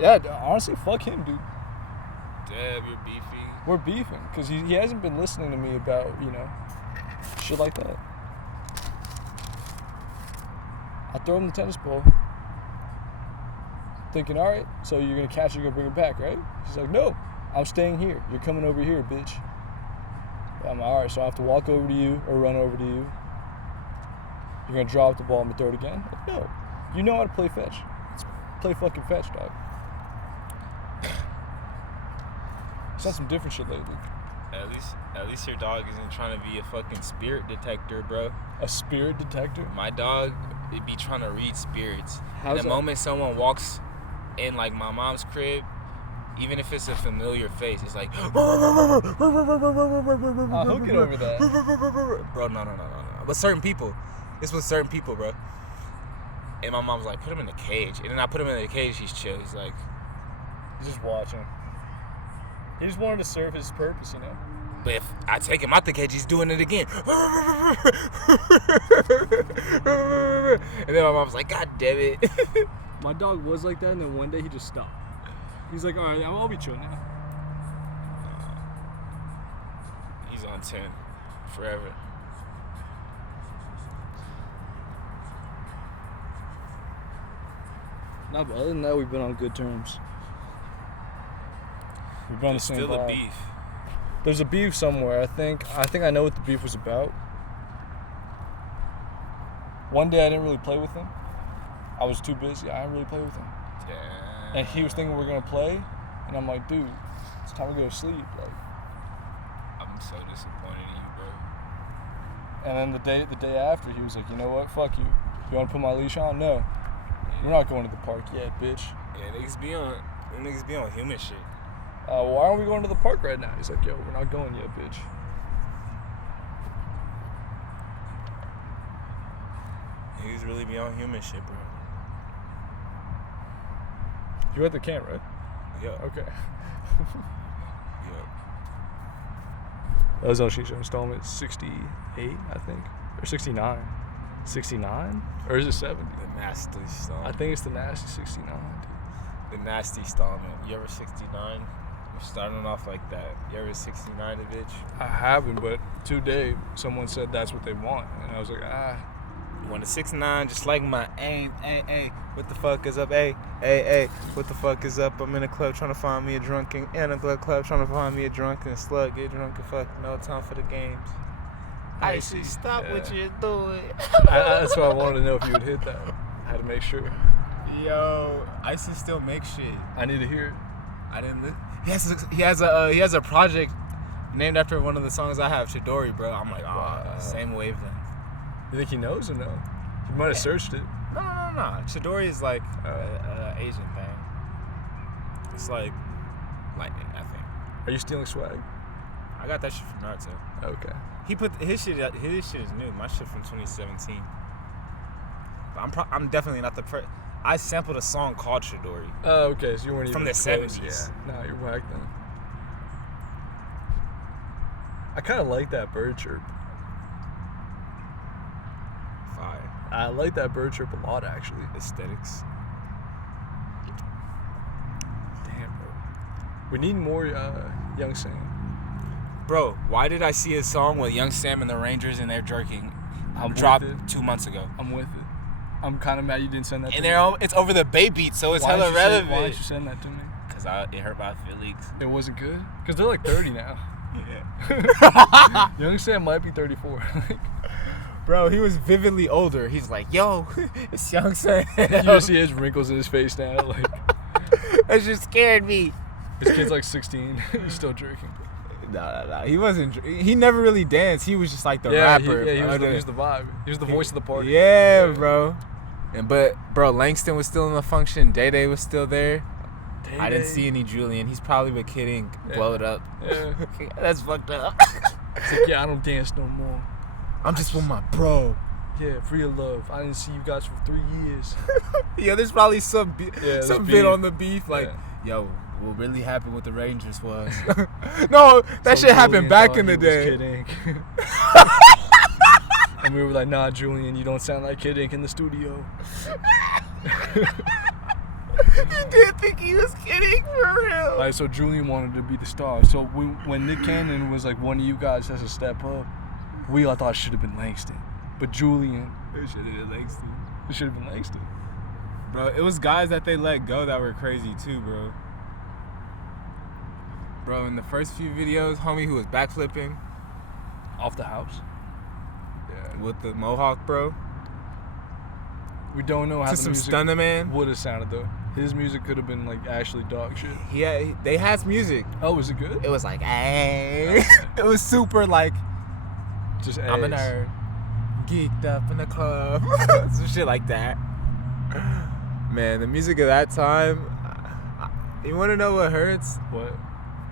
Yeah, honestly, fuck him, dude. Damn, you're beefing. We're beefing because he hasn't been listening to me about, shit like that. I throw him the tennis ball, thinking, all right, so you're going to catch it, you're going to bring it back, right? He's like, no, I'm staying here. You're coming over here, bitch. I'm like, all right, so I have to walk over to you or run over to you. You're going to drop the ball and throw it again? Like, no. You know how to play fetch. Let's play fucking fetch, dog. It's done some different shit lately. At least your dog isn't trying to be a fucking spirit detector, bro. A spirit detector? My dog, it be trying to read spirits. How's the moment someone walks in, like, my mom's crib, even if it's a familiar face, it's like, I'll hook it over that. Bro, no. But certain people. This was certain people, bro. And my mom's like, put him in the cage. And then I put him in the cage, he's chill. He's like... He's just watching. He just wanted to serve his purpose, But if I take him out the cage, he's doing it again. And then my mom's like, God damn it. My dog was like that, and then one day he just stopped. He's like, all right, I'll be chill now. He's on 10 forever. No, but other than that, we've been on good terms. We've been on the same Still vibe. a beef. There's a beef somewhere. I think I know what the beef was about. One day I didn't really play with him. I was too busy. I didn't really play with him. Damn. And he was thinking we're gonna play, and I'm like, dude, it's time to go to sleep. Like, I'm so disappointed in you, bro. and then the day after, he was like, you know what? Fuck you. You want to put my leash on? No. We're not going to the park yet, bitch. Yeah, niggas be on human shit. Why aren't we going to the park right now? He's like, yo, we're not going yet, bitch. Niggas really be on human shit, bro. You at the camp, right? Yeah. Okay. Yeah. That was on Shisha installment 68, I think. Or 69. 69? Or is it 70? The nasty installment. I think it's the nasty 69, dude. The nasty installment. You ever 69? You're starting off like that. You ever 69 a bitch? I haven't, but today someone said that's what they want. And I was like, You want a 6'9", just like my hey, what the fuck is up, hey, what the fuck is up? I'm in a club trying to find me a drunken, in a club trying to find me a drunken slut, get drunk and fuck, no time for the games. I see, stop what you're doing. that's why I wanted to know if you would hit that. I had to make sure. Yo, Isis still makes shit. I need to hear it. I didn't. He has a project named after one of the songs I have, Chidori, bro. I'm like, Wow. Same wavelength. You think he knows or no? He might have searched it. No. Chidori is like Asian thing. It's like lightning, I think. Are you stealing swag? I got that shit from Naruto. Okay. He put his shit is new. My shit from 2017. But I'm definitely not the I sampled a song called Chidori. Oh, okay. So you weren't From even the close. 70s. Yeah. No, you're whack then. I kind of like that bird chirp. Fire. I like that bird chirp a lot, actually. Aesthetics. Damn, bro. We need more Young Sam. Bro, why did I see a song with Young Sam and the Rangers and they're jerking I'm dropped with it. 2 months ago? I'm with it. I'm kind of mad you didn't send that And to me. it's over the Bay Beat, so it's Why hella didn't you relevant. Why didn't you send that to me? Because it hurt my feelings. It wasn't good? Because they're like 30 now. Yeah. Young Sam might be 34. Bro, he was vividly older. He's like, yo, it's Young Sam. You just see his wrinkles in his face now. Like, That just scared me. his kid's like 16. He's still jerking. No. He wasn't. He never really danced. He was just like the rapper. He was the vibe. He was the voice of the party. Yeah, bro. But bro, Langston was still in the function. Day Day was still there. Day I didn't Day. see any Julian. He's probably with Kidding. Yeah. Blow it up. Yeah. That's fucked up. It's like, yeah, I don't dance no more. I'm just with my bro. Yeah, for your love. I didn't see you guys for 3 years. Yeah, there's probably some there's bit beef. on the beef. Like, Yeah. yo, what really happened with the Rangers was. No, that Some shit happened Julian back thought in the he was day. Kid Ink. And we were like, nah, Julian, you don't sound like Kid Ink in the studio. You did think he was kidding for real. All right, so Julian wanted to be the star. So when Nick Cannon was like, one of you guys has to step up, we all thought it should have been Langston. But Julian, It should have been Langston. it should have been Langston. Bro, it was guys that they let go that were crazy too, bro. Bro, in the first few videos, homie who was backflipping Off the house. Yeah. with the mohawk, bro. We don't know how To the some music stunner man. would have sounded though. His music could have been like actually dog shit. They had music. Oh, was it good? It was like, hey. It was super like, Just I'm a ass. nerd. Geeked up in the club. Some shit like that. Man, the music of that time, you want to know what hurts? What?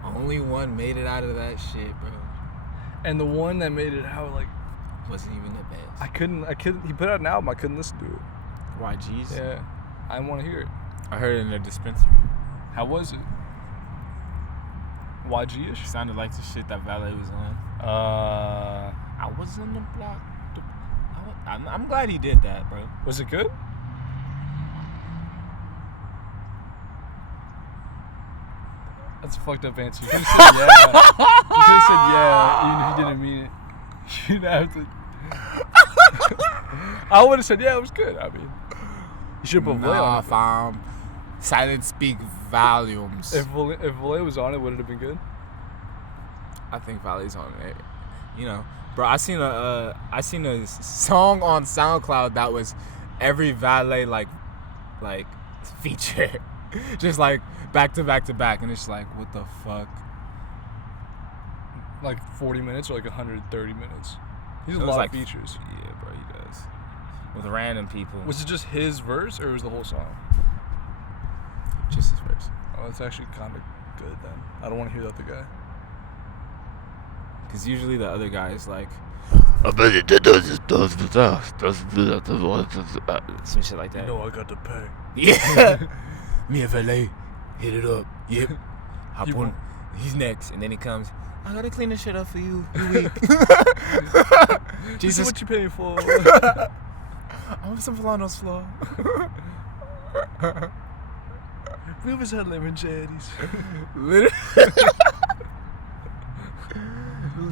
Only one made it out of that shit, bro. And the one that made it out like Wasn't even the best. I couldn't. He put out an album. I couldn't listen to it. YG's? Yeah, I didn't want to hear it. I heard it in the dispensary. How was it? YG-ish? Sounded like the shit that Valet was on. I was on the block. I'm glad he did that, bro. Was it good? That's a fucked up answer. You could have said yeah. You could have said yeah, even if you didn't mean it. You didn't have to. I would have said yeah, it was good. I mean, you should put Valet on it. fam. Silence speak volumes. If Valet was on it, would it have been good? I think Valet's on it. You know, bro. I seen a song on SoundCloud that was every Valet like feature, just like back to back to back, and it's like, what the fuck? Like 40 minutes or like 130 minutes? He's a It was lot like of features. Yeah, bro, he does. With random people. Was it just his verse or was the whole song? Just his verse. Oh, that's actually kind of good then. I don't want to hear the other guy. Because usually the other guy is like some shit like that. No, I got to pay. Yeah. Me and Valet hit it up. Yep. Hop You on. won't- He's next, and then he comes. I gotta clean this shit up for you. You weak. This is what you paying for. I want some Falanos floor. We always had lemon cherries. Literally.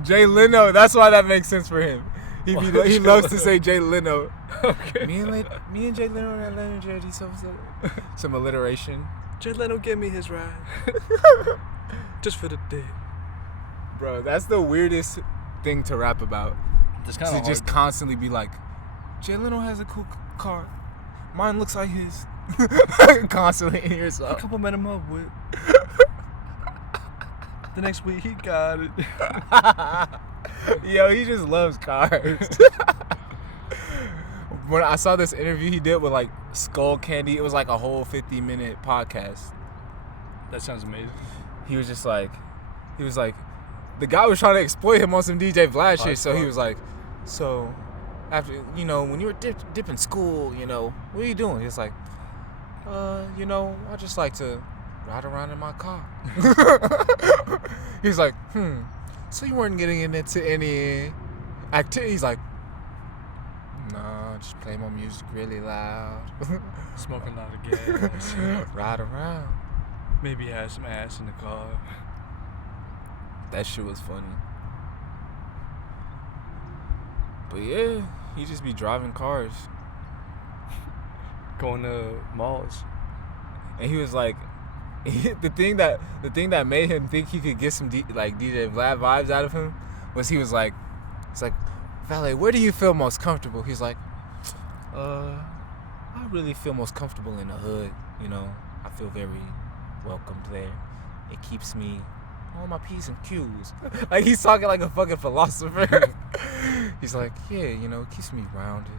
Jay Leno. That's why that makes sense for him. He loves to say Jay Leno. Okay. Me and Jay Leno had lemon cherries. Some alliteration. Jay Leno gave me his ride. Just for the day. Bro, that's the weirdest thing to rap about. It's To kind of just constantly be like, Jay Leno has a cool car. Mine looks like his. Constantly in your I song. complimented him up with. The next week he got it. Yo, he just loves cars. When I saw this interview he did with like Skull Candy, it was like a whole 50-minute podcast. That sounds amazing. He was the guy was trying to exploit him on some DJ Vlad shit, so he fuck. was like, so after, when you were dipping school, what are you doing? He's like, I just like to ride around in my car. He's like, so you weren't getting into any activity? He's like, nah, just play my music really loud. Smoking a lot of gas. Ride around. Maybe have some ass in the car. That shit was funny. But yeah, he just be driving cars. Going to malls. And he was like, the thing that made him think he could get some DJ Vlad vibes out of him was it's like, Valet, where do you feel most comfortable? He's like, I really feel most comfortable in the hood. I feel very welcomed there. It keeps me on my P's and Q's. Like, he's talking like a fucking philosopher. He's like, yeah, it keeps me rounded.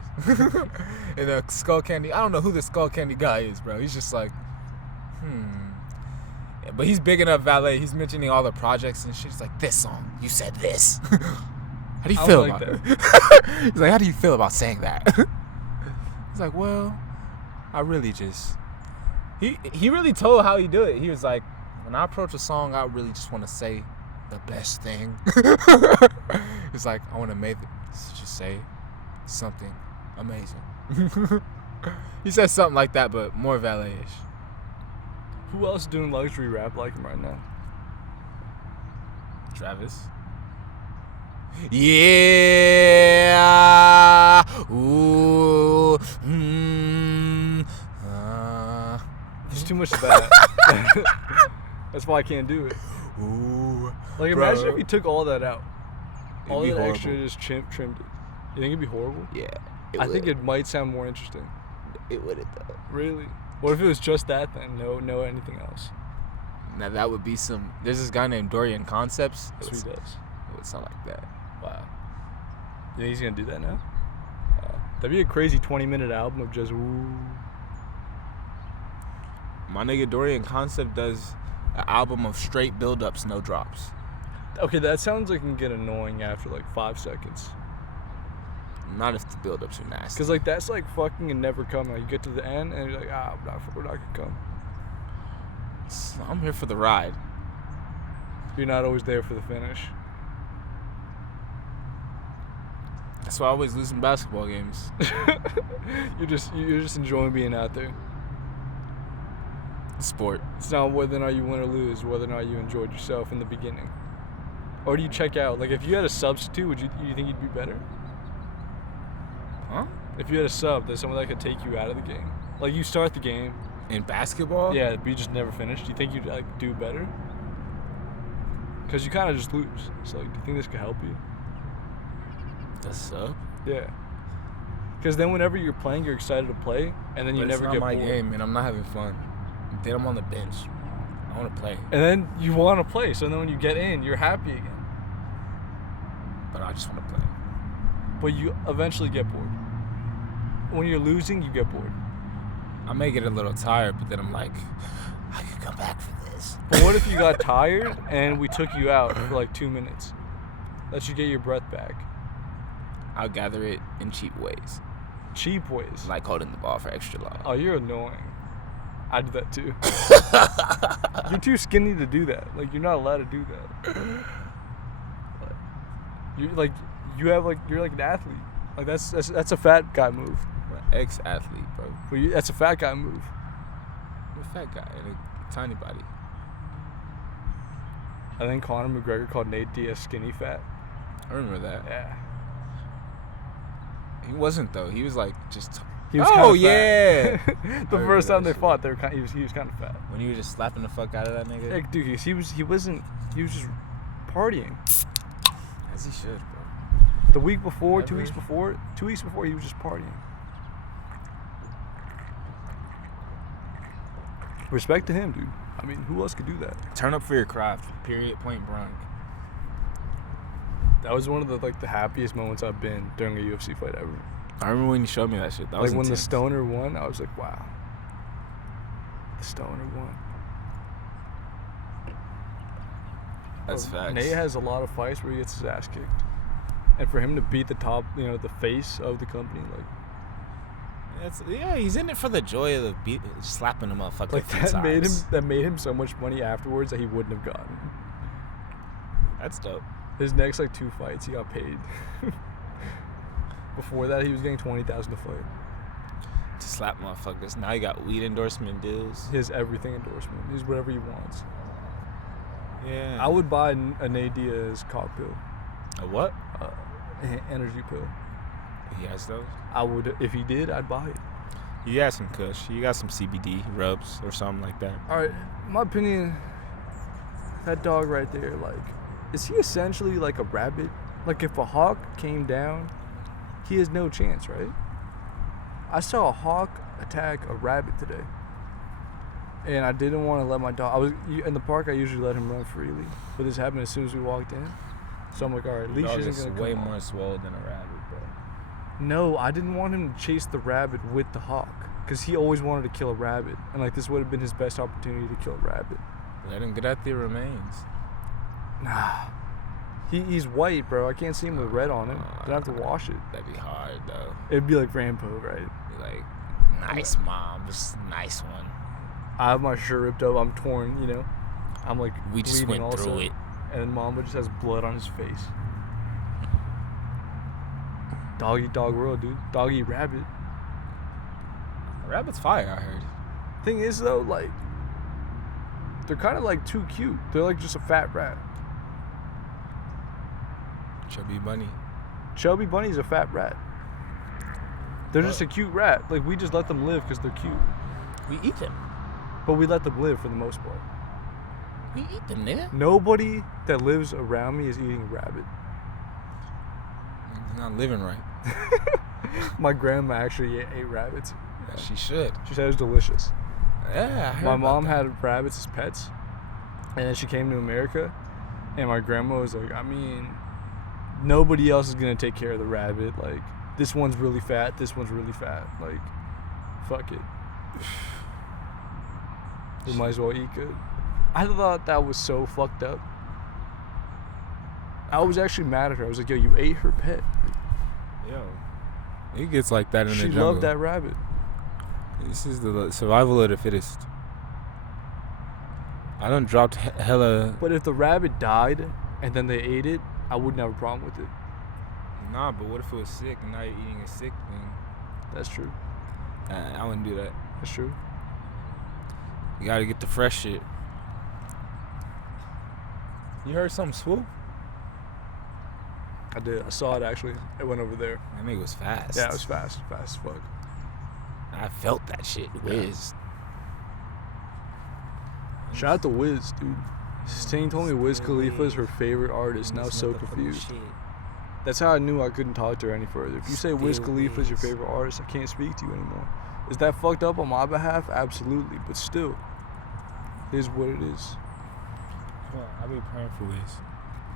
And the Skull Candy, I don't know who the Skull Candy guy is, bro. He's just like, But he's bigging up Valet. He's mentioning all the projects and shit. He's like, this song, you said this. How do you feel like about it? He's like, how do you feel about saying that? He's like, well, I really just... He really told how he do it. He was like, when I approach a song, I really just want to say the best thing. It's like, I want to just say something amazing. He said something like that, but more Valet-ish. Who else is doing luxury rap like him right now? Travis. Yeah. Ooh. There's too much of that. That's why I can't do it. Ooh. Like, Bro. imagine if you took all that out. All It'd that be extra horrible. just trimmed it. You think it'd be horrible? Yeah. I think it might sound more interesting. It wouldn't though. Really? What if it was just that then? No anything else. Now that would be some. There's this guy named Dorian Concepts. That's what he does. It would sound like that. Wow. You think he's gonna do that now? That'd be a crazy 20-minute album of just ooh. My nigga Dorian Concept does an album of straight build-ups, no drops. Okay, that sounds like it can get annoying after like 5 seconds. Not if the build-ups are nasty. Cause like that's like fucking and never coming. Like, you get to the end and you're like, we're not gonna come. I'm here for the ride. You're not always there for the finish. That's why I always lose in basketball games. you're just enjoying being out there. Sport. It's not whether or not you win or lose, whether or not you enjoyed yourself in the beginning. Or do you check out? Like, if you had a substitute, would you think you'd be better? Huh? If you had a sub, there's someone that could take you out of the game. Like, you start the game. In basketball? Yeah, but you just never finish. Do you think you'd like do better? Because you kind of just lose. So, like, do you think this could help you? A sub? Yeah. Because then whenever you're playing, you're excited to play, and then you never it's get not my bored. game, and I'm not having fun. Then I'm on the bench. I want to play. And then you want to play. So then when you get in, you're happy again. But I just want to play. But you eventually get bored. When you're losing, you get bored. I may get a little tired, but then I'm like, I could come back for this. But what if you got tired and we took you out for like 2 minutes? Let you get your breath back. I'll gather it in cheap ways. Cheap ways. Like holding the ball for extra long. Oh, you're annoying. I do that too. You're too skinny to do that. Like, you're not allowed to do that. You're like an athlete. Like that's a fat guy move. I'm an ex-athlete, bro. Well, that's a fat guy move. I'm a fat guy and a tiny body. I think Conor McGregor called Nate Diaz skinny fat. I remember that. Yeah. He wasn't though. He was like just. He was Oh kinda yeah. fat. The I first remember time that they shit. fought, he was kind of fat. When you were just slapping the fuck out of that nigga. Like, dude, he was just partying. As he should, bro. The week before, 2 Never. weeks before, he was just partying. Respect to him, dude. I mean, who else could do that? Turn up for your craft. Period. Point blank. That was one of the happiest moments I've been during a UFC fight ever. I remember when you showed me that shit. That was Like when the intense. stoner won, I was like, wow. The stoner won. That's facts. Nate has a lot of fights where he gets his ass kicked. And for him to beat the top, the face of the company, like He's in it for the joy of slapping a motherfucker. like that made him so much money afterwards that he wouldn't have gotten. That's dope. His next 2 fights, he got paid. Before that, he was getting $20,000 to fight. To slap motherfuckers. Now you got weed endorsement deals. He has everything endorsement. He's whatever he wants. Yeah. I would buy a Nate Diaz cock pill, A what? energy pill. He has those. I would, if he did, I'd buy it. You got some kush. You got some CBD rubs or something like that. All right, in my opinion, that dog right there, like, is he essentially like a rabbit? Like, if a hawk came down, he has no chance, right? I saw a hawk attack a rabbit today, and I didn't want to let my dog. In the park. I usually let him run freely, but this happened as soon as we walked in. So I'm like, all right, leash Dog isn't is gonna way come more off. swole than a rabbit, bro. No, I didn't want him to chase the rabbit with the hawk, because he always wanted to kill a rabbit, and like this would have been his best opportunity to kill a rabbit. Let him get at the remains. Nah. He's white, bro. I can't see him with red on it. Then I have to wash it. That'd be hard, though. It'd be like Rambo, right? Be like, nice mom, just nice one. I have my shirt ripped up. I'm torn, I'm like We just bleeding went through also. it. And then Mamba just has blood on his face. Dog eat dog world, dude. Dog eat rabbit. Rabbit's fire, I heard. Thing is, though, like, they're kind of like too cute. They're like just a fat rat. Chubby bunny. Chubby bunny's a fat rat. They're just a cute rat. Like, we just let them live because they're cute. We eat them. But we let them live for the most part. We eat them, nigga. Nobody that lives around me is eating a rabbit. It's not living right. My grandma actually ate rabbits. Yeah, she should. She said it was delicious. Yeah, I heard My about mom that. had rabbits as pets, and then she came to America, and my grandma was like, I mean, nobody else is gonna take care of the rabbit. Like, this one's really fat, this one's really fat. Like, fuck it. We might as well eat good. I thought that was so fucked up. I was actually mad at her. I was like, yo, you ate her pet. Yo, it gets like that in the She jungle. loved that rabbit. This is the survival of the fittest. I done dropped hella. But if the rabbit died and then they ate it, I wouldn't have a problem with it. Nah, but what if it was sick and now you're eating a sick thing? That's true. I wouldn't do that. That's true. You gotta get the fresh shit. You heard something swoop? I did. I saw it actually. It went over there. That nigga was fast. Yeah, it was fast. Fast as fuck. I felt that shit whiz. Shout out to Wiz, dude. Sting told me Wiz Khalifa is her favorite artist, and I was so confused. That's how I knew I couldn't talk to her any further. If you say Wiz Khalifa is your favorite artist, I can't speak to you anymore. Is that fucked up on my behalf? Absolutely. But still, it is what it is. I be praying for Wiz.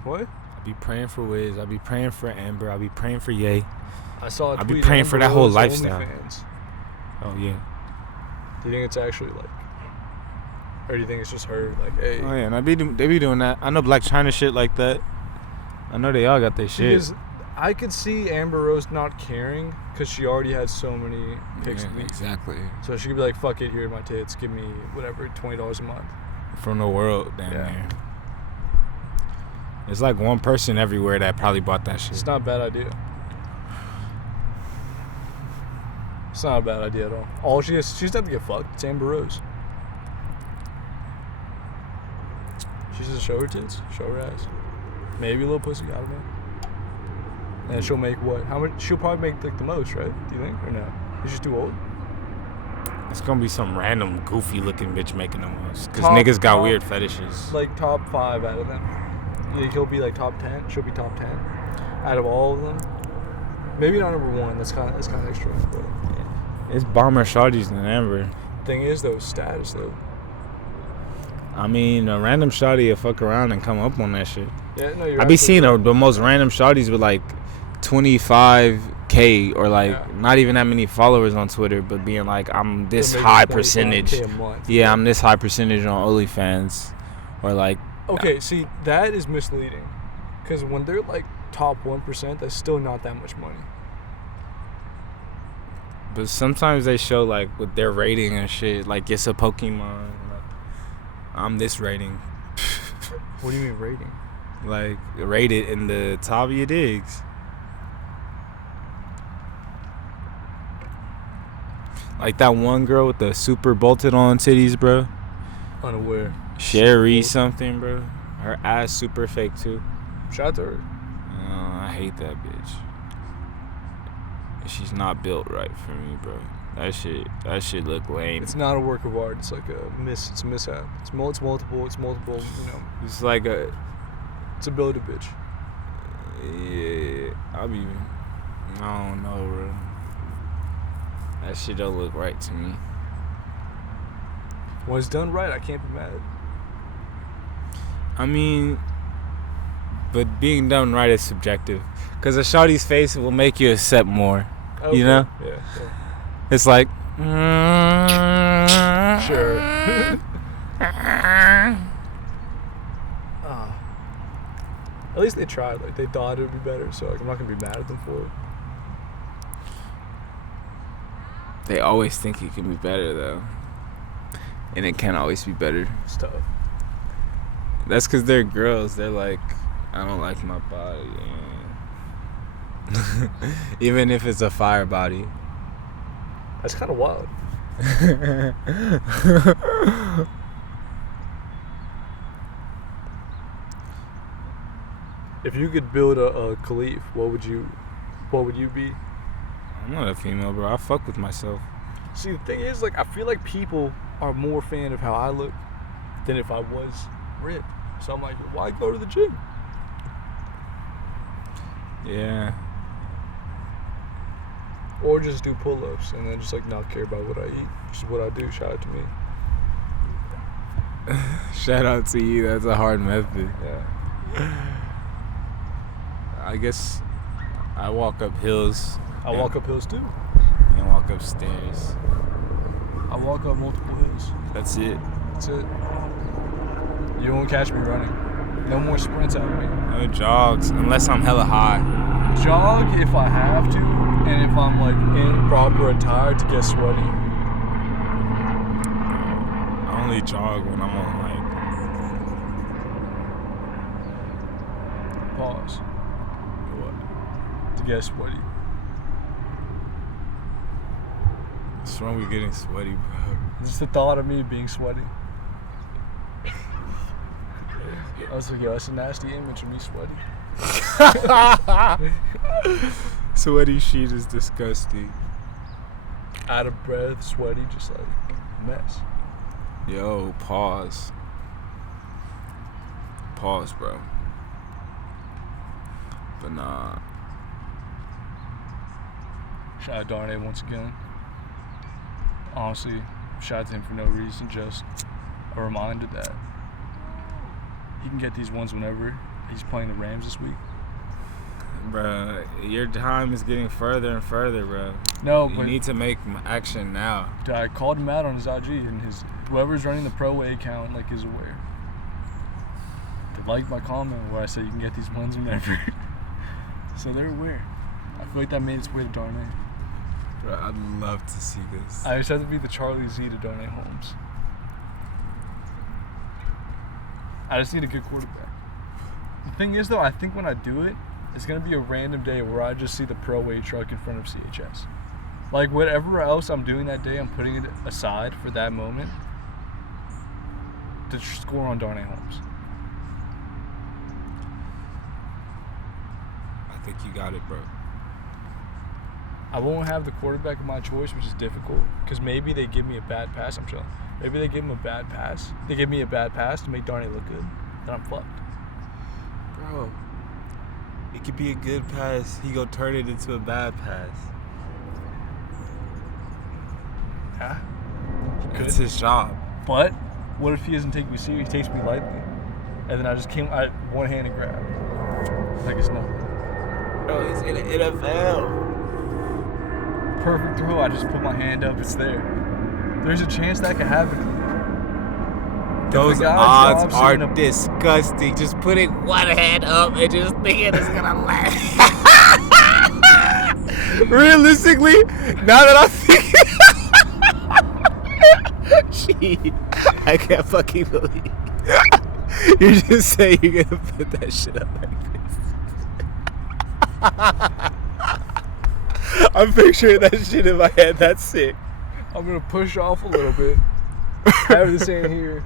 What? I be praying for Wiz. I be praying for Amber. I be praying for Ye. I saw a I be tweet, praying for that whole Rose lifestyle. OnlyFans. Oh yeah. Do you think it's actually like, or do you think it's just her like, hey? Oh yeah, and they be doing that. I know Black China shit like that. I know they all got their shit. Because I could see Amber Rose not caring because she already had so many pics of me. Exactly. So she could be like, fuck it, here are my tits, give me whatever, $20 a month. From the world, damn Yeah. near. It's like one person everywhere that probably bought that shit. It's not a bad idea. It's not a bad idea at all. All she just have to get fucked. It's Amber Rose. She just show her tits, show her ass. Maybe a little pussy, I don't know. And she'll make what? How much? She'll probably make like the most, right? Do you think? Or no? Is she too old? It's gonna be some random goofy looking bitch making the most. Cause Top- niggas got top- weird fetishes. Like top 5 out of them. You think he'll be like top 10? She'll be top 10 out of all of them. Maybe not number 1. That's kind of extra. But It's bomber shawties than Amber. thing is though, status though. I mean, a random shawty will fuck around and come up on that shit. Yeah, no, you're. I be absolutely seeing right. the most random shawties with like 25K or like Yeah. not even that many followers on Twitter, but being like, I'm this They're making high 25K percentage. a month. Yeah, I'm this high percentage on OnlyFans. Or like, Okay, see, that is misleading. Because when they're like top 1%, that's still not that much money. but sometimes they show like with their rating and shit, like it's a Pokemon. Like, I'm this rating. What do you mean rating? Like, rated in the top of your digs. Like that one girl with the super bolted on titties, bro. Unaware. Sherry something, bro. Her ass super fake too. Shout out to her. I hate that bitch. She's not built right for me, bro. That shit look lame. It's not a work of art. It's like it's a mishap. It's multiple. You know, It's like a, it's a build a bitch. yeah. I don't know, bro. That shit don't look right to me. When it's done right, I can't be mad. I mean, but being done right is subjective. Cause a shawty's face will make you accept more. Okay. You know? Yeah. It's like, Sure. At least they tried. Like they thought it would be better. So like I'm not gonna be mad at them for it. They always think it can be better though, and it can't always be better. It's tough. That's because they're girls. They're like, I don't like my body. Even if it's a fire body. That's kind of wild. If you could build a Khalif, what would you be? I'm not a female, bro. I fuck with myself. See, the thing is, like, I feel like people are more fan of how I look than if I was ripped. So I'm like, why go to the gym? Yeah. Or just do pull-ups and then just, like, not care about what I eat. Which is what I do. Shout out to me. Shout out to you. That's a hard method. Yeah. I guess I walk up hills. I walk up hills, too. And walk upstairs. I walk up multiple hills. That's it. That's it. You won't catch me running. No more sprints out of me. No jogs, unless I'm hella high. Jog if I have to, and if I'm like in proper attire to get sweaty. I only jog when I'm on Pause. what? To get sweaty. What's wrong with getting sweaty, bro? Just the thought of me being sweaty. I was like, yo, that's a nasty image of me sweaty. Sweaty sheet is disgusting. Out of breath, sweaty, just like a mess. Yo, pause. Pause, bro. But nah. Shout out Darnay once again. Honestly, shout out to him for no reason, just a reminder that he can get these ones whenever. He's playing the Rams this week. Bro, your time is getting further and further, bro. No, you but need to make action now. Dude, I called him out on his IG, and whoever's running the Pro A account like is aware. They liked my comment where I said you can get these ones whenever. So they're aware. I feel like that made its way to Darnay. Bro, I'd love to see this. I just have to be the Charlie Z to Darnay Holmes. I just need a good quarterback. The thing is, though, I think when I do it, it's going to be a random day where I just see the Pro A truck in front of CHS. Like, whatever else I'm doing that day, I'm putting it aside for that moment to score on Darnay Holmes. I think you got it, bro. I won't have the quarterback of my choice, which is difficult, because maybe they give me a bad pass. I'm chilling. Maybe they give him a bad pass. They give me a bad pass to make Darnay look good. Then I'm fucked. Bro, it could be a good pass. He gonna turn it into a bad pass. Yeah. It's his job. But what if he doesn't take me serious? He takes me lightly, and then I just one-handed grab, like it's nothing. Bro, he's in the NFL. Perfect throw. I just put my hand up. It's there. There's a chance that could happen. Those odds are disgusting. Just putting one hand up and just thinking it's gonna land. Realistically, now that I'm thinking, gee, I can't fucking believe you just say you're gonna put that shit up like this. I'm picturing that shit in my head. That's sick. I'm gonna push off a little bit. I have this hand here.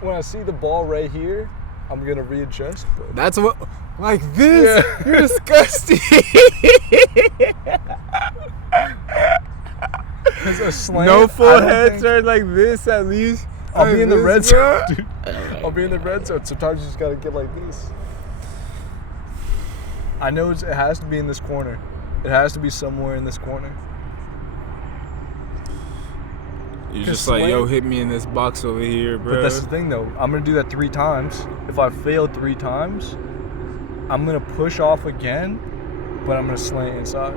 When I see the ball right here, I'm gonna readjust. But that's what, like this. Yeah. You're disgusting. No full head turn like this at least. I'll be in the red zone, dude. I'll be in the red zone. Sometimes you just gotta get like this. I know it has to be in this corner. It has to be somewhere in this corner. You're just like, yo, hit me in this box over here, bro. But that's the thing, though. I'm going to do that 3 times. If I fail 3 times, I'm going to push off again, but I'm going to slant inside.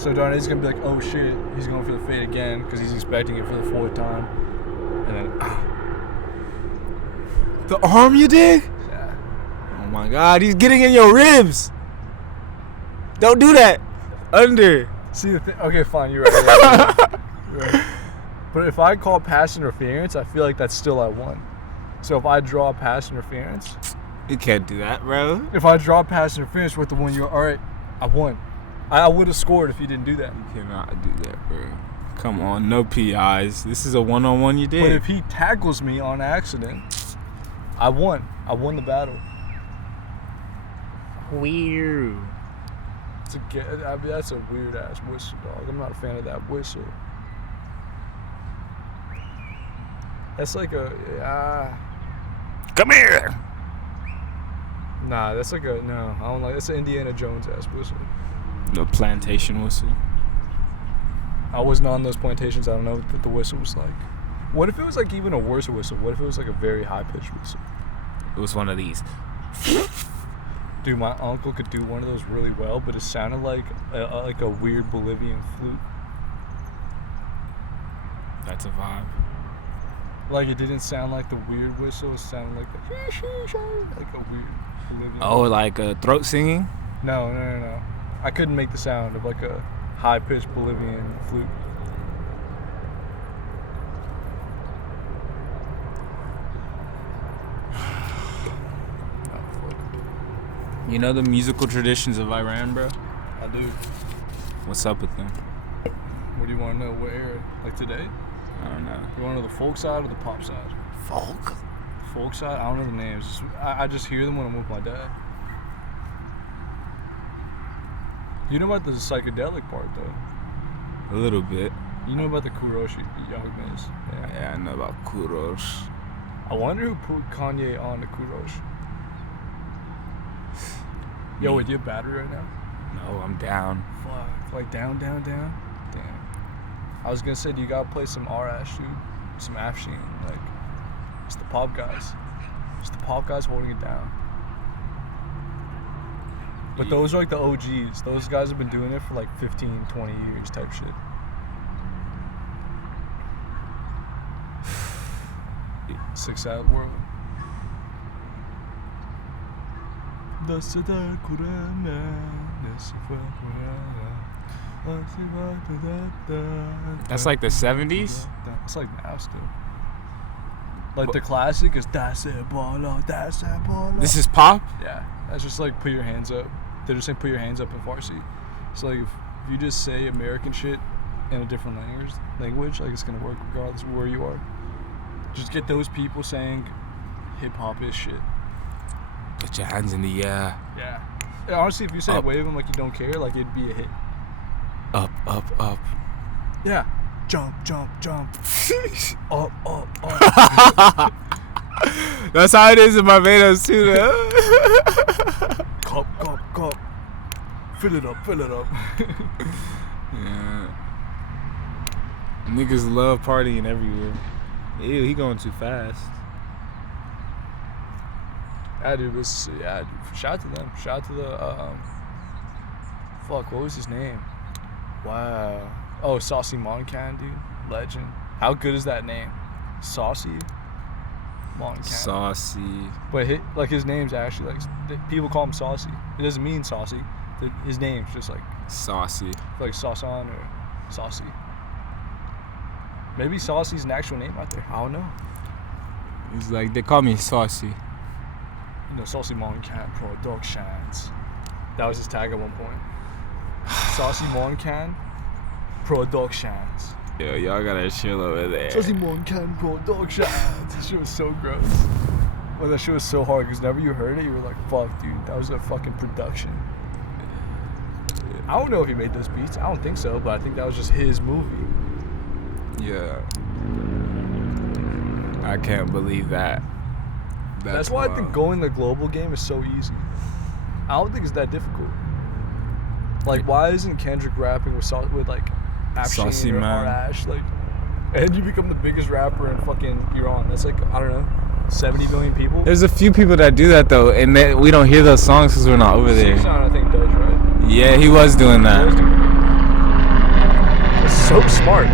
So Darnay's going to be like, oh, shit. He's going for the fade again because he's expecting it for the 4th time. And then, The arm you dig? Yeah. Oh, my God. He's getting in your ribs. Don't do that. Under. See the thing? Okay, fine. You're right. You're right. But if I call pass interference, I feel like that's still I won. So if I draw pass interference, you can't do that, bro. If I draw pass interference with the one, you're all right. I won. I would have scored if you didn't do that. You cannot do that, bro. Come on, no PIs. This is a one-on-one you did. But if he tackles me on accident, I won the battle. Weird. I mean, that's a weird ass whistle, dog. I'm not a fan of that whistle. That's like a Come here. Nah, that's like no. I don't like. That's an Indiana Jones ass whistle. The plantation whistle. I wasn't on those plantations. I don't know what the whistle was like. What if it was like even a worse whistle? What if it was like a very high pitched whistle? It was one of these. Dude, my uncle could do one of those really well, but it sounded like a weird Bolivian flute. That's a vibe. Like it didn't sound like the weird whistle. It sounded like a weird Bolivian. Oh, like a throat singing? No. I couldn't make the sound of like a high pitched Bolivian flute. You know the musical traditions of Iran, bro? I do. What's up with them? What do you want to know? What era? Like today? I don't know. You want to know the folk side or the pop side? Folk? Folk side? I don't know the names. I just hear them when I'm with my dad. You know about the psychedelic part, though? A little bit. You know about the Kuroshi Yagmes? Yeah, I know about Kurosh. I wonder who put Kanye on the Kurosh. Yo, wait, do you have battery right now? No, I'm down. Fuck. Like down? Damn. I was gonna say, do you gotta play some R-Ash, dude? Some Afshin. Like, it's the pop guys. It's the pop guys holding it down. But those are like the OGs. Those guys have been doing it for like 15, 20 years type shit. Sick sad world. That's like the 70s? It's like now still. Like the classic is Das Bola. This is pop? Yeah, that's just like put your hands up. They're just saying put your hands up in Farsi. So like if you just say American shit in a different language, like it's gonna work regardless of where you are. Just get those people saying hip hop is shit. Put your hands in the air. Yeah. Honestly, if you say wave them like you don't care, like it'd be a hit. Up. Yeah. Jump. Up. That's how it is in Barbados too, though. Cup. Fill it up. Yeah. Niggas love partying everywhere. Ew, he going too fast. Yeah, dude. Shout out to them. Shout out to the fuck, what was his name? Wow. Oh, Saucy Moncan, dude. Legend. How good is that name? Saucy Moncan. Saucy. But his name's actually like people call him Saucy. It doesn't mean saucy. His name's just like Saucy. like Sauson or Saucy. Maybe Saucy's an actual name out there. I don't know. He's like, they call me Saucy. You know, Saucy Moncan Productions. That was his tag at one point. Saucy Moncan Productions. Yo, y'all gotta chill over there. Saucy Moncan Productions. That shit was so gross. Well, that shit was so hard because whenever you heard it, you were like, fuck, dude, that was a fucking production. I don't know if he made those beats. I don't think so, but I think that was just his movie. Yeah. I can't believe that. That's why I think going the global game is so easy. I don't think it's that difficult. Like, why isn't Kendrick rapping with like Saucy Afshin or Man. R-Ash? Like, and you become the biggest rapper in fucking Iran. That's like, I don't know, 70 million people. There's a few people that do that though, and we don't hear those songs because we're not over there. Sound, I think, does, right? Yeah, he was doing that. It's so smart.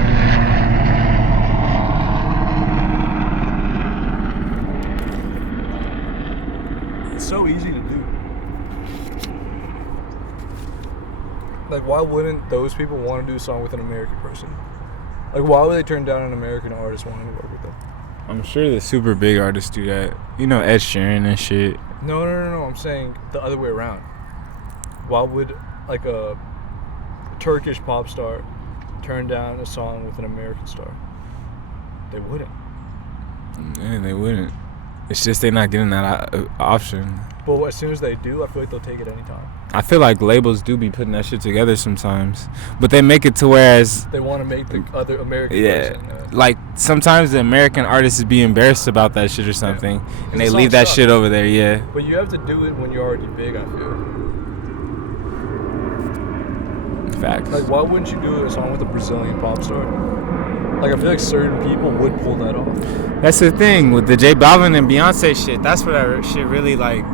It's so easy to do. Like, why wouldn't those people want to do a song with an American person? Like, why would they turn down an American artist wanting to work with them? I'm sure the super big artists do that. You know, Ed Sheeran and shit. No. I'm saying the other way around. Why would, like, a Turkish pop star turn down a song with an American star? They wouldn't. Man, they wouldn't. It's just they're not getting that option. But as soon as they do, I feel like they'll take it anytime. I feel like labels do be putting that shit together sometimes, but they make it to whereas they want to make the other American person. Like sometimes the American artists be embarrassed about that shit or something, and they leave that shit over there. Yeah. But you have to do it when you're already big. I feel. Facts. Like, why wouldn't you do a song with a Brazilian pop star? Like, I feel like certain people would pull that off. That's the thing with the J Balvin and Beyonce shit. That's what that shit really like.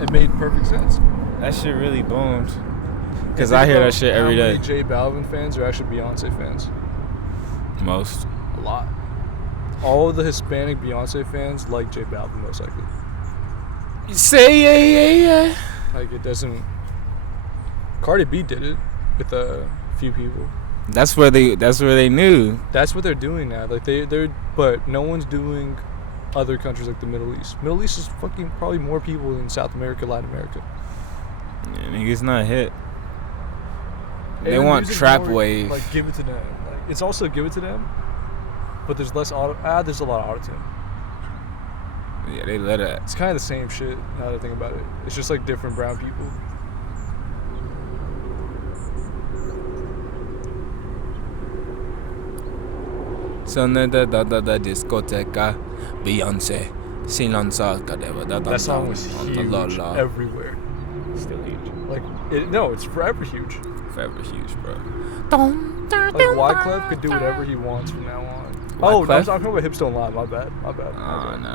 It made perfect sense. That shit really boomed. Cause I hear that shit every day. How many J Balvin fans are actually Beyonce fans? Most. A lot. All of the Hispanic Beyonce fans like J Balvin most likely. You say yeah. Like, it doesn't. Cardi B did it with a few people. That's where they knew. That's what they're doing now. Like they're but no one's doing other countries like the Middle East. Middle East is fucking probably more people than South America, Latin America. Yeah, niggas not hit. They And want trap more, wave. Like, give it to them. Like, it's also give it to them, but there's less there's a lot of auto-tune. Yeah, they let it. It's kind of the same shit now that I think about it. It's just like different brown people. Sonne da discoteca Beyonce Silenza cadeva da. That song was huge everywhere. Still huge. Like, it's forever huge. Forever huge, bro. Like, Wyclef could do whatever he wants from now on. Oh, no, I'm talking about Hips Don't Lie. My bad. Oh, no.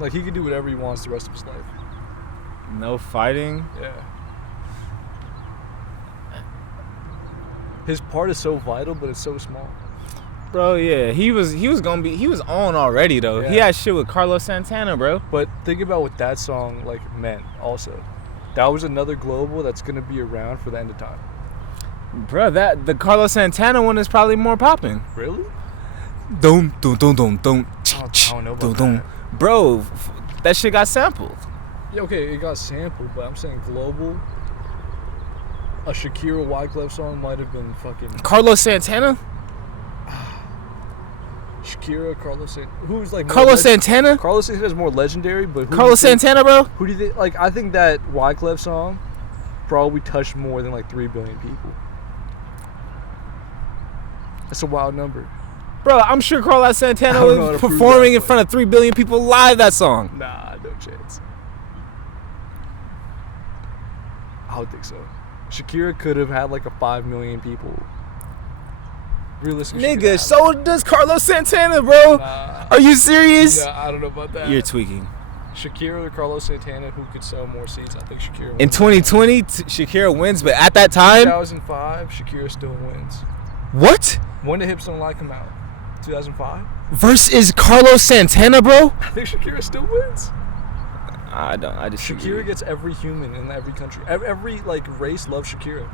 Like, he could do whatever he wants the rest of his life. No fighting? Yeah. His part is so vital, but it's so small. Bro, yeah. He was on already, though. Yeah. He had shit with Carlos Santana, bro. But think about what that song, like, meant also. That was another global that's going to be around for the end of time. Bro, the Carlos Santana one is probably more popping. Really? Don't. I don't know about that. Bro, that shit got sampled. Yeah, okay, it got sampled, but I'm saying global. A Shakira Wyclef song might have been fucking... Carlos Santana? Shakira, Carlos Santana. Who's like... Carlos Santana? Carlos Santana's more legendary, but... Carlos Santana, bro? Who do you think... Like, I think that Wyclef song probably touched more than like 3 billion people. That's a wild number. Bro, I'm sure Carlos Santana was performing in front of 3 billion people live that song. Nah, no chance. I don't think so. Shakira could have had like a 5 million people. Realistically, nigga, so does Carlos Santana, bro. Nah, are you serious? Nah, I don't know about that. You're tweaking. Shakira or Carlos Santana, who could sell more seats? I think Shakira wins. In 2020, Shakira wins, but at that time... 2005, Shakira still wins. What? When did Hips Don't Lie come out? 2005? Versus Carlos Santana, bro? I think Shakira still wins. I disagree. Shakira gets every human in every country. Every like race loves Shakira.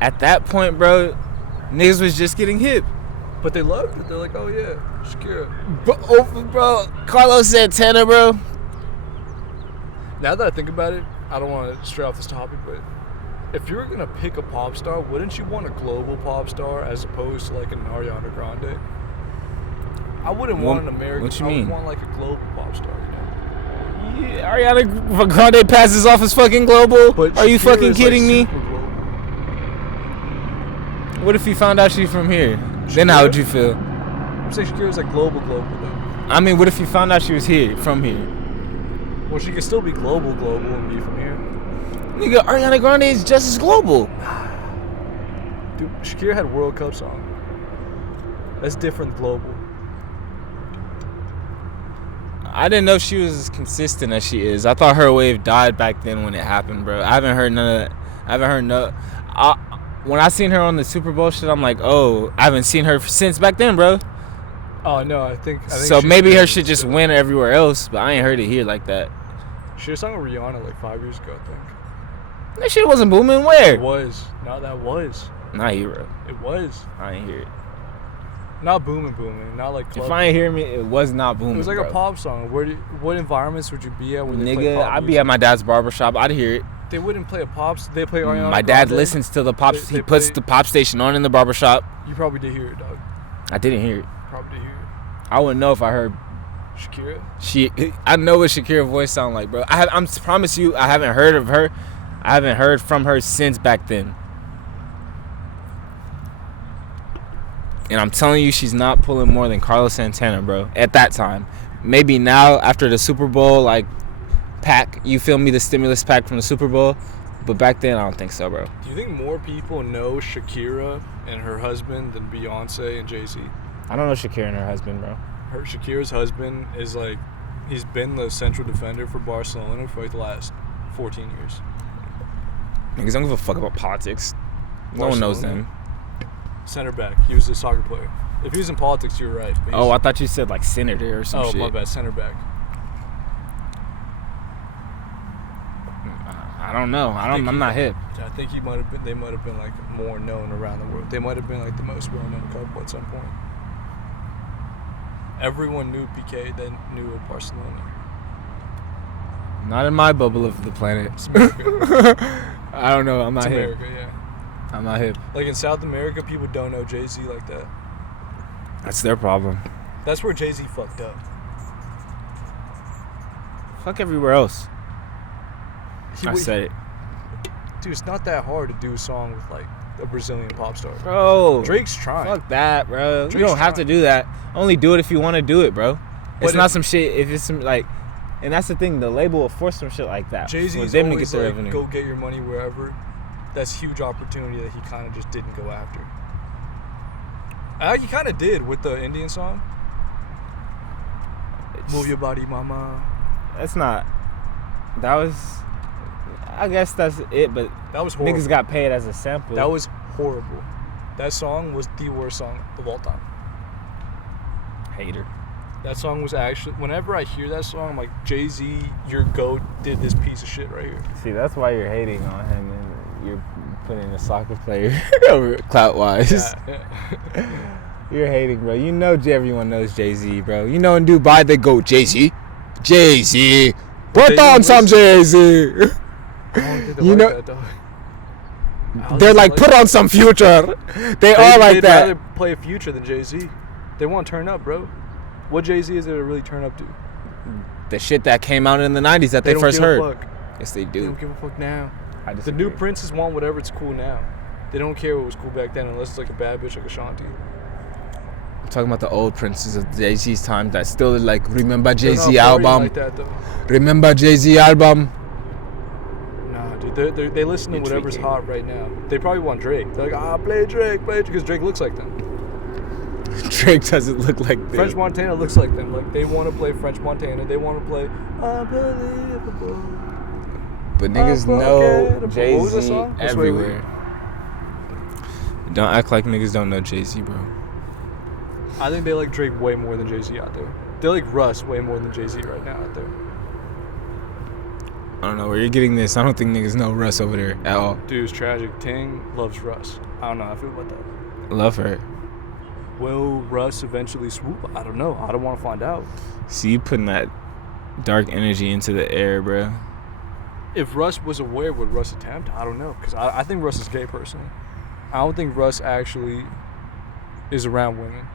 At that point, bro, niggas was just getting hip. But they loved it. They're like, oh yeah, Shakira. Bro, Carlos Santana, bro. Now that I think about it, I don't want to stray off this topic, but if you were going to pick a pop star, wouldn't you want a global pop star as opposed to like an Ariana Grande? I wouldn't want an American. What you I mean? would want like a global pop star, you know? Yeah, Ariana Grande passes off as fucking global? But are you Shakira fucking is, kidding like, me? super global. What if you found out she's from here? Shakira? Then how would you feel? I'm saying Shakira's like global though. I mean, what if you found out she was from here? Well, she could still be global and be from here. Nigga, Ariana Grande is just as global. Dude, Shakira had World Cup song. That's different global. I didn't know she was as consistent as she is. I thought her wave died back then when it happened, bro. I haven't heard none of that. I haven't heard no... when I seen her on the Super Bowl shit, I'm like, oh, I haven't seen her since back then, bro. Oh, no, I think so maybe her shit just went everywhere else, but I ain't heard it here like that. She was sung with Rihanna like 5 years ago, I think. That shit wasn't booming. Where? It was. No, that was. Not hero. It was. I ain't hear it. Not booming. Not like club. If I ain't hear me, it was not booming. It was like bro. a pop song. What environments would you be at when they play Nigga, pop I'd be music? at my dad's barbershop. I'd hear it. They wouldn't play a pop. They play Ariana My dad Grande. listens to the pop. He puts the pop station on in the barbershop. You probably did hear it, dog. I didn't hear it. Probably did hear it. I wouldn't know if I heard Shakira? I know what Shakira's voice sound like, bro. I'm promise you, I haven't heard of her. I haven't heard from her since back then. And I'm telling you, she's not pulling more than Carlos Santana, bro. At that time, maybe now after the Super Bowl, like pack, you feel me, the stimulus pack from the Super Bowl. But back then, I don't think so, bro. Do you think more people know Shakira and her husband than Beyonce and Jay-Z? I don't know Shakira and her husband, bro. Shakira's husband is like, he's been the central defender for Barcelona for like the last 14 years. Niggas don't give a fuck about politics. No one knows them. Center back. He was a soccer player. If he was in politics, you're right. Oh, I thought you said like senator or some shit. Oh, my bad. Center back. I don't know. I'm not hip. I think he might have been. They might have been like more known around the world. They might have been like the most well-known couple at some point. Everyone knew Piqué, then knew of Barcelona. Not in my bubble of the planet. It's America. I don't know. I'm not it's hip. America, yeah. I'm not hip. Like in South America, people don't know Jay-Z like that. That's their problem. That's where Jay-Z fucked up. Fuck everywhere else. I said it. Dude, it's not that hard to do a song with like a Brazilian pop star. Bro. Drake's trying. Fuck that, bro. Drake's you don't have to do that. Only do it if you want to do it, bro. It's not some shit. If it's some like, and that's the thing. The label will force some shit like that. Jay-Z's them always to get like, go get your money wherever. That's huge opportunity that he kind of just didn't go after. He kind of did with the Indian song. Move your body, mama. That's not. That was. I guess that's it, but that was horrible. Niggas got paid as a sample. That was horrible. That song was the worst song of all time. Hater. That song was actually, whenever I hear that song, I'm like, Jay-Z, your GOAT, did this piece of shit right here. See, that's why you're hating on him and you're putting a soccer player over clout-wise. Yeah. You're hating, bro. You know everyone knows Jay-Z, bro. You know in Dubai they go, Jay-Z, put on some Jay-Z. You know, they're like, put on some Future. They are like they'd that. rather play Future than Jay-Z. They want to turn up, bro. What Jay-Z is there to really turn up to? The shit that came out in the 90s that they first heard. Fuck. Yes, they do. They don't give a fuck now. The new princes want whatever it's cool now. They don't care what was cool back then unless it's like a bad bitch like Ashanti. I'm talking about the old princes of Jay-Z's time that still like, remember Jay-Z album? Like that, though. Remember Jay-Z album? Nah, dude. They listen to whatever's hot right now. They probably want Drake. They're like, play Drake, because Drake looks like them. Drake doesn't look like them. French Montana looks like them. Like, they want to play French Montana. They want to play Unbelievable. But niggas know Jay-Z song? everywhere. Don't act like niggas don't know Jay-Z, bro. I think they like Drake way more than Jay-Z out there. They like Russ way more than Jay-Z right now out there. I don't know where you're getting this. I don't think niggas know Russ over there at all. Dude, it's tragic. Ting loves Russ. I don't know how I feel about that. Love her. Will Russ eventually swoop? I don't know. I don't want to find out. See, you putting that dark energy into the air, bro. If Russ was aware, would Russ attempt? I don't know. Because I think Russ is gay, personally. I don't think Russ actually is around women.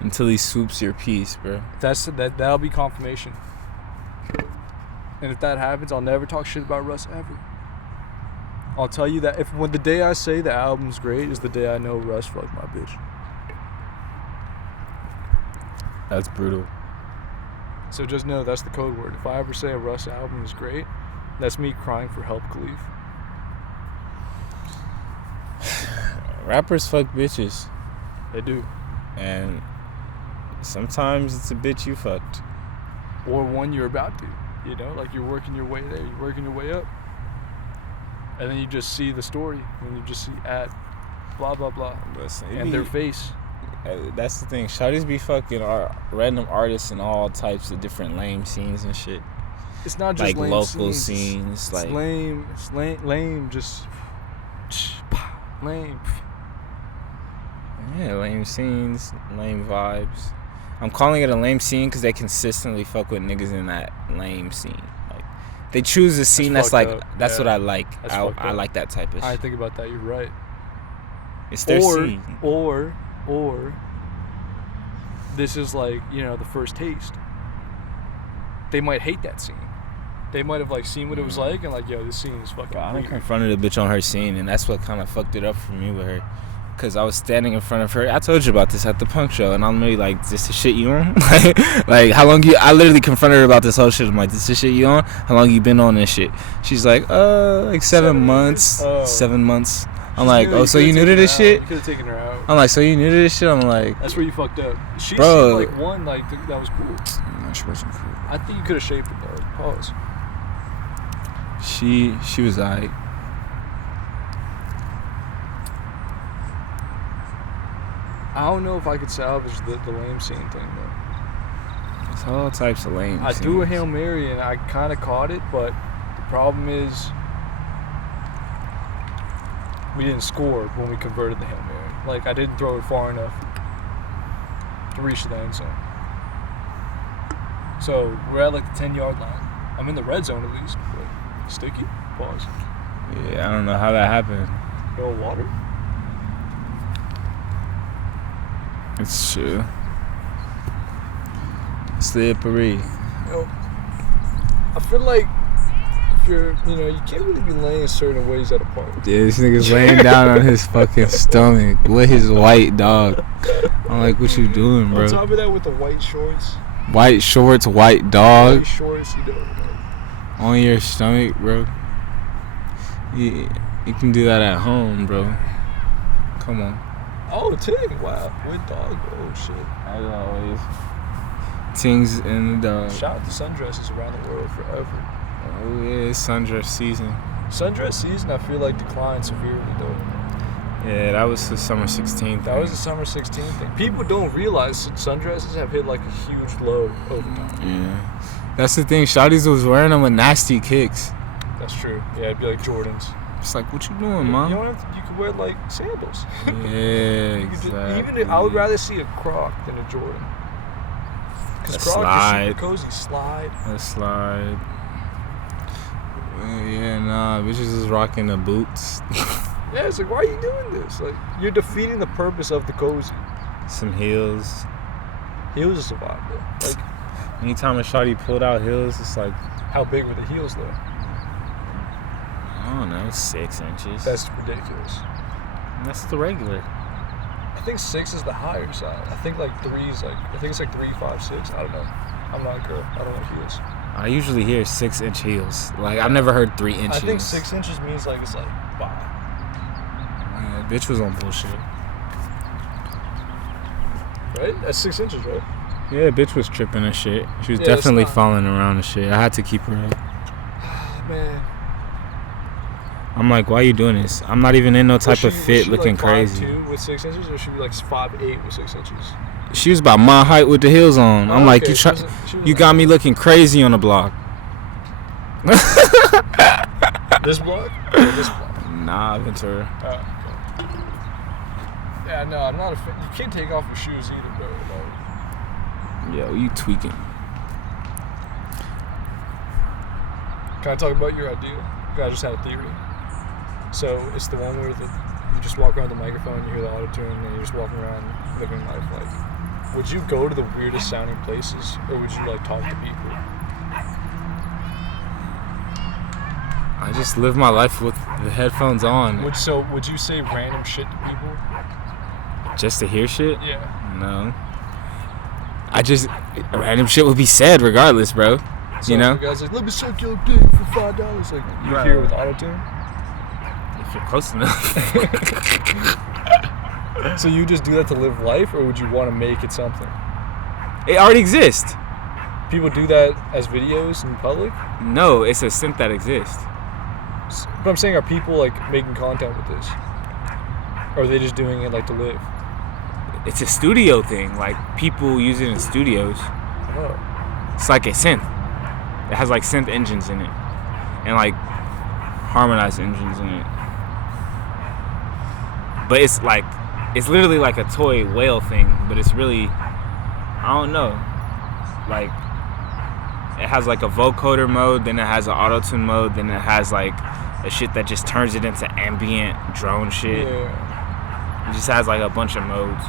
Until he swoops your piece, bro. That'll be confirmation. And if that happens, I'll never talk shit about Russ ever. I'll tell you that when the day I say the album's great is the day I know Russ fucked my bitch. That's brutal. So just know that's the code word. If I ever say a Russ album is great, that's me crying for help, Khalif. Rappers fuck bitches. They do. And sometimes it's a bitch you fucked. Or one you're about to. You know, like you're working your way there, you're working your way up. And then you just see the story. And you just see at blah, blah, blah. Listen, and their face. That's the thing. Shawty's be fucking random artists in all types of different lame scenes and shit. It's not just like lame local scenes. scenes. Like lame. It's lame. Just lame. Yeah, lame scenes, lame vibes. I'm calling it a lame scene because they consistently fuck with niggas in that lame scene. Like they choose a scene that's like up. That's what I like. I like that type of shit. I think about that. You're right. It's their scene. Or this is like, you know, the first taste. They might hate that scene. They might have like seen what it was like and like, yo, this scene is fucking I weird. confronted the bitch on her scene, and that's what kind of fucked it up for me with her. Cause I was standing in front of her. I told you about this at the punk show, and I'm really like, "This the shit you on?" like, how long you? I literally confronted her about this whole shit. I'm like, "This the shit you on? How long you been on this shit?" She's like, like 7 months. Oh. 7 months. I'm She's like, new. "Oh, so you new to this shit?" You could have taken her out. I'm like, "So you new to this shit?" I'm like, That's where you fucked up. She Bro. seemed like one, like that was cool. No, she wasn't cool. I think you could have shaped it though. Pause. She was alright. I don't know if I could salvage the lame scene thing though. It's all types of lame. I threw a Hail Mary and I kind of caught it, but the problem is we didn't score when we converted the Hail Mary. Like, I didn't throw it far enough to reach the end zone. So we're at like the 10-yard line. I'm in the red zone at least, but sticky. Pause. Yeah, I don't know how that happened. No water. It's true. Slippery. Yo, I feel like if you're, you know, you can't really be laying certain ways at a park. Yeah, this nigga's laying down on his fucking stomach with his white dog. I'm like, what you doing, bro? On top of that, with the white shorts. White shorts, white dog. White shorts, you know. On your stomach, bro. You can do that at home, bro. Come on. Oh, Ting, wow. With dog, oh shit. As always. Tings in the dog. Shout out to sundresses around the world forever. Oh yeah, it's sundress season. Sundress season, I feel like, declined severely though. Yeah, that was the summer 16th. That was the summer 16 thing. People don't realize that sundresses have hit like a huge low over time. Yeah. That's the thing. Shawty's was wearing them with nasty kicks. That's true. Yeah, it'd be like Jordans. It's like, what you doing, mom? You don't have to, you could wear like sandals. Yeah, You could exactly. even if, I would rather see a Croc than a Jordan. Because A Croc slide. is super cozy. Slide. A slide. Yeah, nah, bitches is rocking the boots. Yeah, it's like, why are you doing this? Like, you're defeating the purpose of the cozy. Some heels. Heels is a vibe though. Like, Anytime a shawty pulled out heels, it's like, how big were the heels though? I don't know, 6 inches. That's ridiculous. That's the regular. I think 6 is the higher side. I think like 3 is like, I think it's like 3, 5, 6. I don't know. I'm not a girl. I don't like heels. I usually hear 6-inch heels. Like, I've never heard 3 inches. I think 6 inches means like it's like, wow. Man, bitch was on bullshit. Right? That's 6 inches, right? Yeah, bitch was tripping and shit. She was Yeah, that's definitely not- falling around and shit. I had to keep her up. Man. I'm like, why you doing this? I'm not even in no type of fit looking like crazy. 5'2" with 6 inches, or should be like 5'8" with 6 inches? She was about my height with the heels on. I'm like, Okay, you she try, wasn't- she was you like- got me looking crazy on the block. This block? Or this block? Nah, Ventura. Oh, okay. Yeah, no, I'm not a fan. You can't take off your shoes either, bro. Like, Yo, you tweaking. can I talk about your idea? I just had a theory. So it's the one where you just walk around the microphone, you hear the auto-tune, and you're just walking around living life. Like, would you go to the weirdest sounding places, or would you like talk to people? I just live my life with the headphones on. Would you say random shit to people? Just to hear shit? Yeah. No. I just, random shit would be said regardless, bro. So You know? if the guy's like, let me suck your dick for $5. Like, you Right. hear it with auto-tune? If you're close enough. So you just do that to live life, or would you want to make it something? It already exists. People do that as videos in public? No, it's a synth that exists. But I'm saying, are people like making content with this? Or are they just doing it like to live? It's a studio thing. Like, people use it in studios. Oh. It's like a synth. It has like synth engines in it. And like harmonized engines in it. But it's like, it's literally like a toy whale thing, but it's really, I don't know. Like, it has like a vocoder mode, then it has an auto-tune mode, then it has like a shit that just turns it into ambient drone shit. Yeah. It just has like a bunch of modes.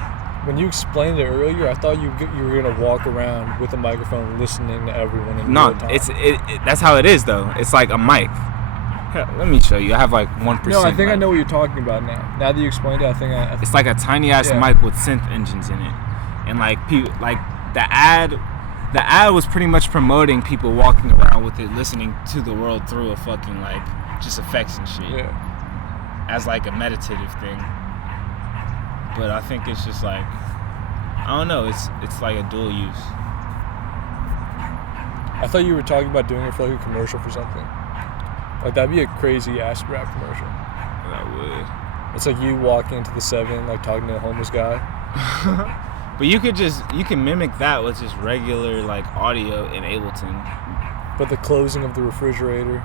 when you explained it earlier, I thought you were gonna walk around with a microphone listening to everyone in No, real time. that's how it is though. It's like a mic. Here, let me show you. I have like 1%. No, I think I know what you're talking about now. Now that you explained it, I think it's like a tiny ass mic with synth engines in it, and like people like the ad was pretty much promoting people walking around with it, listening to the world through a fucking like just effects and shit. Yeah. As like a meditative thing. But I think it's just like, I don't know, it's like a dual use. I thought you were talking about doing it for like a commercial for something. Like that'd be a crazy ass rap commercial. That would. It's like you walking into the 7, like talking to a homeless guy. But you can mimic that with just regular like audio in Ableton. But the closing of the refrigerator.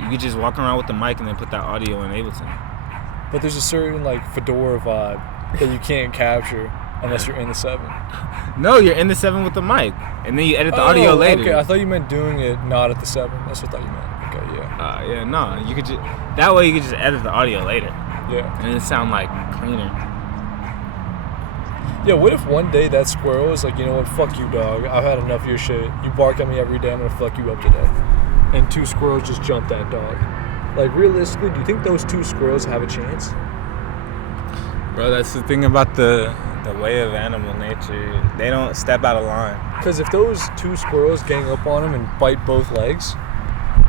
You could just walk around with the mic and then put that audio in Ableton. But there's a certain like fedora vibe that you can't capture unless you're in the 7. No, you're in the 7 with the mic, and then you edit the audio later. Okay, I thought you meant doing it not at the 7. That's what I thought you meant. Okay, yeah. Yeah, no, you could just that way you could just edit the audio later. Yeah. And it sound like cleaner. Yeah, what if one day that squirrel is like, you know what, fuck you, dog. I've had enough of your shit. You bark at me every day, I'm gonna fuck you up today. And 2 squirrels just jump that dog. Like, realistically, do you think those 2 squirrels have a chance? Bro, that's the thing about the way of animal nature. They don't step out of line. Because if those 2 squirrels gang up on him and bite both legs,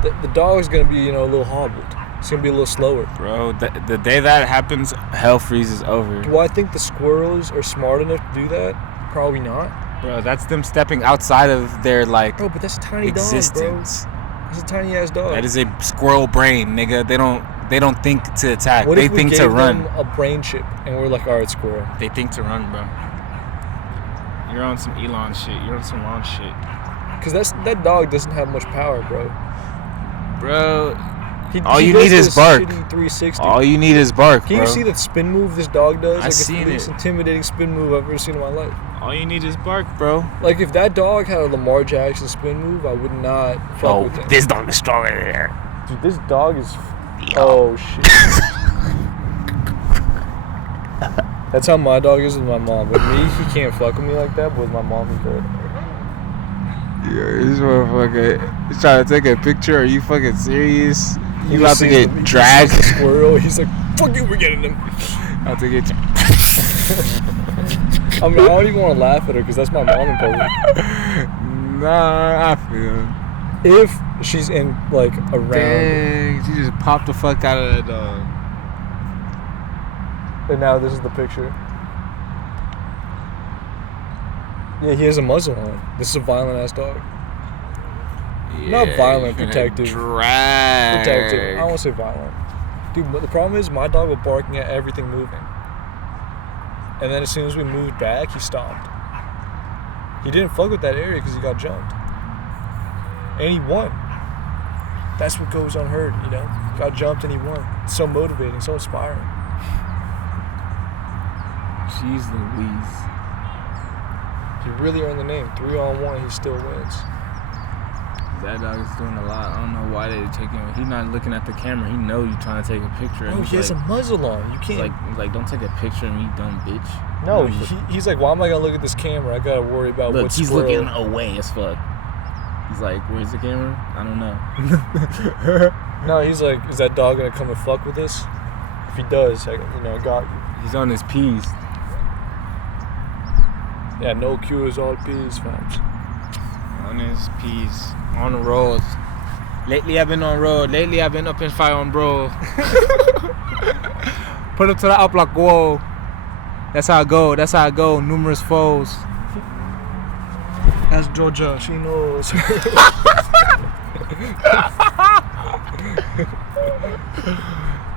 the dog's gonna be, you know, a little hobbled. It's gonna be a little slower. Bro, the day that happens, hell freezes over. Do I think the squirrels are smart enough to do that? Probably not. Bro, that's them stepping outside of their, like, Bro, but that's a tiny existence. dog, bro. It's a tiny ass dog. That is a squirrel brain, nigga. They don't think to attack. What they if we think gave to run. them a brain chip and we're like, all right, squirrel. They think to run, bro. You're on some Elon shit. You're on some launch shit. Because that dog doesn't have much power, bro. Bro, all he you does need is this bark. shitty 360. All you need is bark, Can bro. you see the spin move this dog does? Like, seen it's the most it. intimidating spin move I've ever seen in my life. All you need is bark, bro. Like, if that dog had a Lamar Jackson spin move, I would not fuck with him. This dog is stronger than there. Dude, this dog is... Oh, shit. That's how my dog is with my mom. With me, he can't fuck with me like that, but with my mom, he could. Yeah, this motherfucker is trying to take a picture. Are you fucking serious? You about to get dragged? He sees the squirrel. He's like, fuck you, we're getting him. About to get I mean, I don't even want to laugh at her because that's my mom in public. Nah, I feel. If she's in, like, around. Dang, she just popped the fuck out of that dog. And now this is the picture. Yeah, he has a muzzle on. This is a violent ass dog. Yeah, Not violent, protective. Drag. Protective. I don't want to say violent. Dude, but the problem is my dog was barking at everything moving. And then as soon as we moved back, he stopped. He didn't fuck with that area because he got jumped. And he won. That's what goes unheard, you know? Got jumped and he won. It's so motivating, so inspiring. Jeez Louise. He really earned the name. 3-on-1, he still wins. That dog is doing a lot. I don't know why they taking him. He's not looking at the camera. He know you trying to take a picture. Oh, he has a muzzle on. You can't. He's like, don't take a picture of me, dumb bitch. No, he's like, why am I gonna look at this camera? I gotta worry about Look, what he's squirrel. looking away as fuck. He's like, where's the camera? I don't know. No, he's like, is that dog gonna come and fuck with us? If he does, I got you. He's on his P's. Yeah, no cures, all P's, fam. On his P's. On the road. Lately I've been on road. Lately I've been up in fire on bro. Put him to the up like whoa. That's how I go. That's how I go. Numerous foes. That's Georgia. She knows.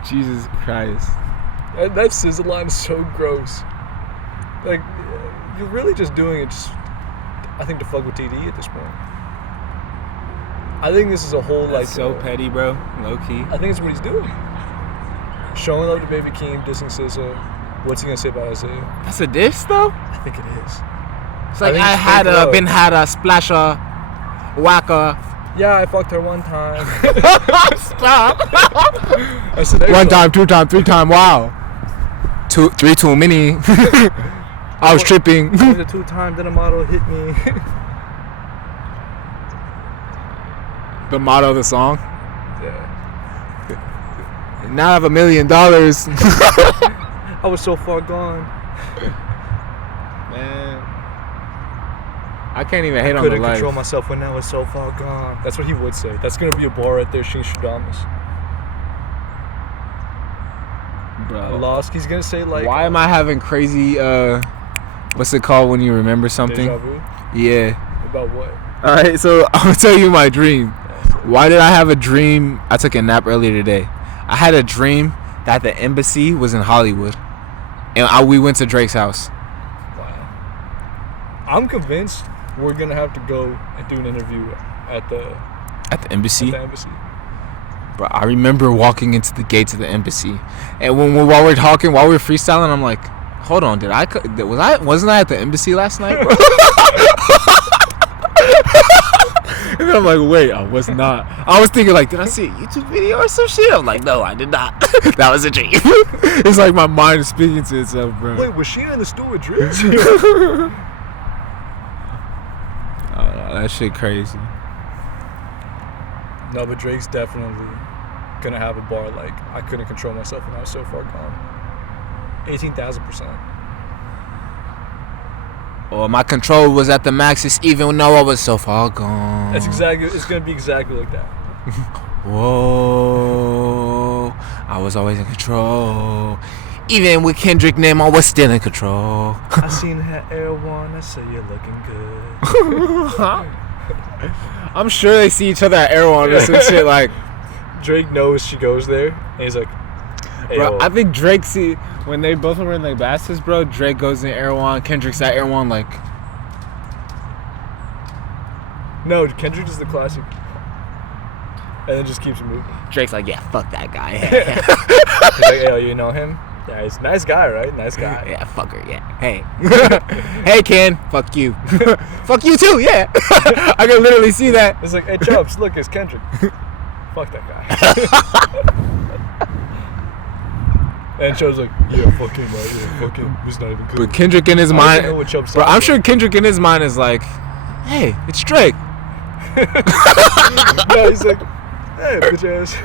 Jesus Christ. That sizzle line is so gross. Like, you're really just doing it just, I think, to fuck with TD at this point. I think this is a whole, like... That's so petty, bro. Low key. I think it's what he's doing. Showing love to Baby Keem, dissing SZA. What's he gonna say about Isaiah? That's a diss, though? I think it is. It's like, I had a splasher, whacker. Yeah, I fucked her one time. Stop. I said, one time, 2 time, 3 time, wow. 3 too many. I was tripping. The 2 times that a model hit me. The motto of the song. Yeah. Now I have $1 million. I was so far gone. Man, I can't even hate on the Couldn't life. control myself when I was so far gone. That's what he would say. That's gonna be a bar right there, Sheen Stradamus. Bro, Lost. He's gonna say like. why am I having crazy? What's it called when you remember something? Deja vu? Yeah. About what? All right, so I'm gonna tell you my dream. Why did I have a dream? I took a nap earlier today. I had a dream that the embassy was in Hollywood, and we went to Drake's house. Wow. I'm convinced we're gonna have to go and do an interview at the Embassy. At the embassy. Bro, I remember walking into the gates of the embassy, and while we're talking, while we're freestyling, I'm like, hold on, wasn't I at the embassy last night, bro? And then I'm like, wait, I was not. I was thinking like, did I see a YouTube video or some shit? I'm like, no, I did not. That was a dream. It's like my mind is speaking to itself, bro. Wait, was she in the store with Drake? Oh, no, that shit crazy. No, but Drake's definitely gonna have a bar like I couldn't control myself when I was so far gone. 18,000%. Oh, my control was at the maxes even though I was so far gone. It's gonna be exactly like that. Whoa, I was always in control. Even with Kendrick name, I was still in control. I seen her Air One, I said you're looking good. I'm sure they see each other at Air One or some shit like. Drake knows she goes there, and he's like, hey, bro, I think Drake when they both were in like baskets, bro. Drake goes in Air One, Kendrick's at Air One, like. No, Kendrick is the classic, and then just keeps it moving. Drake's like, yeah, fuck that guy. He's like, hey, you know him? Yeah, he's a nice guy, right? Nice guy. Yeah, fuck her, yeah. Hey. Hey, Ken. Fuck you. Fuck you too, yeah. I can literally see that. It's like, hey, Chubbs, look, it's Kendrick. Fuck that guy. And Chubbs like, yeah, fuck him, right? Yeah, fuck him. He's not even good. But Kendrick in his mind, know what Chubbs bro, I'm like. sure Kendrick in his mind is like, hey, it's Drake. No, he's like, hey, bitch ass.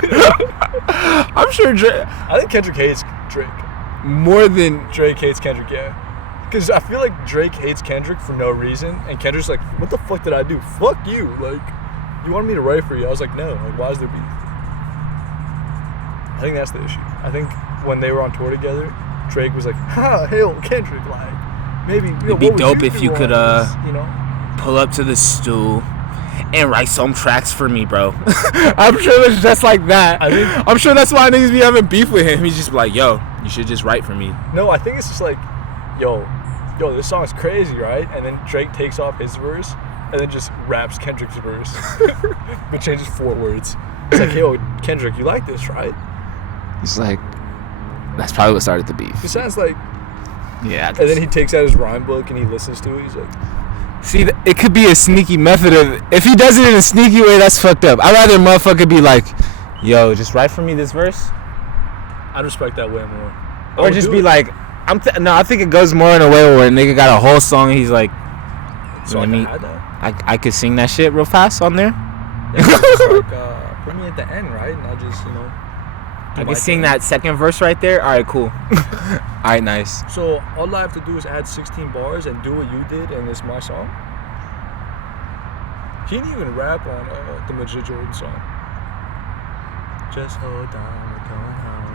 I'm sure Drake. I think Kendrick hates Drake. More than Drake hates Kendrick, yeah. Because I feel like Drake hates Kendrick for no reason, and Kendrick's like, what the fuck did I do? Fuck you. Like, you wanted me to write for you. I was like, no. Like, why is there beef? I think that's the issue. I think when they were on tour together, Drake was like, ha, hail Kendrick. Like, maybe. It'd be dope if you could, you know, pull up to the stool and write some tracks for me, bro. I'm sure it's just like that. I'm sure that's why niggas be having beef with him. He's just like, yo, you should just write for me. No, I think it's just like, yo, this song's crazy, right? And then Drake takes off his verse and then just raps Kendrick's verse, but changes 4 words. It's like, yo, Kendrick, you like this, right? He's like, that's probably what started the beef. It sounds like, yeah. And then he takes out his rhyme book and he listens to it. He's like, see, it could be a sneaky method of. If he does it in a sneaky way, that's fucked up. I'd rather a motherfucker be like, yo, just write for me this verse. I'd respect that way more. Or just be like, no, I think it goes more in a way where a nigga got a whole song and he's like, so I could sing that shit real fast on there. Yeah, like, put me at the end, right? And I just, I can sing that second verse right there. All right, cool. All right, nice. So all I have to do is add 16 bars and do what you did, and it's my song. He didn't even rap on the Majid Jordan song. Just hold on, we're going home.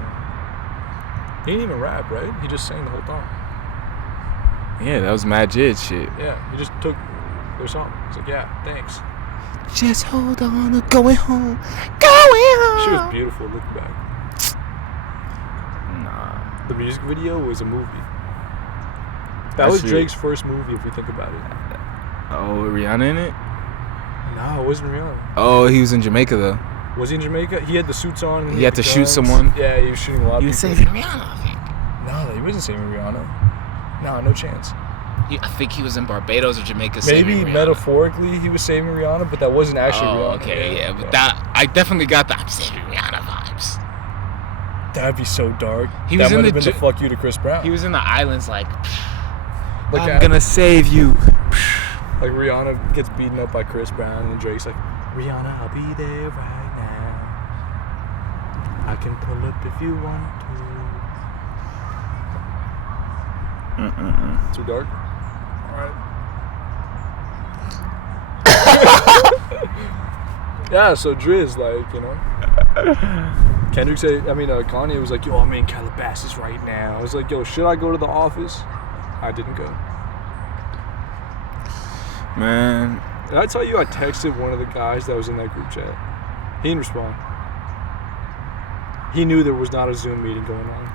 He didn't even rap, right? He just sang the whole time. Yeah, that was Majid shit. Yeah, he just took their song. He's like, yeah, thanks. Just hold on, we're going home. Going home. She was beautiful looking back. Nah. The music video was a movie. That was Drake's first movie, if we think about it. Oh, Rihanna in it? No, it wasn't Rihanna. Oh, he was in Jamaica though. Was he in Jamaica? He had the suits on. And he had to shoot someone. Yeah, he was shooting a lot of people. He was saving Rihanna, I think. No, he wasn't saving Rihanna. No chance. I think he was in Barbados or Jamaica. Maybe metaphorically he was saving Rihanna, but that wasn't actually Rihanna. Okay, yeah, but that I definitely got the I'm saving Rihanna vibes. That'd be so dark. He was that in might have been the fuck you to Chris Brown. He was in the islands like. Like I'm gonna save you. Like Rihanna gets beaten up by Chris Brown, and Drake's like, Rihanna, I'll be there right now. I can pull up if you want to. Too dark? Alright. Yeah, so Driz, like, you know. Kanye was like, yo, I'm in Calabasas right now. I was like, yo, should I go to the office? I didn't go. Man. Did I tell you I texted one of the guys that was in that group chat? He didn't respond. He knew there was not a Zoom meeting going on.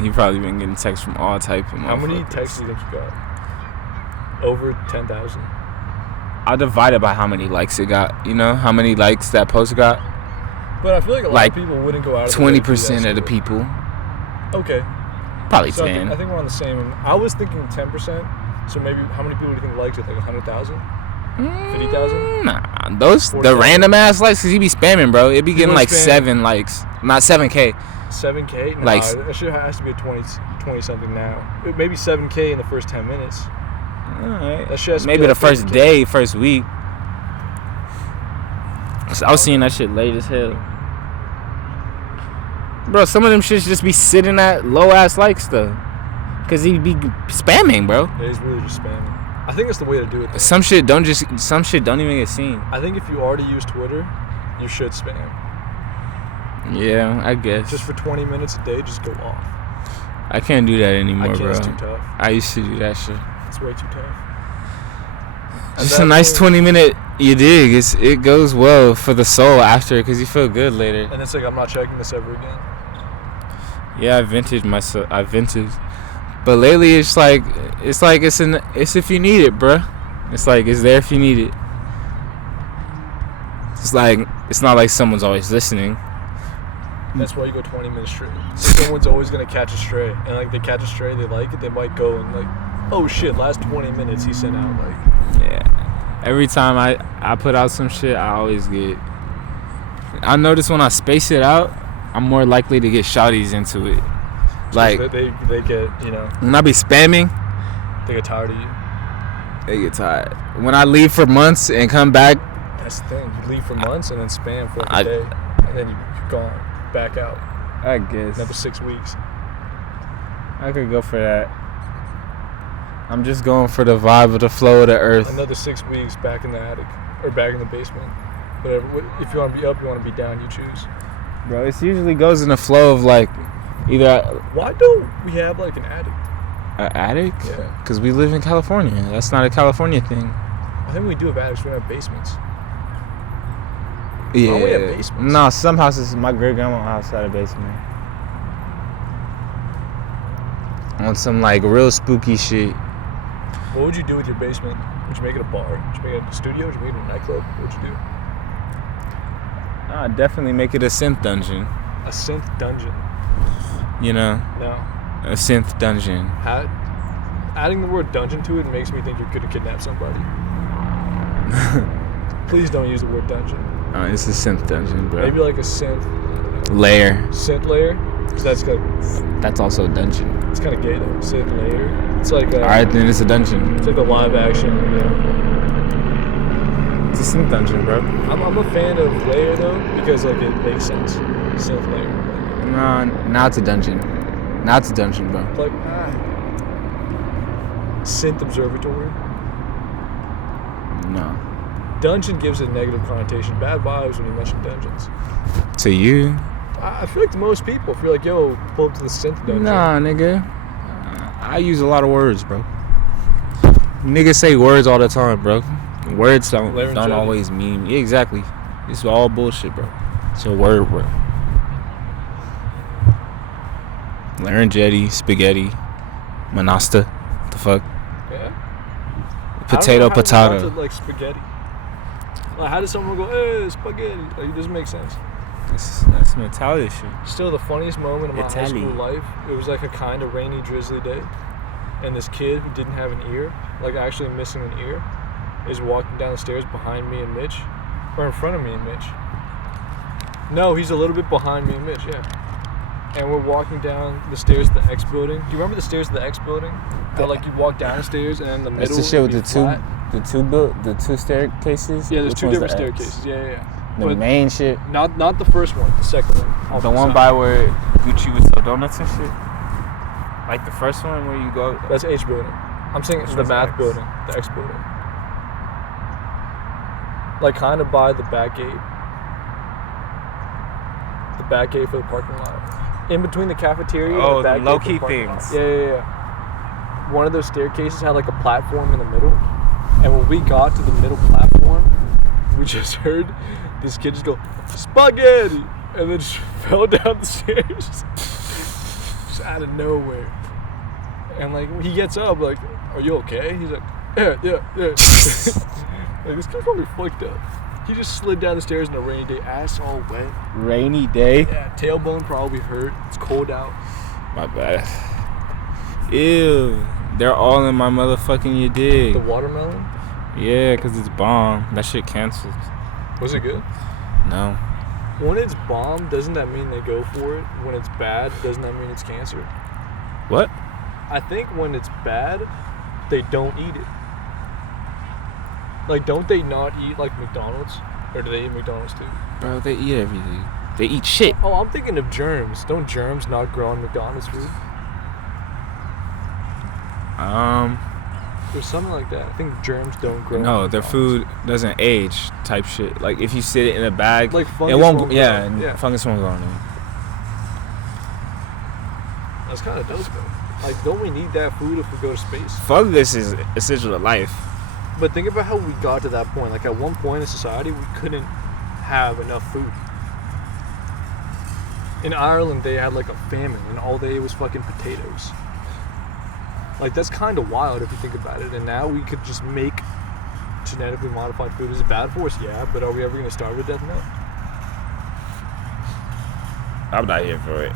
He probably been getting texts from all type of How many texts do you think you got? Over 10,000. I'll divide it by how many likes it got. You know, how many likes that post got. But I feel like a lot of people wouldn't go out of 20% of the people. Okay. Probably so 10. I think we're on the same. I was thinking 10%. So maybe how many people do you think liked it? Like 100,000? 50,000? Nah, those 40, the random ass likes, cause he be spamming, bro. It be getting like 7 likes, not 7K. 7K? Nah, like that shit has to be a 20 something now. Maybe 7K in the first 10 minutes. Alright. That shit has to maybe be the like first 50K. day, first week. I was seeing that shit late as hell. Bro, some of them shits just be sitting at low ass likes though. Cause he be spamming, bro. Yeah, he's really just spamming. I think that's the way to do it though. Some shit don't even get seen. I think if you already use Twitter, you should spam. Yeah, I guess. Just for 20 minutes a day, just go off. I can't do that anymore, bro. It's too tough. I used to do that shit. It's way too tough. Just a nice 20-minute, you dig. It goes well for the soul after, because you feel good later. And it's like, I'm not checking this ever again. Yeah, I vintage myself. But lately, it's if you need it, bruh. It's like it's there if you need it. It's like it's not like someone's always listening. That's why you go 20 minutes straight. Someone's always gonna catch a stray, and like they catch a stray, they like it, they might go and like, oh shit, last 20 minutes he sent out like. Yeah. Every time I put out some shit, I always get. I notice when I space it out, I'm more likely to get shawties into it. Like they get, you know, when I be spamming, they get tired of you. They get tired. When I leave for months and come back, that's the thing. You leave for months and then spam for like a day, and then you're gone, back out. I guess another 6 weeks. I could go for that. I'm just going for the vibe of the flow of the earth. Another 6 weeks back in the attic or back in the basement. Whatever. If you want to be up, you want to be down, you choose. Bro, it usually goes in the flow of like either. Why don't we have like an attic? An attic? Yeah. Because we live in California. That's not a California thing. I think we do have attics. We don't have basements. Yeah. Why don't we have basements? No, some houses. My great grandma house had a basement. On some like real spooky shit. What would you do with your basement? Would you make it a bar? Would you make it a studio? Would you make it a nightclub? What would you do? I'd definitely make it a synth dungeon. A synth dungeon? You know? No. A synth dungeon. Adding the word dungeon to it makes me think you're gonna kidnap somebody. Please don't use the word dungeon. It's a synth dungeon, bro. Maybe like a synth layer. Synth layer? Because that's also a dungeon. It's kind of gay though. Synth layer. It's like alright, then it's a dungeon. It's like the live action, you know. It's a synth dungeon, bro. I'm a fan of layer though because like it makes sense. Synth layer. No, now it's a dungeon. Now it's a dungeon, bro. Like synth observatory. No. Dungeon gives it a negative connotation. Bad vibes when you mention dungeons. To you? I feel like to most people, if you're like, yo, pull up to the synth dungeon. Nah, nigga. I use a lot of words, bro. Niggas say words all the time, bro. Words don't always mean. Yeah, exactly. It's all bullshit, bro. It's a word, bro. Laryngetti, spaghetti, manasta. What the fuck? Yeah. Potato. Like spaghetti. Like, how does someone go, hey, spaghetti? Like, it doesn't make sense. That's some Italian shit. Still, the funniest moment of my high school life, it was like a kind of rainy, drizzly day. And this kid who didn't have an ear, like actually missing an ear, is walking down the stairs behind me and Mitch. Or in front of me and Mitch. No, he's a little bit behind me and Mitch, yeah. and we're walking down the stairs to the X building. Do you remember the stairs to the X building? That like you walk down the stairs and in the middle. That's the shit with the two staircases. Yeah, there's Which two one's different the X? staircases. Yeah. The But main shit. Not the first one, the second one. off The one side. by where Gucci would sell donuts and shit. Like the first one where you go. That's H building. I'm saying it's the one's math X? building, the X building. Like kind of by the back gate. The back gate for the parking lot. In between the cafeteria Oh, and the back the gate low for the key parking lot. things. Yeah. One of those staircases had like a platform in the middle. And when we got to the middle platform, we just heard this kid just go, spaghetti! And then just fell down the stairs. Just out of nowhere. And like, he gets up, like, are you okay? He's like, yeah. Like, this kid's probably flicked up. He just slid down the stairs on a rainy day, ass all wet. Rainy day? Yeah, tailbone probably hurt. It's cold out. My bad. Ew. They're all in my motherfucking you dig. The watermelon? Yeah, because it's bomb. That shit cancels. Was it good? No. When it's bomb, doesn't that mean they go for it? When it's bad, doesn't that mean it's cancer? What? I think when it's bad, they don't eat it. Like, don't they not eat, like, McDonald's? Or do they eat McDonald's, too? Bro, they eat everything. They eat shit. Oh, I'm thinking of germs. Don't germs not grow on McDonald's food? There's something like that. I think germs don't grow. No, their food doesn't age type shit. Like, if you sit it in a bag, like fungus it won't, won't yeah, grow. Yeah. fungus won't grow on it. That's kind of dope, though. Like, don't we need that food if we go to space? Fungus is essential to life. But think about how we got to that point. Like, at one point in society, we couldn't have enough food. In Ireland, they had, like, a famine, and all they ate was fucking potatoes. Like, that's kind of wild if you think about it. And now we could just make genetically modified food. Is it bad for us? Yeah, but are we ever going to starve to death? No. I'm not here for it.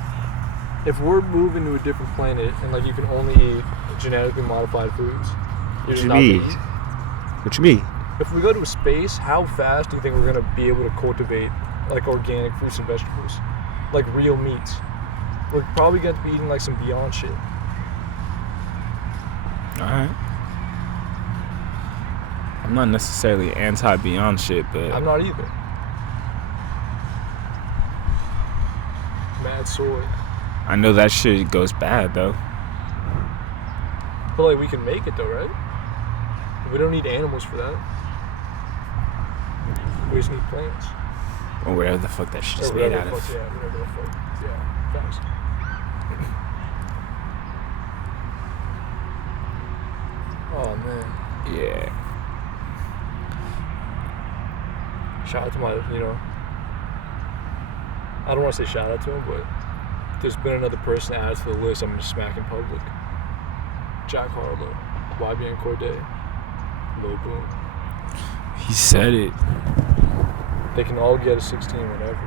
If we're moving to a different planet, and, like, you can only eat genetically modified foods, What you mean? What you mean? If we go to space, how fast do you think we're going to be able to cultivate, like, organic fruits and vegetables? Like, real meats. We're probably going to be eating, like, some Beyond shit. Alright. I'm not necessarily anti-Beyond shit, but I'm not either. Mad soy. I know that shit goes bad, though. But, like, we can make it, though, right? We don't need animals for that. We just need plants. Or whatever the fuck that shit is Or made whatever out the of. fuck, yeah, whatever the fuck. Yeah, thanks. Oh, man. Yeah. Shout out to my, I don't want to say shout out to him, but there's been another person added to the list I'm just smacking public. Jack Harlow, YBN Corday, Lil Boom. He said it. They can all get a 16 whenever.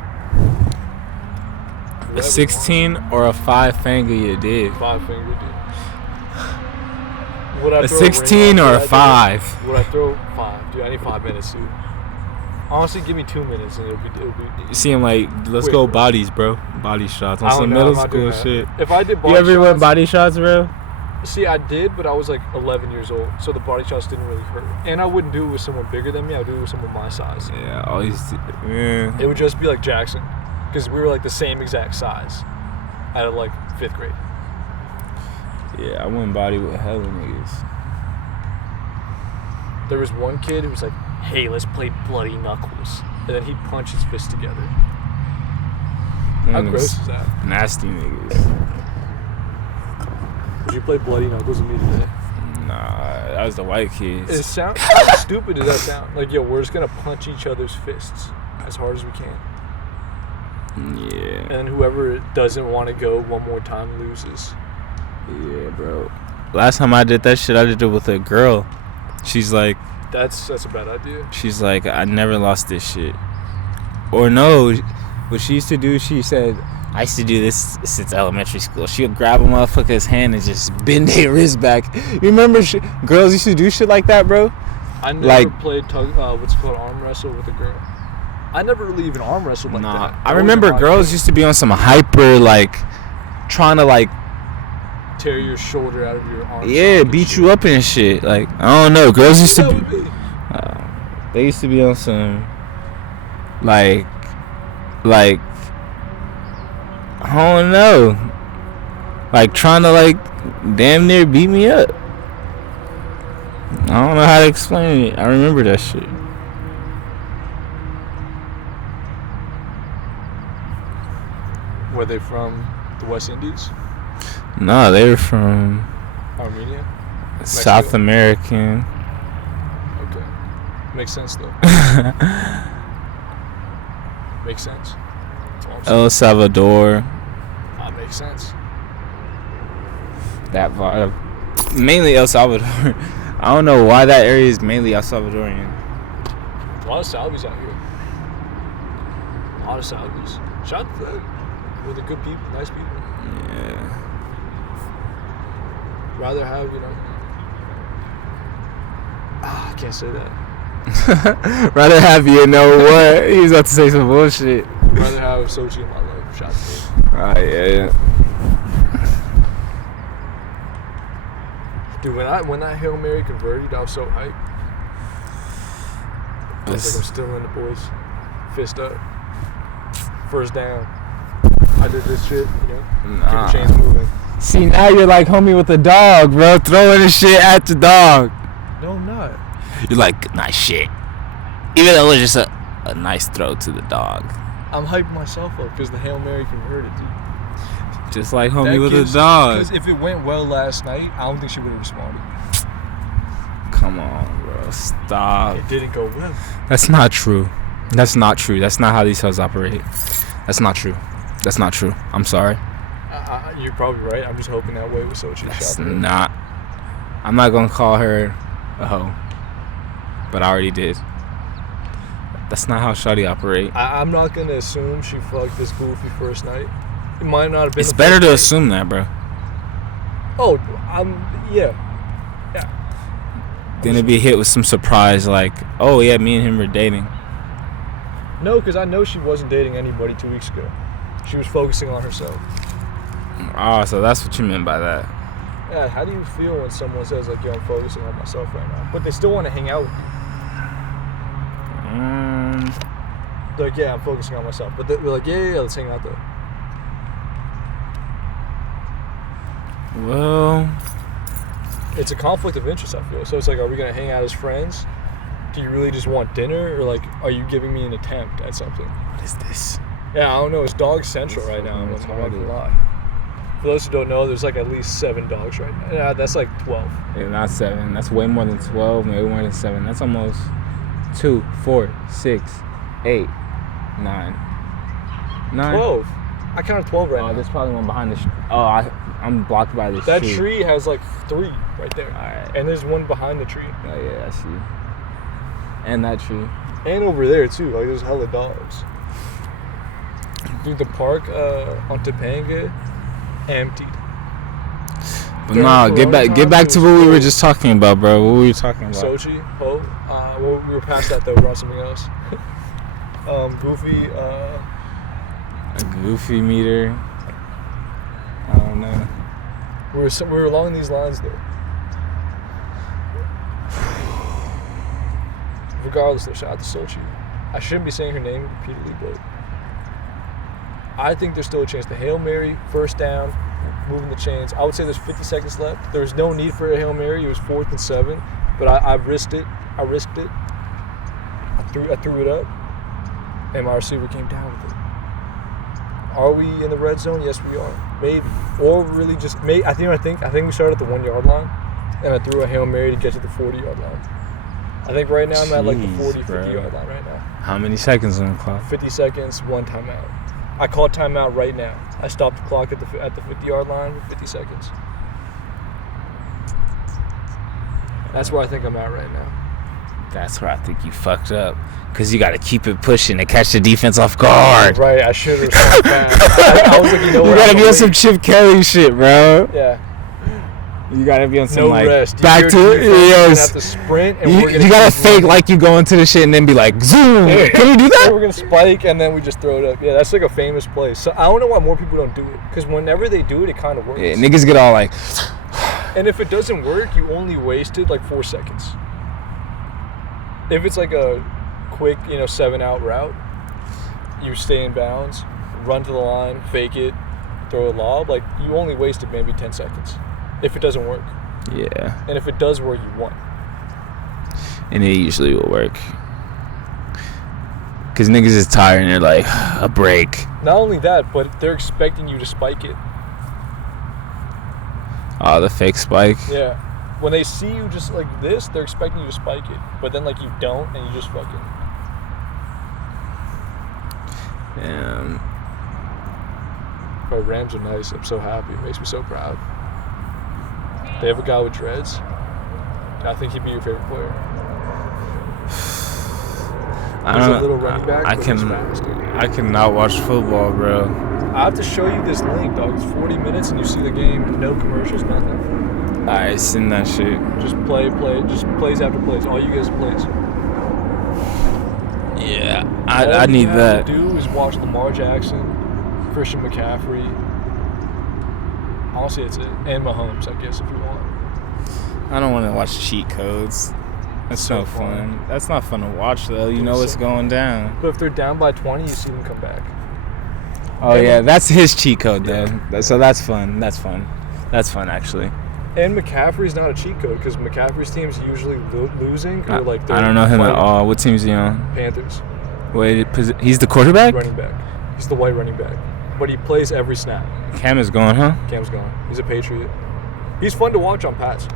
A 16 or a 5-finger you did? 5-finger, dude. Would I A throw 16 ring or on? a 5? Would I throw 5? Dude, I need 5 minutes, dude. Honestly, give me 2 minutes and it'll be. You see him like, let's go bodies, bro. Body shots on some middle school shit. If I did body You ever shots, went body shots, bro? See, I did, but I was like 11 years old, so the body shots didn't really hurt. And I wouldn't do it with someone bigger than me. I would do it with someone my size. Yeah, always. Yeah. It would just be like Jackson, because we were like the same exact size out of like 5th grade. Yeah, I went body with hella niggas. There was one kid who was like, hey, let's play bloody knuckles. And then he'd punch his fists together. How gross is that? Nasty niggas. Did you play bloody knuckles with me today? Nah, that was the white kids. How stupid does that sound? Like, yo, we're just gonna punch each other's fists as hard as we can. Yeah. And then whoever doesn't want to go one more time loses. Yeah, bro. Last time I did that shit, I did it with a girl. She's like, That's a bad idea. she's like, I never lost this shit. Or no, what she used to do, she said, I used to do this since elementary school. She would grab a motherfucker's hand and just bend their wrist back. You remember girls used to do shit like that, bro? I never Like- played what's it called, arm wrestle with a girl. I never really even arm wrestled like that. I remember girls used to be on some hyper, like, trying to like tear your shoulder out of your arm. Yeah, beat you up and shit. Like, I don't know. Girls used to be. They used to be on some like I don't know. Like trying to like damn near beat me up. I don't know how to explain it. I remember that shit. Were they from the West Indies? No, they were from Armenia? South Mexico? American. Okay. Makes sense though. Makes sense. That's all I'm saying. El Salvador. That makes sense. That vibe. Mainly El Salvador. I don't know why that area is mainly El Salvadorian. A lot of Salvies out here. A lot of Salvies. Shout out to them. We're the good people, nice people. Yeah. Rather have, I can't say that. Rather have you know what? He was about to say some bullshit. Rather have Sochi in my life. Shout out to them. Oh, yeah. Dude, when that Hail Mary converted, I was so hyped. I was like, I'm still in the boys. Fist up. First down. I did this shit, Keep the chains moving. See, now you're like homie with the dog, bro. Throwing the shit at the dog. No, I'm not. You're like, nice shit. Even though it was just a nice throw to the dog. I'm hyping myself up because the Hail Mary converted, dude. Just like homie with a dog. Because if it went well last night, I don't think she would have responded. Come on, bro. Stop. It didn't go well. That's not true. That's not true. That's not how these hoes operate. That's not true. That's not true. I'm sorry. You're probably right. I'm just hoping that way with Sochi. That's not. I'm not gonna call her a hoe, but I already did. That's not how shawty operate. I'm not gonna assume she fucked this goofy first night. It might not have been. It's better to assume that, bro. Oh, yeah. Then it'd be hit with some surprise, like, oh yeah, me and him were dating. No, because I know she wasn't dating anybody 2 weeks ago. She was focusing on herself. Oh, so that's what you meant by that. Yeah, how do you feel when someone says, like, yo, I'm focusing on myself right now, but they still want to hang out with you? They're like, yeah, I'm focusing on myself. But they're like, yeah, let's hang out though. Well, it's a conflict of interest, I feel. So it's like, are we going to hang out as friends? Do you really just want dinner? Or, like, are you giving me an attempt at something? What is this? Yeah, I don't know. It's dog central right now. I'm not gonna lie. For those who don't know, there's like at least 7 dogs right now. Yeah, that's like 12. Yeah, not 7. That's way more than 12. Maybe more than 7. That's almost 2, 4, 6, 8, 9. 12. I counted 12 right now. Oh, there's probably one behind the. I'm blocked by this. That tree has like 3 right there. All right. And there's one behind the tree. Oh yeah, I see. And that tree. And over there too. Like there's hella dogs. Dude, the park on Topanga emptied. But nah, get back to what we were just talking about, bro. What were we talking about? Sochi, well, we were past that though. We're on something else. Goofy. A goofy meter. I don't know. We were along these lines though. Regardless, though, shout out to Sochi. I shouldn't be saying her name repeatedly, but I think there's still a chance. The Hail Mary, first down, moving the chains. I would say there's 50 seconds left. There's no need for a Hail Mary. It was 4th and 7, but I risked it. I threw it up, and my receiver came down with it. Are we in the red zone? Yes, we are. Maybe, or really just maybe. I think we started at the 1 yard line, and I threw a Hail Mary to get to the 40 yard line. I think right now I'm at like the 40, 50 yard line right now. How many seconds on the clock? 50 seconds, 1 timeout. I called timeout right now. I stopped the clock at the 50 yard line with 50 seconds. That's where I think I'm at right now. That's where I think you fucked up. Because you got to keep it pushing to catch the defense off guard. Right, I should have responded fast. I was like, you know what? You got to be on some Chip Kelly shit, bro. Yeah. You gotta be on some No like rest. back to You're gonna yes. have to sprint, and we're You gonna gotta keep fake running. like you go into the shit and then be like zoom. Can you do that? We're gonna spike and then we just throw it up. Yeah, that's like a famous play. So I don't know why more people don't do it, because whenever they do it, it kind of works. Yeah, niggas get all like. And if it doesn't work, you only wasted like 4 seconds. If it's like a quick, 7-out route, you stay in bounds, run to the line, fake it, throw a lob, like you only wasted maybe 10 seconds. If it doesn't work. Yeah. And if it does work, you won. And it usually will work. Because niggas is tired and they're like, a break. Not only that, but they're expecting you to spike it. Oh, the fake spike? Yeah. When they see you just like this, they're expecting you to spike it. But then like you don't, and you just fucking... Damn. Bro, Rams are nice. I'm so happy. It makes me so proud. They have a guy with dreads. I think he'd be your favorite player. He's a little running back, but he's fast, dude. I cannot watch football, bro. I have to show you this link, dog. It's 40 minutes and you see the game. No commercials, nothing. Alright, send that shit. Just play. Just plays after plays. All you guys plays. Yeah, I need that. All you have to do is watch Lamar Jackson, Christian McCaffrey. Honestly, it's it. And Mahomes, I guess, if you want. I don't want to watch cheat codes. That's no fun. That's not fun to watch, though. You know what's going down. But if they're down by 20, you see them come back. Oh, yeah. That's his cheat code, though. Yeah. So that's fun. That's fun. That's fun, actually. And McCaffrey's not a cheat code, because McCaffrey's team's usually losing. Or like I don't know him at all. What team is he on? Panthers. Wait, he's the quarterback? Running back. He's the white running back. But he plays every snap. Cam is gone, huh? Cam's gone. He's a Patriot. He's fun to watch on Pats.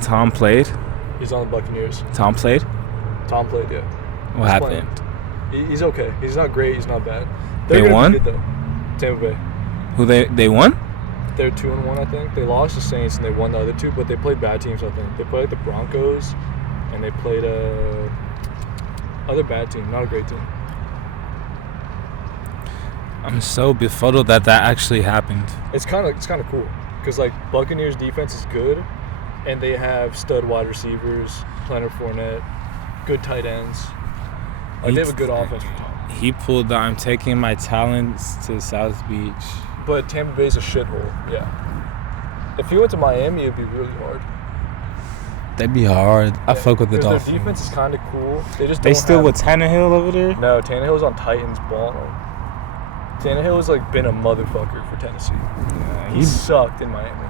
Tom played? He's on the Buccaneers. Tom played, yeah. What happened? He's okay. He's not great. He's not bad. They won? Good, though. Tampa Bay. Who they won? They're 2-1, I think. They lost the Saints and they won the other two, but they played bad teams, I think. They played the Broncos and they played other bad team, not a great team. I'm so befuddled that actually happened. It's kind of cool because like Buccaneers defense is good, and they have stud wide receivers, Leonard Fournette, good tight ends. Like they have a good offense from top. He pulled the I'm taking my talents to South Beach. But Tampa Bay's a shithole. Yeah. If he went to Miami, it'd be really hard. That'd be hard. I fuck with the Dolphins. Dolphins. Their defense is kind of cool. They still with Tannehill over there? No, Tannehill's on Titans balling. Tannehill has like been a motherfucker for Tennessee. Yeah, he sucked in Miami.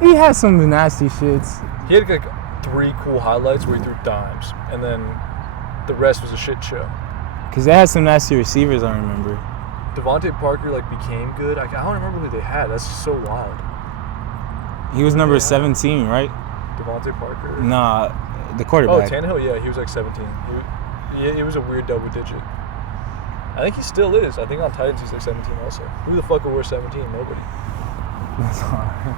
He had some nasty shits. He had like 3 cool highlights where he threw dimes, and then the rest was a shit show. Because they had some nasty receivers, I remember. Devontae Parker like became good. I don't remember who they had. That's so wild. He was number 17, right? Devontae Parker? Nah, the quarterback. Oh, Tannehill, yeah, he was like 17. He was a weird double digit. I think he still is. I think on Titans he's like 17 also. Who the fuck will wear 17? Nobody. That's hard.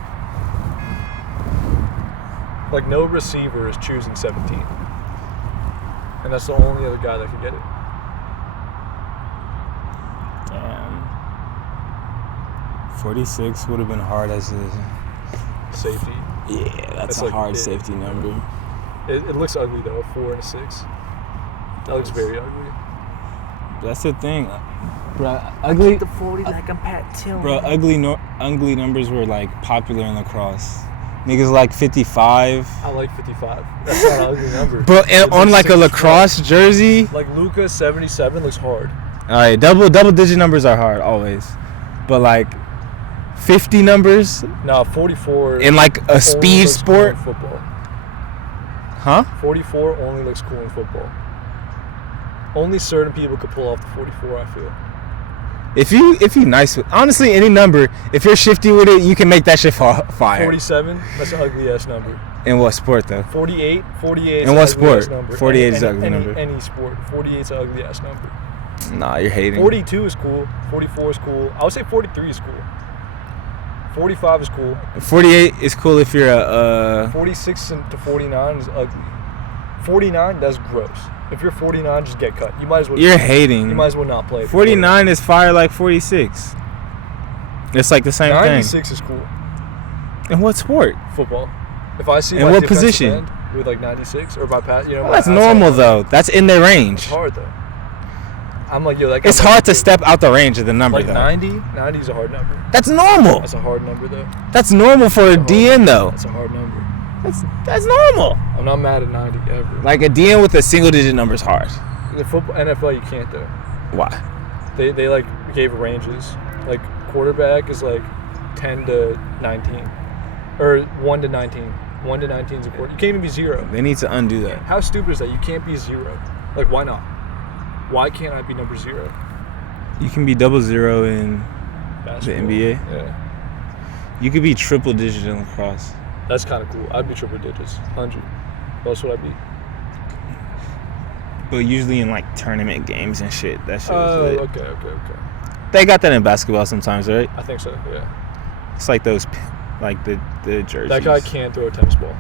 Like no receiver is choosing 17. And that's the only other guy that could get it. Damn. 46 would have been hard as a safety. Yeah, that's a like hard safety number. It looks ugly though, a 4 and a 6. That looks very ugly. That's the thing, bro. Ugly. The 40 like I'm Pat Tillman. Bro, ugly numbers were like popular in lacrosse. Niggas like 55. I like 55. That's not an ugly number. But on like a lacrosse jersey, like Luka 77 looks hard. All right, double digit numbers are hard always, but like 50 numbers. No, 44. In like a speed sport. Cool in football. Huh? 44 only looks cool in football. Only certain people could pull off the 44, I feel. If you nice with honestly any number, if you're shifty with it, you can make that shit fire. 47, that's an ugly ass number. In what sport though? 48 is in what sport? Number. 48 is an ugly number. Any sport. 48 is an ugly ass number. Nah, you're hating. 42 is cool. 44 is cool. I would say 43 is cool. 45 is cool. 48 is cool if you're a 46 to 49 is ugly. 49, that's gross. If you're 49, just get cut. You might as well. You're hating. You might as well not play. 49 is fire like 46. It's like the same 96 is cool. thing. In what sport? Football. If I see In my what defensive position? end with like 96 or by pass, you know. Well, that's normal though. That's in their range. It's hard though. I'm like, yo, that guy. It's hard to step out the range of the number like though. 90 is a hard number. That's normal. That's a hard number though. That's normal for a DN though. That's a hard number. That's normal. I'm not mad at 90 ever. Like a DN with a single digit number is hard. The football NFL, you can't though. Why? They like gave ranges. Like quarterback is like 10 to 19, or 1 to 19. 1 to 19 is a quarter. You can't even be 0. They need to undo that. How stupid is that? You can't be 0. Like why not? Why can't I be number 0? You can be 00 in Basketball. the NBA. Yeah. You could be triple digit in lacrosse. That's kind of cool. I'd be triple digits, 100. That's what I'd be. But usually in like tournament games and shit, that shit is Oh, lit. okay. They got that in basketball sometimes, right? I think so. Yeah. It's like those, like the jerseys. That guy can't throw a tennis ball.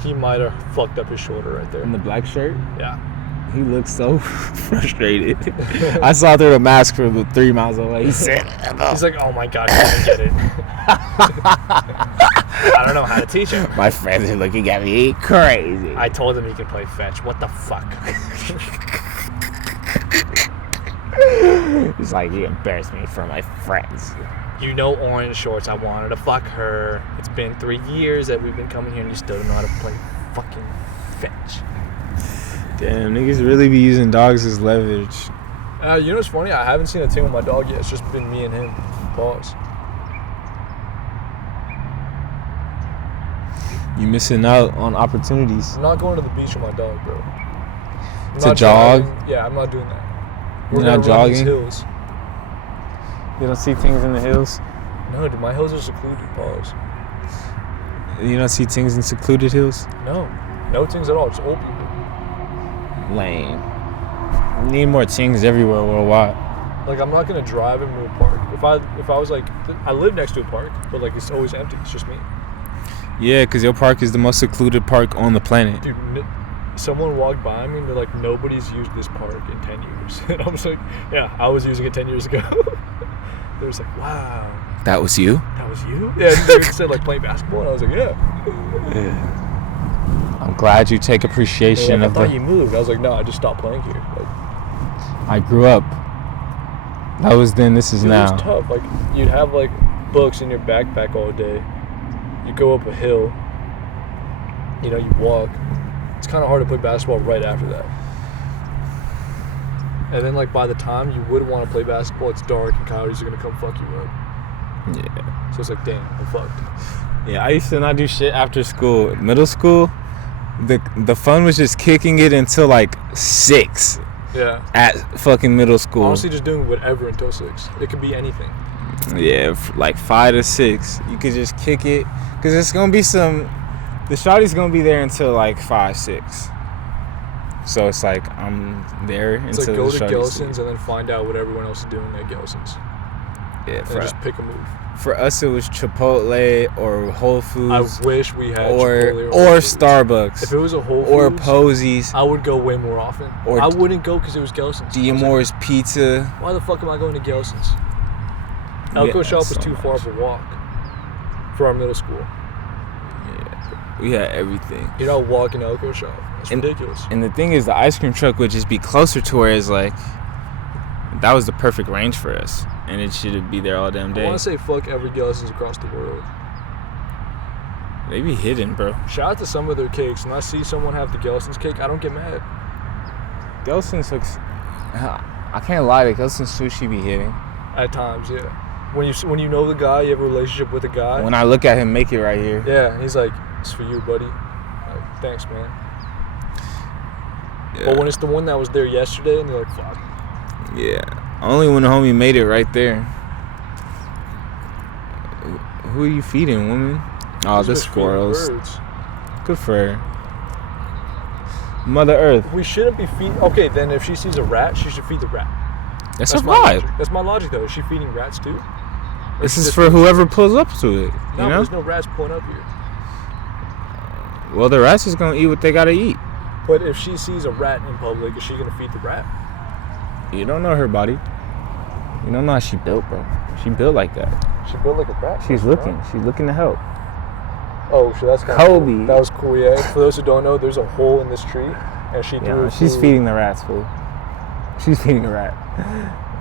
He might have fucked up his shoulder right there. In the black shirt. Yeah. He looks so frustrated. I saw through the mask from 3 miles away. He said, He's like, oh my god, he didn't get it. I don't know how to teach him. my friends are looking at me crazy. I told him he can play fetch. What the fuck? He's like, you embarrassed me in front of my friends. You know orange shorts, I wanted to fuck her. It's been 3 years that we've been coming here and you still don't know how to play fucking fetch. Damn, niggas really be using dogs as leverage. You know what's funny? I haven't seen a team with my dog yet. It's just been me and him. Pause. You missing out on opportunities. I'm not going to the beach with my dog, bro. To jog? Yeah, I'm not doing that. You're We're not gonna run these jogging? hills. You don't see things in the hills? No, dude, my hills are secluded. Pause. You don't see things in secluded hills? No things at all. Just old people. Lame. You need more things everywhere worldwide. Like I'm not gonna drive into a park. If I was like, I live next to a park, but like it's always empty. It's just me. Yeah, because your park is the most secluded park on the planet. Dude, someone walked by me and they're like, nobody's used this park in 10 years. And I was like, yeah, I was using it 10 years ago. They was like, wow. That was you? That was you? Yeah, they said like playing basketball, and I was like, yeah. I'm glad you take appreciation Like, of I thought the... you moved. I was like, no, I just stopped playing here. Like, I grew up. That was then, this is dude, now. It was tough. Like, you'd have like books in your backpack all day. You go up a hill. You know, you walk. It's kind of hard to play basketball right after that. And then, like, by the time you would want to play basketball, it's dark and coyotes are going to come fuck you up. Yeah. So it's like, damn, I'm fucked. Yeah, I used to not do shit after school. Middle school, the fun was just kicking it until like 6 Yeah. at fucking middle school. Honestly, just doing whatever until 6. It could be anything. Yeah, like 5 to 6. You could just kick it. Because it's going to be some... The shawty's going to be there until like 5, 6. So it's like I'm there It's until like go the to shawty's Gelson's and then find out what everyone else is doing at Gelson's. Yeah, And just pick a move. for us it was Chipotle or Whole Foods. I wish we had or Chipotle Whole Foods. Starbucks. If it was a Whole Foods, or Posey's. I would go way more often. Or I wouldn't go because it was Gelson's. Diamore's Pizza. Why the fuck am I going to Gelson's? Yeah, Elko Shop was so too far of a walk for our middle school. Yeah, we had everything. You're not walking to Elko Shop. That's ridiculous. And the thing is, the ice cream truck would just be closer to where it's like, that was the perfect range for us. And it should be there all damn I day. want to say fuck every Gelson's across the world. They be hidden, bro. Shout out to some of their cakes. When I see someone have the Gelson's cake, I don't get mad. Gelson's looks... I can't lie, the Gelson's sushi be hitting. At times, yeah. When you know the guy, you have a relationship with the guy. When I look at him make it right here. Yeah, and he's like, it's for you, buddy. Like, thanks, man. Yeah. But when it's the one that was there yesterday, and they're like, fuck. Yeah. Only when the homie made it right there. Who are you feeding, woman? Oh, the Those are squirrels. birds. Good for her. Mother Earth. We shouldn't be feeding. Okay, then if she sees a rat, she should feed the rat. That's a my vibe. logic. That's my logic, though. Is she feeding rats too? Or This she is just for feeding whoever rats? pulls up to it. No, You know? there's no rats pulling up here. Well, the rats is gonna eat what they gotta eat. But if she sees a rat in public, is she gonna feed the rat? You don't know her body. You don't know how she built, bro. She built like that. She built like a rat. She's looking. She's looking to help. Oh, so that's kind Kobe. of cool. That was cool, yeah. For those who don't know, there's a hole in this tree, and she threw She's food. feeding the rats, fool. She's feeding a rat.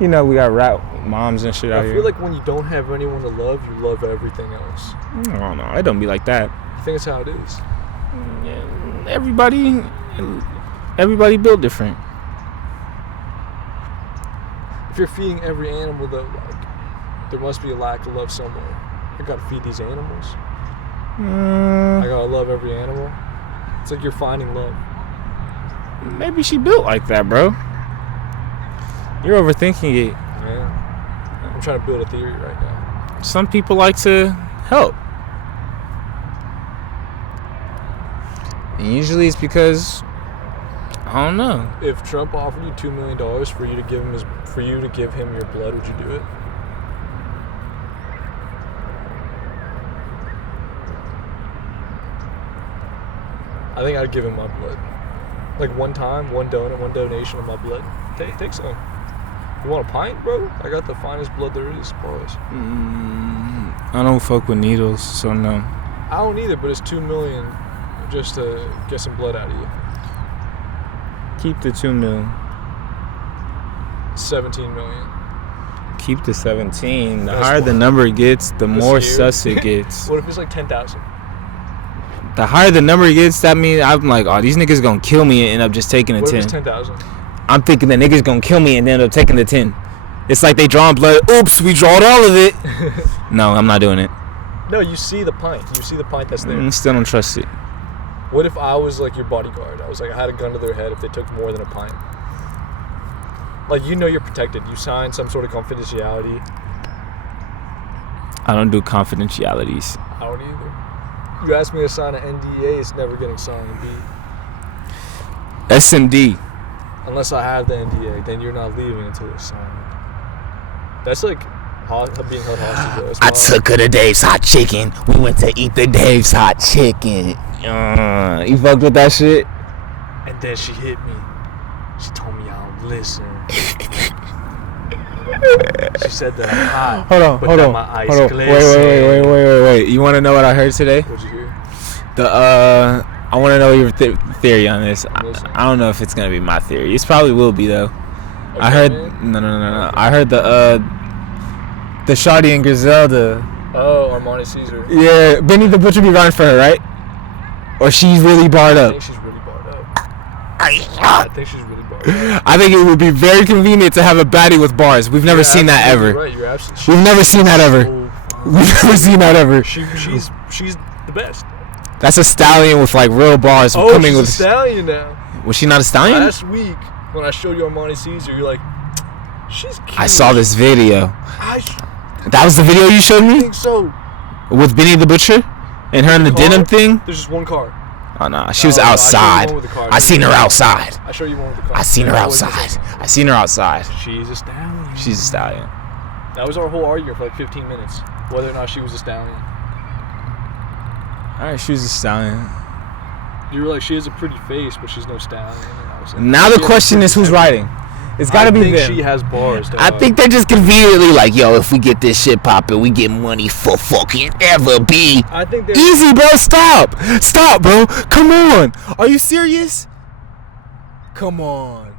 You know, we got rat moms and shit out here. I feel like when you don't have anyone to love, you love everything else. I don't know. It don't be like that. I think it's how it is. Yeah, everybody built different. If you're feeding every animal, though, like, there must be a lack of love somewhere. I gotta feed these animals. I gotta love every animal. It's like you're finding love. Maybe she built like that, bro. You're overthinking it. Yeah. I'm trying to build a theory right now. Some people like to help. And usually it's because, I don't know. If Trump offered you $2 million for you to give him your blood, would you do it? I think I'd give him my blood. Like one time, one donation of my blood. Take some. You want a pint, bro? I got the finest blood there is, boys. I don't fuck with needles, so no. I don't either, but it's $2 million just to get some blood out of you. Keep the 2 million. 17 million. Keep the 17. The higher the number gets, the more sus it gets. What if it's like 10,000? The higher the number gets, that means I'm like, oh, these niggas gonna kill me and end up just taking a 10. What if it's 10,000? I'm thinking the niggas gonna kill me and then end up taking the 10. It's like they drawing blood. Oops, we drawed all of it. No, I'm not doing it. No, you see the pint. You see the pint that's there. Still don't trust it. What if I was like your bodyguard? I was like, I had a gun to their head if they took more than a pint. Like, you know you're protected. You sign some sort of confidentiality. I don't do confidentialities. I don't either. You ask me to sign an NDA, it's never getting signed. B. SMD. Unless I have the NDA, then you're not leaving until it's signed. That's like being held hostage. I took her to Dave's Hot Chicken. We went to eat the Dave's Hot Chicken. You fucked with that shit? And then she hit me. She told me I don't listen. She said that I'm hot. Hold on. My eyes glisten. Wait. You want to know what I heard today? What'd you hear? I want to know your theory on this. I don't know if it's gonna be my theory. It probably will be though. Okay, I heard man. no. I heard the Shawty and Griselda. Oh, Armani Caesar. Yeah, Benny the Butcher be riding for her, right? Or she's really barred I up. think she's really barred up. I think she's really barred up. I think it would be very convenient to have a baddie with bars. We've never seen that ever. Right, you're absolutely. We've never seen that ever. We've never seen that ever. She's the best. That's a stallion with like real bars. Oh, coming she's with a stallion now. Was she not a stallion? Last week when I showed you Armani Caesar, you're like, she's cute. I saw this video. I That was the video you showed me? think so. With Benny the Butcher? And her in the denim thing? There's just one car. Oh no, she was outside. I seen her outside. I show you one with the car. I seen her outside. She's a stallion. She's a stallion. That was our whole argument for like 15 minutes, whether or not she was a stallion. Alright, she was a stallion. You were like, she has a pretty face, but she's no stallion. And I was like, Now the question is who's riding? It's gotta be them. I think she has bars. I think they're just conveniently like, yo, if we get this shit poppin', we get money for fucking ever, B. I think they're easy, bro. Stop, bro. Come on. Are you serious? Come on.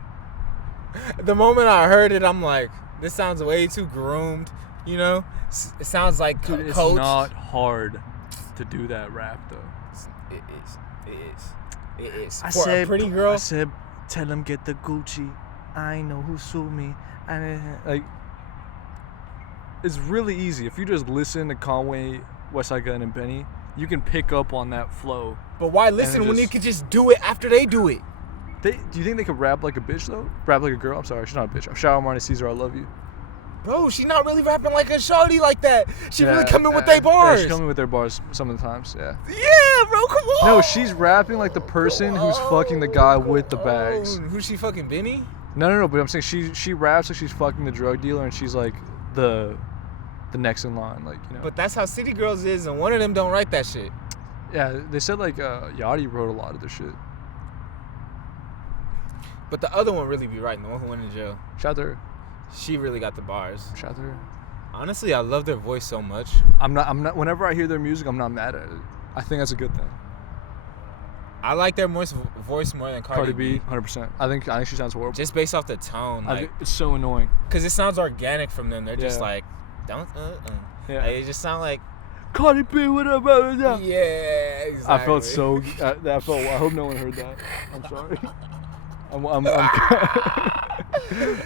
The moment I heard it, I'm like, this sounds way too groomed. You know, it sounds like Dude, it's coach. not hard to do that rap though. It is. I For said, a pretty girl. I said, tell him get the Gucci. I know who sued me. Like, it's really easy. If you just listen to Conway, Westside Gun, and Benny, you can pick up on that flow. But why listen when you could just do it after they do it? Do you think they could rap like a bitch though? Rap like a girl? I'm sorry, she's not a bitch. Shout out Armani Caesar, I love you. Bro, she's not really rapping like a shawty like that. She really coming with their bars. Yeah, she's coming with their bars some of the times, yeah. Yeah, bro, come on. No, she's rapping like the person who's fucking the guy with the bags. Who's she fucking, Benny? No, but I'm saying she raps like she's fucking the drug dealer and she's like the next in line, like, you know. But that's how City Girls is, and one of them don't write that shit. Yeah, they said like Yachty wrote a lot of their shit. But the other one really be writing, the one who went in jail. Shout out to her. She really got the bars. Shout out to her. Honestly, I love their voice so much. I'm not. Whenever I hear their music, I'm not mad at it. I think that's a good thing. I like their voice more than Cardi B. 100%. I think she sounds horrible. Just based off the tone, like it's so annoying. because it sounds organic from them. They're just Yeah. like, don't. Yeah. Like, it just sound like. Cardi B, what up? Yeah, exactly. I felt so. I hope no one heard that. I'm sorry. I'm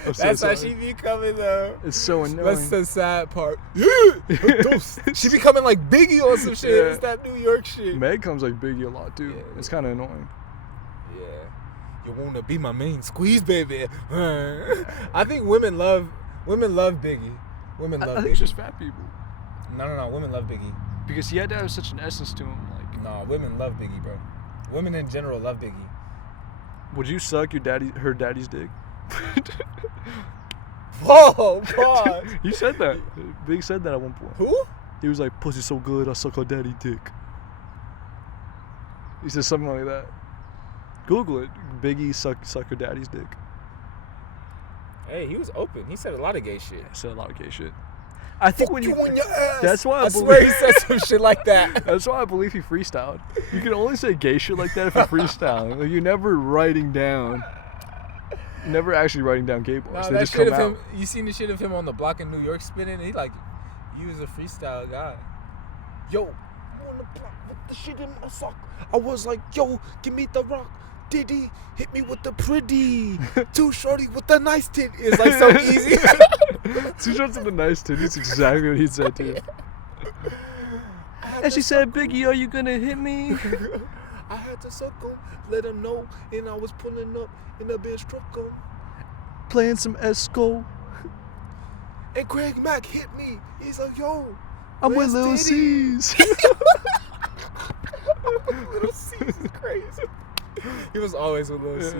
That's so how sorry. she be coming though. It's so annoying. That's the sad part. She be coming like Biggie on some shit. Yeah. It's that New York shit. Meg comes like Biggie a lot too. Yeah. It's kind of annoying. Yeah. You wanna be my main squeeze, baby? I think women love Biggie. Women love I Biggie. think it's just fat people. No. Women love Biggie. Because he had to have such an essence to him. Like, No, women love Biggie, bro. Women in general love Biggie. would you suck her daddy's dick? Whoa, pause. He said that. Big said that at one point. Who? He was like, "Pussy so good, I suck her daddy dick." He said something like that. Google it. Biggie suck her daddy's dick. Hey, he was open. He said a lot of gay shit. He said a lot of gay shit. I think when you you on your ass. That's why I swear he believe- said some shit like that. That's why I believe he freestyled. You can only say gay shit like that if you're freestyling. Like, you're never writing down. Never actually writing down gay bars. Nah, They that just shit come of out. him. You seen the shit of him on the block in New York spinning? He was a freestyle guy. Yo, I'm on the block with the shit in my sock. I was like, yo, give me the rock. Diddy hit me with the pretty. Too shorty with the nice tit. It's like so easy. Two shots of the nice titties. Exactly what he said too. And she said, "Biggie, are you gonna hit me?" I had to suck him, let him know, and I was pulling up in the bench truck him. Playing some Esco. And Craig Mack hit me. He's like, yo, I'm with where's Lil Diddy? C's. Lil C's is crazy. He was always with Lil C's.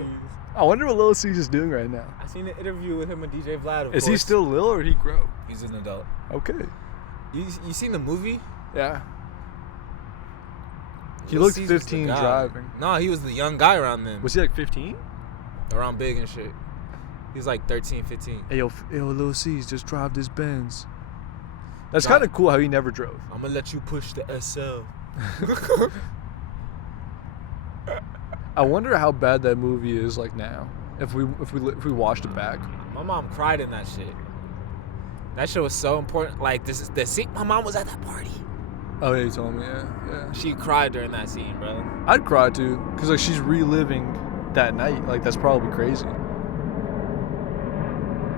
I wonder what Lil C's is doing right now. I seen an interview with him and DJ Vlad. Of Is he course. still Lil or did he grow? He's an adult. Okay. You seen the movie? Yeah. He Lil looked C's was the 15 guy. driving. No, he was the young guy around then. Was he like 15? Around big and shit. He was like 13, 15. Hey, yo, Lil C's just drive this Benz. That's Drive. kind of cool how he never drove. I'm gonna let you push the SL. I wonder how bad that movie is like now. If we watched it back. My mom cried in that shit. That shit was so important. Like this is the scene. My mom was at that party. Oh yeah, you told me. Yeah. She cried during that scene, bro. I'd cry too, cause like she's reliving that night. Like that's probably crazy.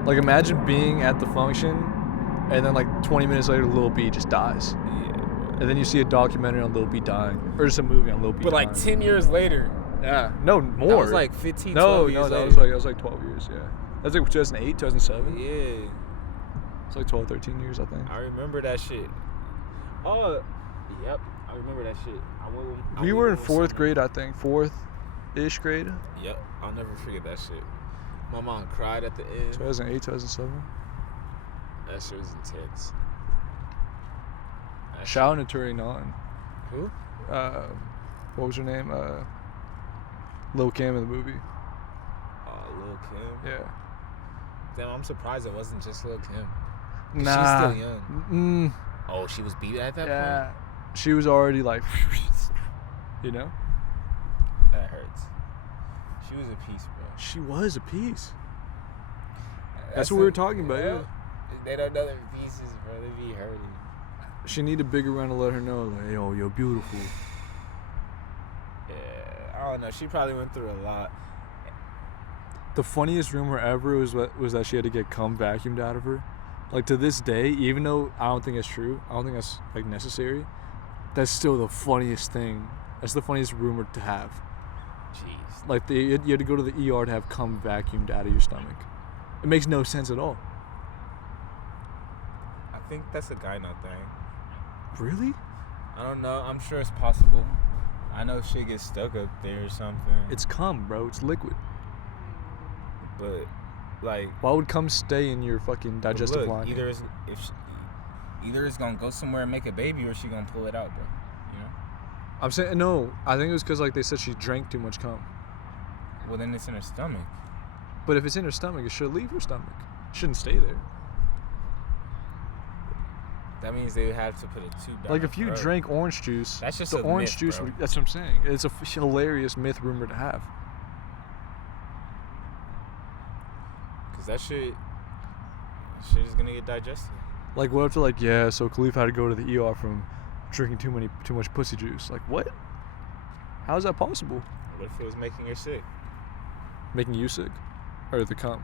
Like imagine being at the function, and then like 20 minutes later, Lil B just dies, Yeah. and then you see a documentary on Lil B dying, or just a movie on Lil B. But like dying. 10 years later. Yeah. No more. That was like 15, no, 12 years that later. was like 12 years. Yeah. That's like 2008, 2007. Yeah. It's like 12, 13 years, I think. I remember that shit. Oh, yep. I remember that shit. We were in 4th grade, I think. 4th-ish grade. Yep. I'll never forget that shit. My mom cried at the end. 2008, 2007. That shit was intense. That Shout out to Turi Nine. Who? What was her name? Lil Kim in the movie. Lil Kim. Yeah. Damn, I'm surprised it wasn't just Lil Kim. Nah. She's still young. Mm, Oh, she was beat at that yeah. point? She was already like, you know? That hurts. She was a piece, bro. She was a piece. That's what we were talking about, yeah. They don't know their pieces, bro. They be hurting. She need a bigger round to let her know, like, yo, you're beautiful. Yeah, I don't know. She probably went through a lot. The funniest rumor ever was that she had to get cum vacuumed out of her. Like to this day, even though I don't think it's true, I don't think that's like necessary. That's still the funniest thing. That's the funniest rumor to have. Jeez. Like you had to go to the ER to have cum vacuumed out of your stomach. It makes no sense at all. I think that's a gyno thing. Really? I don't know. I'm sure it's possible. I know shit gets stuck up there or something. It's cum, bro. It's liquid. But like, Why would cum stay in your fucking digestive look, lining? either it's gonna go somewhere and make a baby, or she gonna pull it out, bro. You know. I'm saying no. I think it was because like they said she drank too much cum. Well, then it's in her stomach. But if it's in her stomach, it should leave her stomach. Shouldn't stay there. That means they would have to put a tube down. Like if you throat. drank orange juice, That's just the a orange myth, juice. bro. That's what I'm saying. It's a hilarious myth rumor to have. Cause that shit is gonna get digested. Like what if they're like, yeah, so Khalif had to go to the ER from drinking too much pussy juice. Like what? How is that possible? What if it was making her sick? Making you sick, or the cum?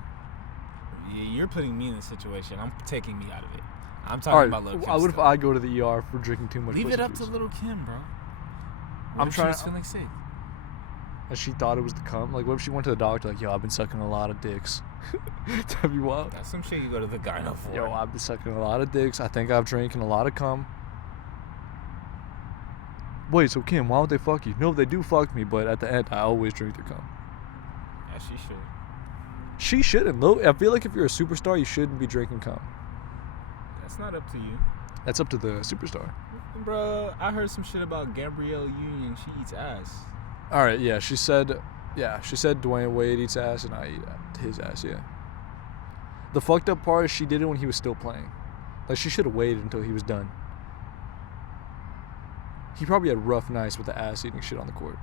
Yeah, you're putting me in this situation. I'm taking me out of it. I'm All talking right. about little Kim. What if still. I go to the ER for drinking too much? Leave pussy it up juice? to little Kim, bro? What I'm if trying. She was feeling sick. And she thought it was the cum. Like what if she went to the doctor? Like, yo, I've been sucking a lot of dicks. That'd be wild. That's some shit you go to the gyno for. Yo, I've been sucking a lot of dicks. I think I've drinking a lot of cum. Wait, so Kim, why would they fuck you? No, they do fuck me, but at the end, I always drink their cum. Yeah, she should. She shouldn't. Though. I feel like if you're a superstar, you shouldn't be drinking cum. That's not up to you. That's up to the superstar. Bro, I heard some shit about Gabrielle Union. She eats ass. All right, yeah, she said Dwayne Wade eats ass and I eat his ass, yeah. The fucked up part is she did it when he was still playing. Like, she should have waited until he was done. He probably had rough nights with the ass eating shit on the court.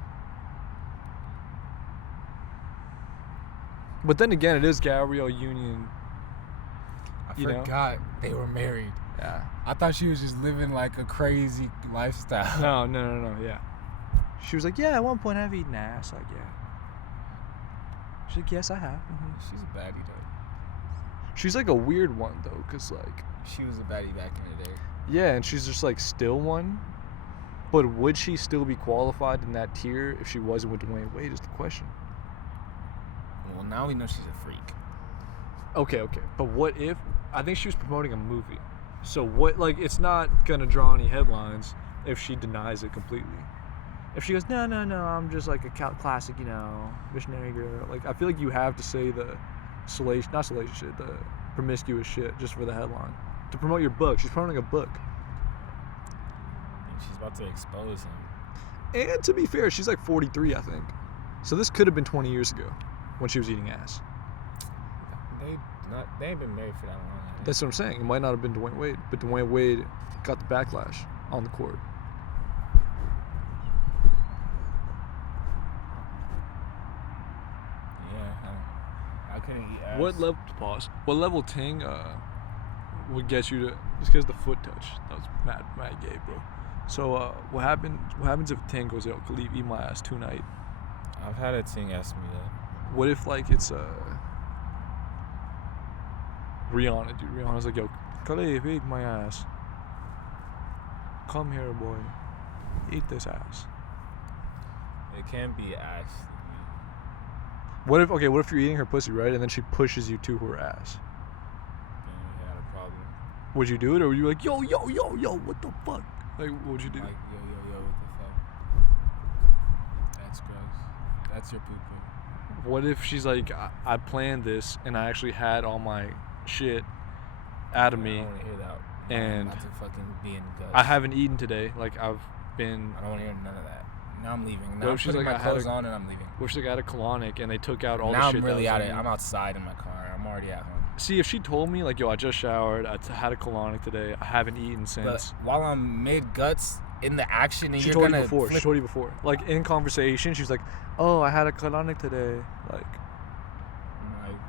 But then again, it is Gabrielle Union. I You know? forgot they were married. Yeah. I thought she was just living like a crazy lifestyle. No, yeah. She was like, yeah, at one point I've eaten ass. Like, yeah. She's like, yes, I have. Mm-hmm. She's a baddie, though. She's like a weird one, though, because, like... She was a baddie back in the day. Yeah, and she's just, like, still one. But would she still be qualified in that tier if she wasn't with Dwayne Wade is the question. Well, now we know she's a freak. Okay. But what if... I think she was promoting a movie. So what... Like, it's not going to draw any headlines if she denies it completely. If she goes, no, I'm just like a classic, missionary girl. Like, I feel like you have to say the not salacious shit, the promiscuous shit just for the headline. To promote your book. She's promoting a book. And she's about to expose him. And to be fair, she's like 43, I think. So this could have been 20 years ago when she was eating ass. They ain't been married for that long. That's what I'm saying. It might not have been Dwayne Wade, but Dwayne Wade got the backlash on the court. I couldn't eat ass. What level ting would get you to just because the foot touch? That was mad gay, bro. So what happens if ting goes, yo, Khalif, eat my ass tonight? I've had a ting ask me that. What if like it's Rihanna, dude? Rihanna's like, yo, Khalif, eat my ass. Come here, boy. Eat this ass. It can't be ass. What if you're eating her pussy, right? And then she pushes you to her ass. Yeah, we had a problem. Would you do it, or would you like, yo, what the fuck? Like, what would you do? Like, yo, what the fuck? That's gross. That's your poo-poo. What if she's like, I planned this and I actually had all my shit out of me, I don't want to hear that. and I'm about to fucking be in guts. I haven't eaten today. Like, I've been. I don't want to hear none of that. Now I'm leaving. What Now if I'm she's putting like, my I had clothes a- on and I'm leaving. Wish they got a colonic and they took out all Now the shit. I'm really that out was of it. on I'm me. outside in my car. I'm already at home. See, if she told me like, yo, I just showered, had a colonic today, I haven't eaten But since. while I'm mid guts in the action, and She you're told gonna you before. She flip- told you before. Like in conversation, she was like, "Oh, I had a colonic today." Like, I'm like,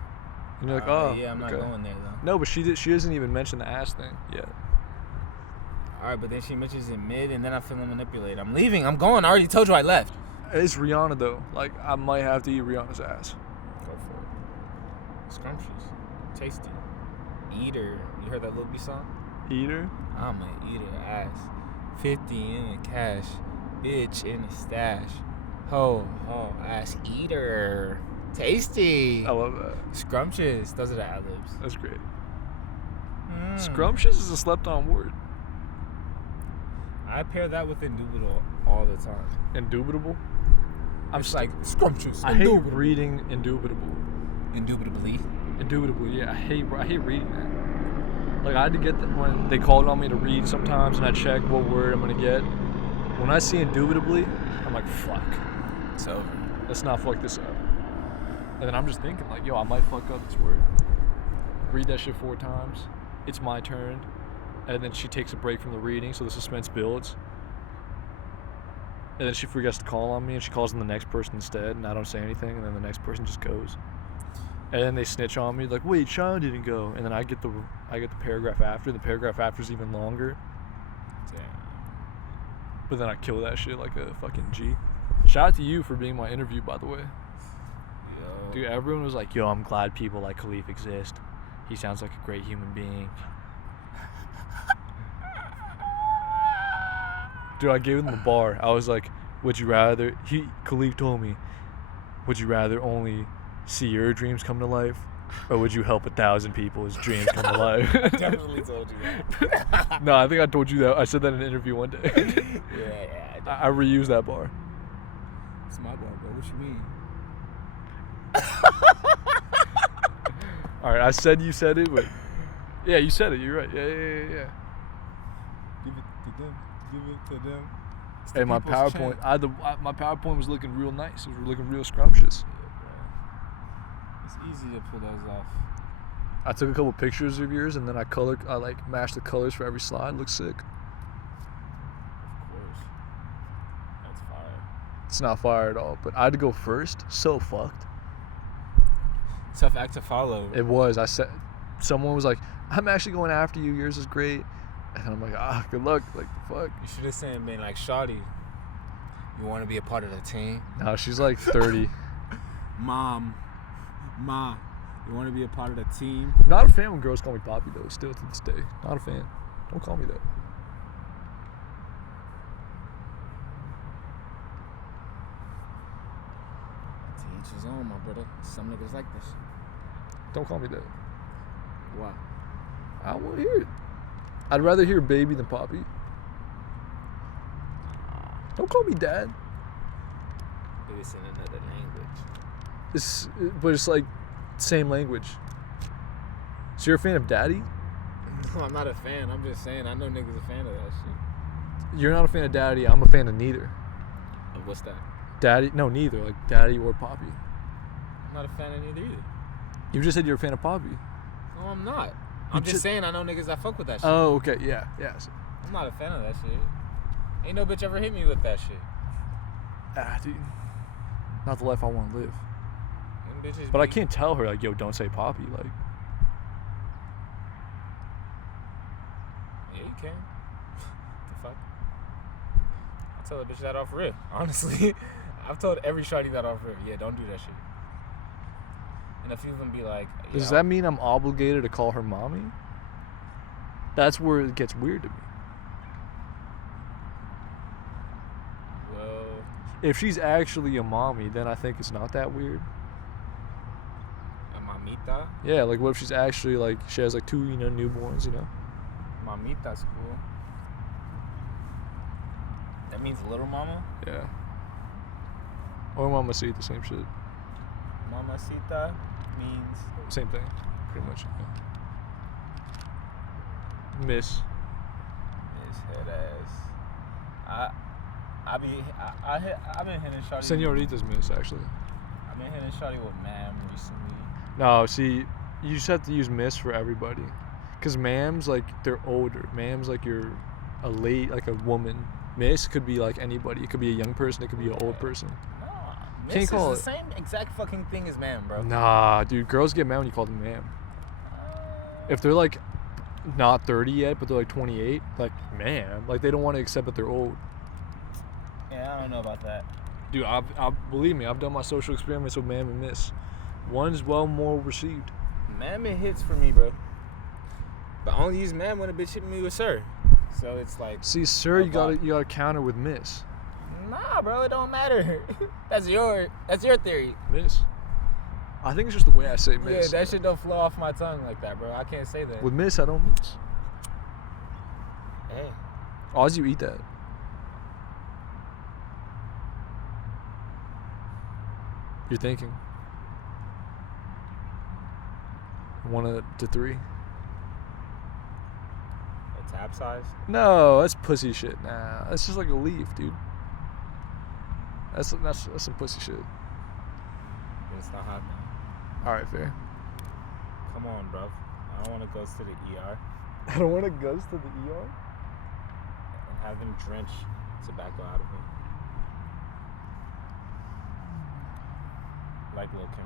and you're like, "Oh, yeah, I'm not okay." going there though. No, but she doesn't even mention the ass thing yet. All right, but then she mentions it mid, and then I feel manipulated. I'm leaving. I'm going. I already told you I left. It's Rihanna though. Like, I might have to eat Rihanna's ass. Go for it. Scrumptious, tasty. Eater. You heard that Lil B song? Eat her? I'm a eater ass. 50 in the cash. Bitch in the stash. Ho, ass eater. Tasty. I love that. Scrumptious. Those are the ad-libs. That's great. Mm. Scrumptious is a slept-on word. I pair that with indubitable all the time. Indubitable. I'm It's like scrumptious. I hate Indubitable. reading indubitable. Indubitably. Indubitably, yeah. I hate reading that. Like, I had to get that when they called on me to read sometimes, and I check what word I'm gonna get. When I see indubitably, I'm like, fuck. It's over. Let's not fuck this up. And then I'm just thinking, like, yo, I might fuck up this word. read that shit 4 times. It's my turn. And then she takes a break from the reading, so the suspense builds. And then she forgets to call on me, and she calls on the next person instead, and I don't say anything, and then the next person just goes. And then they snitch on me, like, wait, Sean didn't go. And then I get the paragraph after, and the paragraph after is even longer. Damn. But then I kill that shit like a fucking G. Shout out to you for being my interview, by the way. Yo. Dude, everyone was like, yo, I'm glad people like Khalif exist. He sounds like a great human being. Dude, I gave him the bar. I was like, would you rather... Khalif told me, would you rather only see your dreams come to life, or would you help 1,000 people's dreams come to life? I definitely told you that. No, I think I told you that. I said that in an interview one day. Yeah. I reused that bar. It's my bar, bro. What you mean? All right, I said you said it, but... Yeah, you said it. You're right. Yeah. Give it to them. Give it to them. Hey, my PowerPoint. My PowerPoint was looking real nice. It was looking real scrumptious. It's easy to pull those off. I took a couple pictures of yours, and then I mashed the colors for every slide. Looks sick. Of course. That's fire. It's not fire at all, but I had to go first. So fucked. Tough act to follow. It was. Someone was like, I'm actually going after you. Yours is great. And I'm like, good luck. Like, fuck. You should have been like, Shawty, you want to be a part of the team? No, she's like 30. Ma, you want to be a part of the team? Not a fan when girls call me Poppy, though, still to this day. Not a fan. Don't call me that. To each his own, my brother. Some niggas like this. Don't call me that. Why? I don't want to hear it. I'd rather hear baby than Poppy. Don't call me dad. It's in another language. But it's like same language. So you're a fan of daddy? No, I'm not a fan. I'm just saying I know niggas a fan of that shit. You're not a fan of daddy. I'm a fan of neither. What's that? Daddy? No, neither. Like daddy or Poppy. I'm not a fan of neither either. You just said you're a fan of Poppy. No, I'm not. I'm just saying I know niggas that fuck with that shit. Oh, okay. Yeah. I'm not a fan of that shit. Ain't no bitch ever hit me with that shit. Dude. Not the life I want to live. Them bitches But I can't tell her, like, yo, don't say Poppy. Like, yeah, you can. The fuck? I tell a bitch that off rip. Honestly, I've told every shawty that off rip. Yeah, don't do that shit. And a few of them be like, does that mean I'm obligated to call her mommy? That's where it gets weird to me. Well, If she's actually a mommy, then I think it's not that weird. a mamita? Yeah, like what if she's actually like, she has like 2, newborns, Mamita's cool. That means little mama? Yeah. Or mamacita, same shit. Mamacita means... Same thing, pretty much. Yeah. Miss. Miss head ass. I've been hitting shawty. Senorita's miss, actually. I've been hitting shawty with ma'am recently. No, see, you just have to use miss for everybody. Because ma'ams, like, they're older. Ma'ams, like, you're a woman. Miss could be, like, anybody. It could be a young person. It could be an old person. No, Can't miss call is it. the same exact fucking thing as ma'am, bro. Nah, dude. Girls get mad when you call them ma'am. If they're, like, not 30 yet, but they're, like, 28, like, ma'am. Like, they don't want to accept that they're old. Yeah, I don't know about that. Dude, believe me, I've done my social experiments with ma'am and miss. One's more received. Ma'am, it hits for me, bro. But I only use ma'am when a bitch hit me with sir. So it's like... See, sir, you gotta counter with miss. Nah, bro, it don't matter. That's your theory. Miss. I think it's just the way I say miss. Yeah, that shit don't flow off my tongue like that, bro. I can't say that. With miss, I don't miss. Hey. Oz, you eat that. You're thinking. 1 to 3. A tap size? No, that's pussy shit. Nah, that's just like a leaf, dude. That's some pussy shit. It's not happening. All right, fair. Come on, bro. I don't want to go to the ER I don't want to go to the ER. and have them drench tobacco out of me. Like Lil Kim.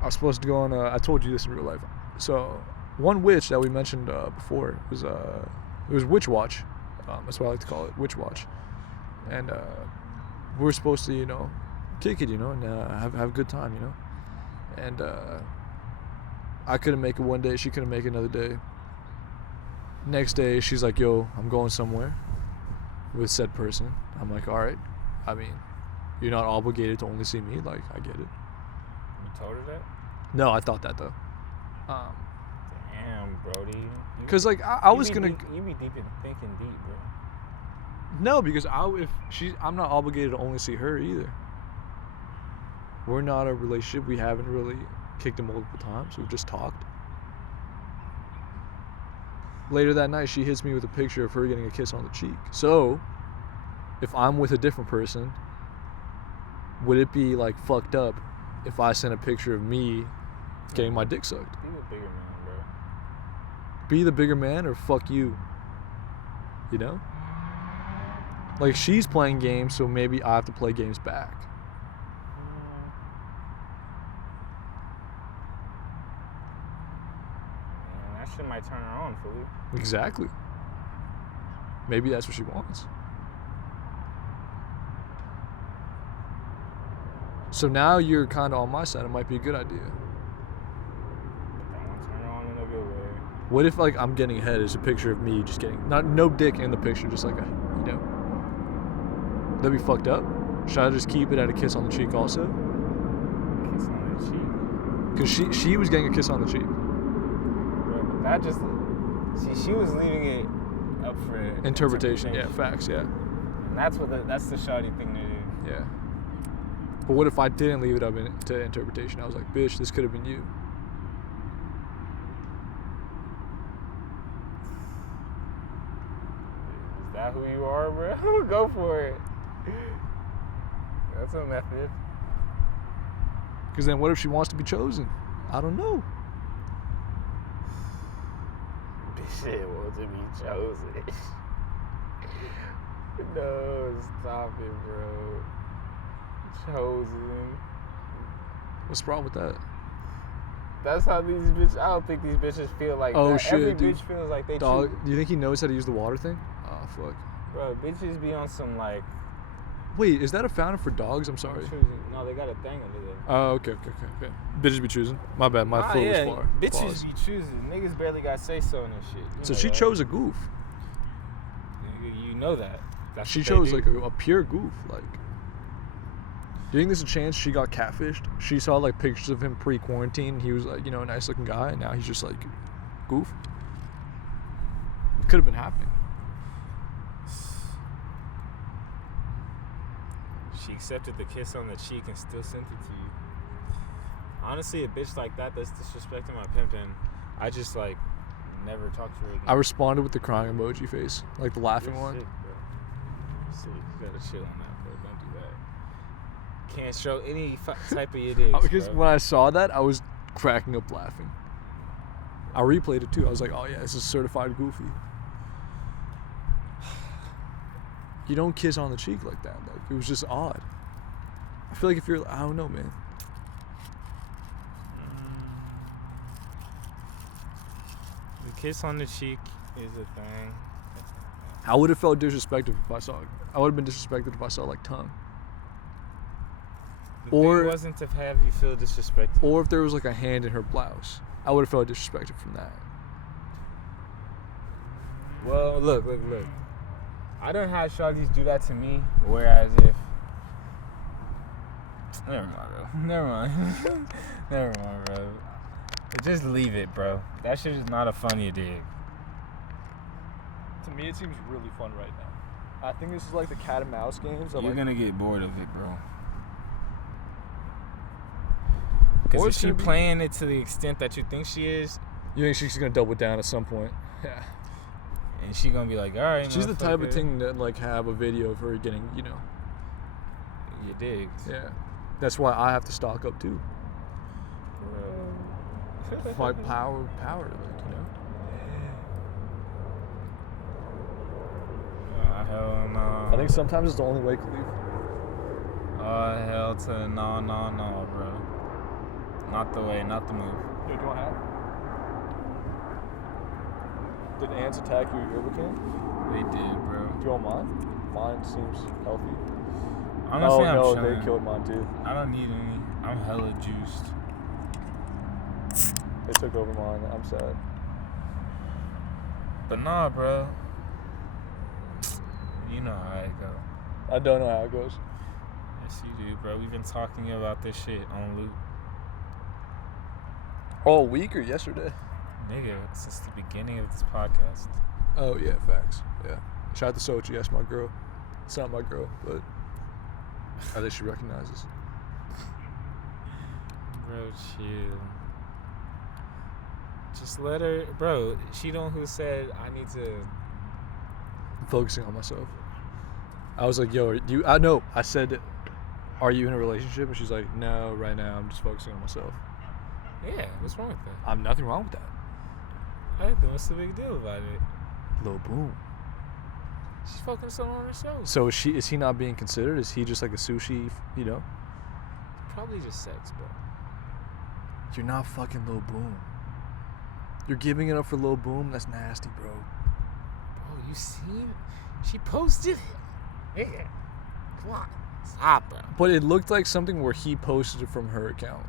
I was supposed to go on. I told you this in real life. So one witch that we mentioned before was it was Witch Watch. That's what I like to call it, Witch Watch. And we were supposed to, kick it, and have a good time, And I couldn't make it one day. She couldn't make it another day. Next day, she's like, "Yo, I'm going somewhere with said person." I'm like, "All right. I mean, you're not obligated to only see me. Like, I get it." You told her that? No, I thought that though. Damn, Brody. Cause like I was gonna. You be deep in thinking deep, bro. No, because I'm not obligated to only see her either. We're not a relationship. We haven't really kicked it multiple times. We've just talked. Later that night, she hits me with a picture of her getting a kiss on the cheek. So, if I'm with a different person, would it be like fucked up if I sent a picture of me getting my dick sucked? Be the bigger man, bro. Be the bigger man or fuck you? Like, she's playing games, so maybe I have to play games back. Man, that shit might turn her on, Philippe. Exactly. Maybe that's what she wants. So now you're kind of on my side. It might be a good idea. That won't turn her on in a good way. What if, like, I'm getting head is a picture of me just getting, no dick in the picture, just like that'd be fucked up? Should I just keep it at a kiss on the cheek also? Kiss on the cheek. Because she was getting a kiss on the cheek. Bro, but that just... See, she was leaving it up for... Interpretation, yeah, facts, yeah. And that's the shawty thing to do. Yeah. But what if I didn't leave it up to interpretation? I was like, bitch, this could have been you. Is that who you are, bro? Go for it. That's a method. Because then what if she wants to be chosen? I don't know. Shit wants to be chosen. No, stop it, bro. Chosen. What's the problem with that? That's how these bitches... I don't think these bitches feel like Oh, that. shit, Every dude. bitch feels like they Dog, choose. do you think he knows how to use the water thing? Oh, fuck. Bro, bitches be on some like... Wait, is that a fountain for dogs? I'm sorry. Choosing. No, they got a thing under there. Oh, okay. Bitches be choosing. My bad, my flow was far. Bitches Pause. be choosing. Niggas barely got say-so in this shit. You So know she that. chose a goof. You know that. That's She what they chose do. like a pure goof. Like, do you think there's a chance she got catfished? She saw like pictures of him pre-quarantine. He was like, a nice looking guy, and now he's just like goof. Could have been happening. She accepted the kiss on the cheek and still sent it to you. Honestly, a bitch like that that's disrespecting my pimpin', I just like never talk to her again. I responded with the crying emoji face, like the laughing You're one. sick, bro. You're sick. You gotta chill on that, bro. Don't do that. Can't show any type of your dicks, Because bro. when I saw that, I was cracking up laughing. I replayed it too. I was like, oh yeah, this is certified goofy. You don't kiss on the cheek like that. Like, it was just odd. I feel like if you're, I don't know, man. The kiss on the cheek is a thing. I would have felt disrespected if I saw it. I would have been disrespected if I saw like tongue. The Or- thing wasn't to have you feel disrespected. Or if there was like a hand in her blouse. I would have felt disrespected from that. Well, look. I don't have shawties do that to me, whereas if... Never mind, bro. Just leave it, bro. That shit is not a funny dig. To me, it seems really fun right now. I think this is like the cat and mouse games. You're Like, gonna get bored of it, bro. Or Because if it's she gonna be- playing it to the extent that you think she is, you think she's gonna double down at some point? Yeah. and she gonna be like, all right, She's the type of motherfucker, thing that like have a video of her getting, you digs. Yeah. That's why I have to stock up too. Bro. My power, like, you know. Hell no. I think sometimes it's the only way, Khalif. Hell to no, bro. Not the way, not the move. Dude, do you want half? Did ants attack your yerba can? They did, bro. Do you want mine? Mine seems healthy. Honestly, I'm no, chilling. they killed mine too. I don't need any. I'm hella juiced. They took over mine. I'm sad. But nah, bro. You know how it go. I don't know how it goes. Yes, you do, bro. We've been talking about this shit on loop. All week or yesterday? Nigga, since the beginning of this podcast. Oh, yeah, facts. Yeah. Shout out to Sochi. That's my girl. It's not my girl, but I think she recognizes. Bro, chill. Just let her. Bro, she the one who said I need to. I'm focusing on myself. I was like, yo, I know. I said, are you in a relationship? And she's like, no, right now I'm just focusing on myself. Yeah, what's wrong with that? I'm nothing wrong with that. Hey, then what's the big deal about it? Lil Boom. She's focusing on herself. So is he not being considered? Is he just like a sushi, you know? Probably just sex, bro. You're not fucking Lil Boom. You're giving it up for Lil Boom? That's nasty, bro. Bro, you seen? She posted it. Yeah. Come on. Stop, bro. But it looked like something where he posted it from her account.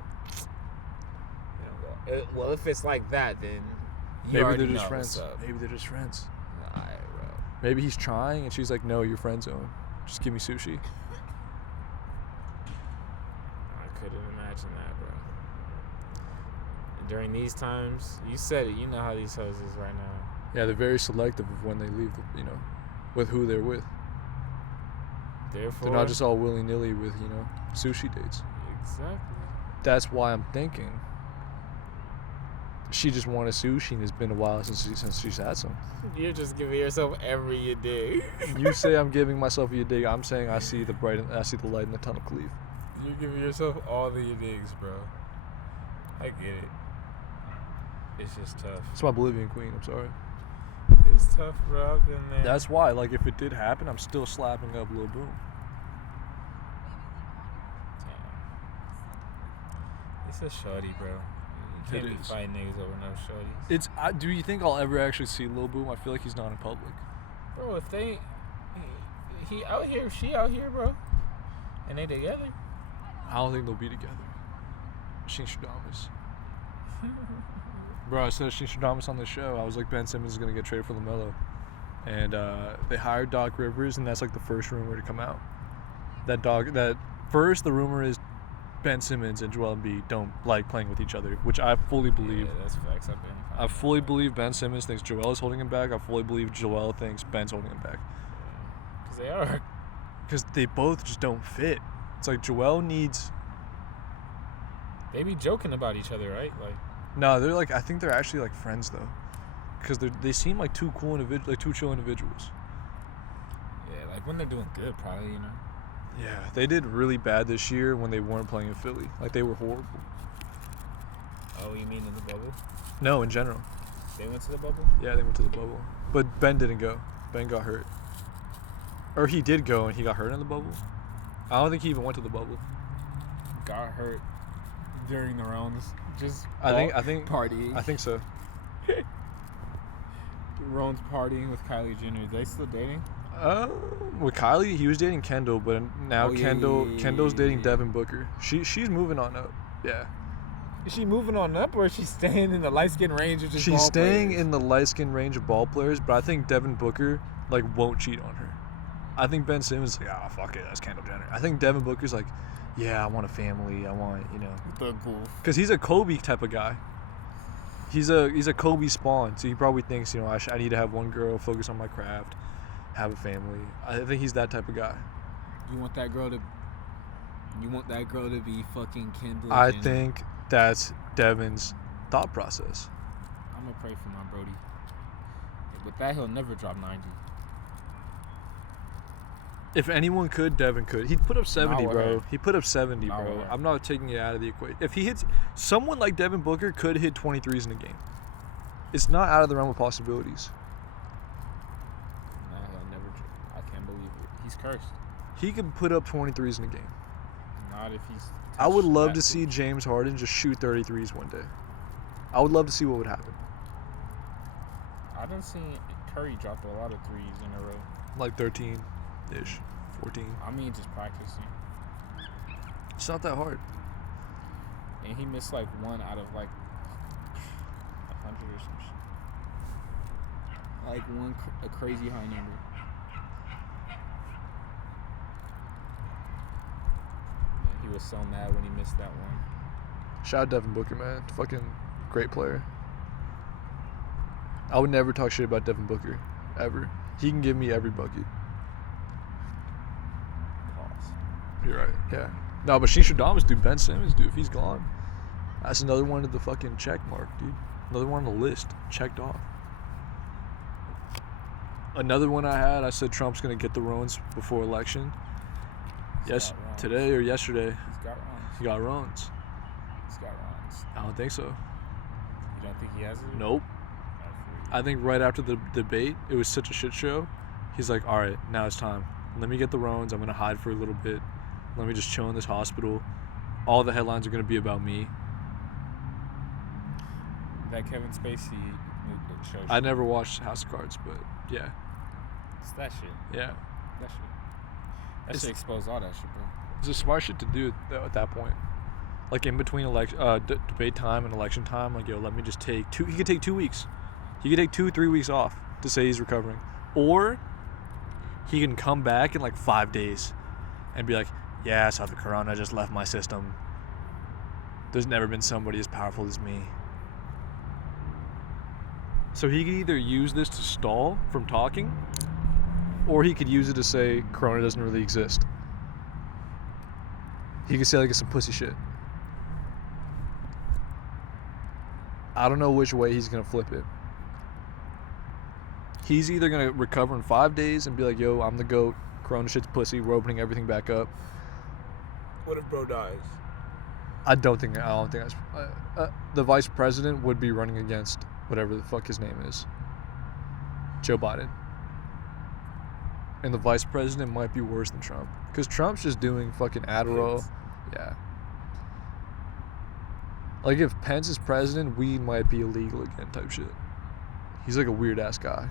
Well, if it's like that, then you Maybe already they're just know friends. what's up. Maybe they're just friends. Alright, bro. Maybe he's trying and she's like, no, you're friend zone. Just give me sushi. I couldn't imagine that, bro. And during these times, you said it. You know how these hoes is right now. Yeah, they're very selective of when they leave, you know, with who they're with. Therefore, They're not just all willy-nilly with, you know, sushi dates. Exactly. That's why I'm thinking she just wanted sushi and it's been a while since she's had some. You're just giving yourself every you dig. You say I'm giving myself a dig. I'm saying I see the light in the tunnel, Khalif. You're giving yourself all the you digs, bro. I get it. It's just tough. It's my Bolivian queen. I'm sorry. It's tough, bro. I've been there. That's why, like, if it did happen, I'm still slapping up Lil Boom. Damn. It's a shorty, bro. You can't be fighting niggas over no shorties. Do you think I'll ever actually see Lil Boom? I feel like he's not in public. Bro, if they... He out here, she out here, bro. And they together. I don't think they'll be together. Shinstradamus. Bro, I said Shinstradamus on the show. I was like, Ben Simmons is going to get traded for LaMelo. And they hired Doc Rivers, and that's like the first rumor to come out. First, the rumor is Ben Simmons and Joel Embiid don't like playing with each other, which I fully believe. Yeah, that's facts. I fully believe Ben Simmons thinks Joel is holding him back. I fully believe Joel thinks Ben's holding him back. Because they are. Because they both just don't fit. It's like Joel needs... They be joking about each other, right? Like, no, they're like, I think they're actually like friends though. Because they seem like two chill individuals. Yeah, like when they're doing good, probably, you know. Yeah, they did really bad this year when they weren't playing in Philly. Like, they were horrible. Oh, you mean in the bubble? No, in general. They went to the bubble? Yeah, they went to the bubble. But Ben didn't go. Ben got hurt. Or he did go and he got hurt in the bubble. I don't think he even went to the bubble. Got hurt during the rounds. Just I think partying. I think so. Rowan's partying with Kylie Jenner. Are they still dating? With Kylie, he was dating Kendall, but now Kendall's dating Devin Booker. She's moving on up. Yeah. Is she moving on up, or is she staying in the light skin range of just She's ball staying players? in the light skin range of ball players, but I think Devin Booker like won't cheat on her. I think Ben Simmons is like, fuck it, that's Kendall Jenner. I think Devin Booker's like, yeah, I want a family. I want, The goof. because he's a Kobe type of guy. He's a Kobe spawn, so he probably thinks, I need to have one girl, focus on my craft, have a family. I think he's that type of guy. You want that girl to be fucking Kendall I Jenner? think that's Devin's thought process. I'm gonna pray for my Brody. With that, he'll never drop 90. If anyone could, Devin could. He'd put up 70, Not bro. with her. He put up 70, Not bro. with her. I'm not taking it out of the equation. If he hits, someone like Devin Booker could hit 23s in a game. It's not out of the realm of possibilities. No, he'll never. I can't believe it. He's cursed. He could put up 23s in a game. Not if he's. I would touched love that to see bitch. James Harden just shoot 33s one day. I would love to see what would happen. I done seen Curry drop a lot of threes in a row. Like 13-ish, 14. I mean, just practicing. It's not that hard. And he missed like one out of like 100 or some shit. Like a crazy high number. Yeah, he was so mad when he missed that one. Shout out Devin Booker, man. Fucking great player. I would never talk shit about Devin Booker, ever. He can give me every bucket. Pause. You're right, yeah. No, but Shishadamas, dude, Ben Simmons, dude, if he's gone, that's another one of the fucking check mark, dude. Another one on the list, checked off. Another one I said Trump's going to get the Rones before election. Yes, today or yesterday, He's got runs. he got Rones. He's got runs. I don't think so. You don't think he has it? Nope. I think right after the debate, it was such a shit show. He's like, all right, now it's time. Let me get the Rones. I'm going to hide for a little bit. Let me just chill in this hospital. All the headlines are going to be about me. That Kevin Spacey show. I never watched House of Cards, but yeah. It's that shit. Yeah. That shit. That It's- shit exposed all that shit, bro. It's a smart shit to do at that point. Like in between debate time and election time, like, yo, let me just take two. He could take 2 weeks. He could take 2-3 weeks off to say he's recovering. Or he can come back in like 5 days and be like, yeah, so the corona just left my system. There's never been somebody as powerful as me. So he could either use this to stall from talking, or he could use it to say corona doesn't really exist. He could say like it's some pussy shit. I don't know which way he's gonna flip it. He's either gonna recover in 5 days and be like, yo, I'm the GOAT, corona shit's pussy, we're opening everything back up. What if bro dies? I don't think that's the vice president would be running against whatever the fuck his name is, Joe Biden. And the vice president might be worse than Trump, because Trump's just doing fucking Adderall. Yeah. Like if Pence is president, weed might be illegal again type shit. He's like a weird ass guy.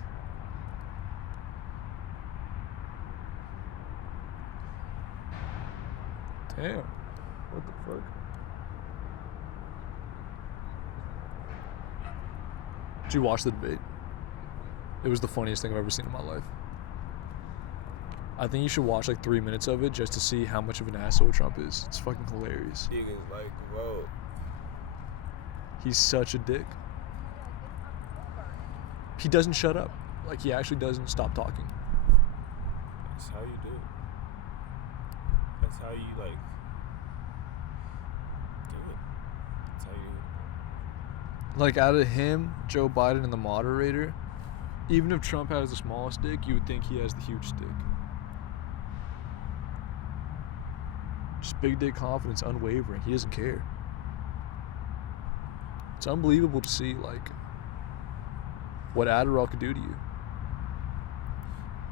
Damn. What the fuck? Did you watch the debate? It was the funniest thing I've ever seen in my life. I think you should watch like 3 minutes of it just to see how much of an asshole Trump is. It's fucking hilarious. Niggas like, whoa. He's such a dick. He doesn't shut up. Like, he actually doesn't stop talking. That's how you do it. That's how you, like, do it. That's how you... Like, out of him, Joe Biden, and the moderator, even if Trump has the smallest dick, you would think he has the huge dick. Just big dick confidence, unwavering. He doesn't care. It's unbelievable to see, like, what Adderall could do to you.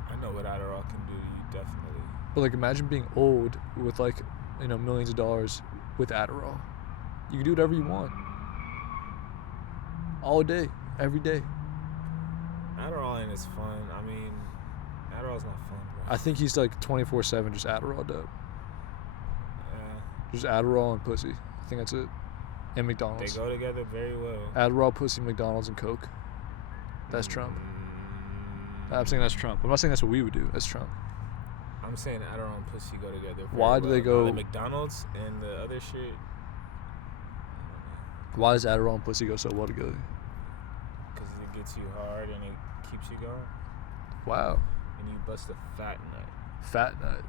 I know what Adderall can do to you, definitely. But, like, imagine being old with, like, you know, millions of dollars with Adderall. You can do whatever you want. All day, every day. Adderall ain't as fun. I mean, Adderall's not fun, bro. I think he's, like, 24/7 just Adderalled up. Yeah. Just Adderall and pussy. I think that's it. And They McDonald's. go together very well. Adderall, pussy, McDonald's, and Coke. That's Trump. I'm saying that's Trump. I'm not saying that's what we would do. That's Trump. I'm saying Adderall and pussy go together very Why do well. they go- Now, the McDonald's and the other shit, Why does Adderall and pussy go so well together? because it gets you hard and it keeps you going. Wow. And you bust a fat nut. Fat Nut.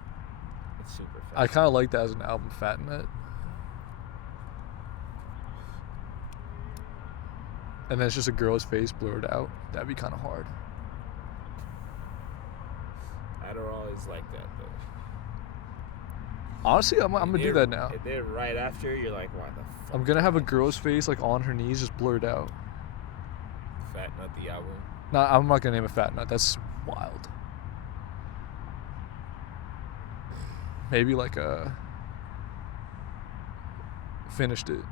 It's super fat. I kind of like that as an album, Fat Nut. And then it's just a girl's face blurred out. That'd be kind of hard. Adderall is like that though. Honestly, I'm gonna do that now. If they're right after, you're like, why the fuck? I'm gonna have a girl's face like on her knees, just blurred out. Fat Nut the album. No, I'm not gonna name a Fat Nut. That's wild. Maybe like finished it.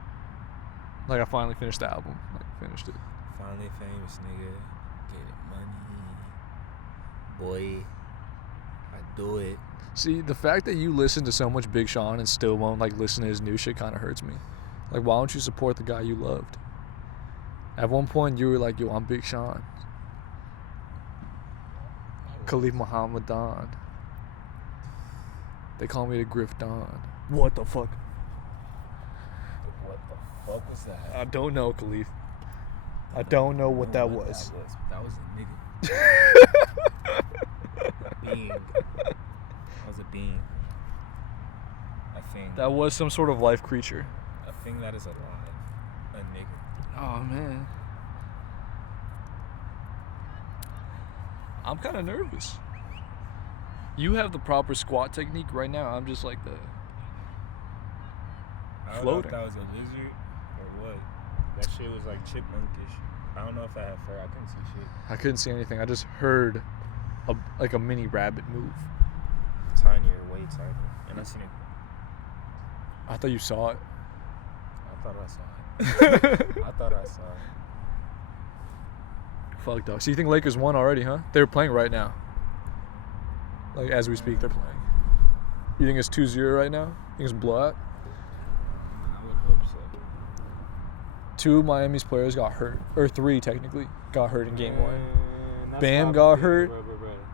Like I finally finished the album. Like finished it. Finally famous nigga. Getting money. Boy. I do it. See, the fact that you listen to so much Big Sean and still won't like listen to his new shit kind of hurts me. Like, why don't you support the guy you loved? At one point, you were like, "Yo, I'm Big Sean." Khalif Muhammadan. They call me the Griff Don. What the fuck? What the fuck was that? I don't know, Khalif. I don't know what that was. That was a nigga. Being. That was a being. A thing. That was some sort of life creature. A thing that is alive. A nigga. Oh, man. I'm kind of nervous. You have the proper squat technique right now. I'm just like the floating. I don't know if that was a lizard or what. That shit was like chipmunkish. I don't know if I had fur. I couldn't see shit. I couldn't see anything. I just heard like a mini rabbit move. Tinier, way tinier. And I seen it. I thought you saw it. I thought I saw it. Fuck, dog. So you think Lakers won already, huh? They're playing right now. Like, as we speak, they're playing. You think it's 2-0 right now? You think it's blowout? I would hope so. 2 of Miami's players got hurt. Or 3, technically, got hurt in game 1. Bam got hurt.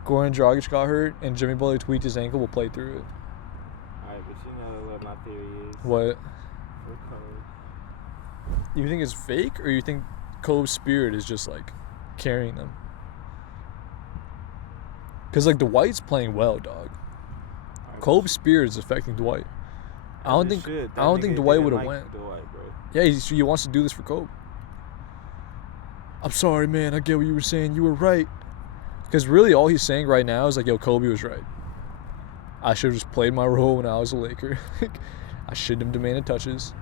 Goran Dragic got hurt. And Jimmy Butler tweaked his ankle. Will play through it. Alright, but you know what my theory is. What? For Kobe. You think it's fake? Or you think Kobe's spirit is just, like, carrying them? Because, like, Dwight's playing well, dog. Kobe's spirit is affecting Dwight. I don't think Dwight would have went. Yeah, he wants to do this for Kobe. I'm sorry, man. I get what you were saying. You were right. Because really all he's saying right now is like, yo, Kobe was right. I should have just played my role when I was a Laker. I shouldn't have demanded touches.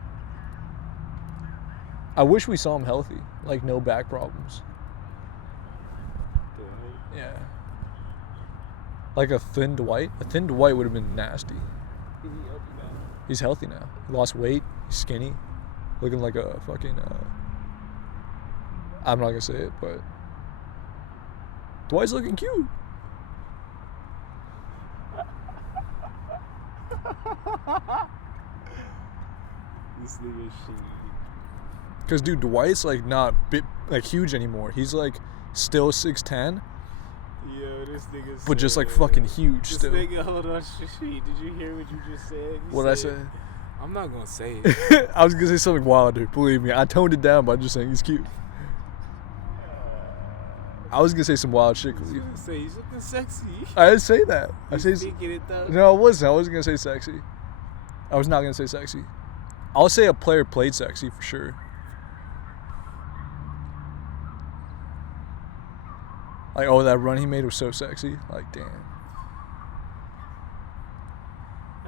I wish we saw him healthy. Like, no back problems. Yeah. Like a thin Dwight. A thin Dwight would have been nasty. He's healthy now. He lost weight. He's skinny. Looking like a fucking... I'm not going to say it, but... Dwight's looking cute. This nigga shit. Because, dude, Dwight's, like, not huge anymore. He's, like, still 6'10". Yo, this nigga but just, like, fucking huge this still. This nigga, hold on, did you hear what you just said? What did I say? I'm not going to say it. I was going to say something wilder, believe me. I toned it down by just saying he's cute. I was going to say some wild shit. I was going to say he's looking sexy. I didn't say that. It, though? No, I wasn't. I wasn't going to say sexy. I was not going to say sexy. I'll say a player played sexy for sure. Like, oh, that run he made was so sexy. Like, damn.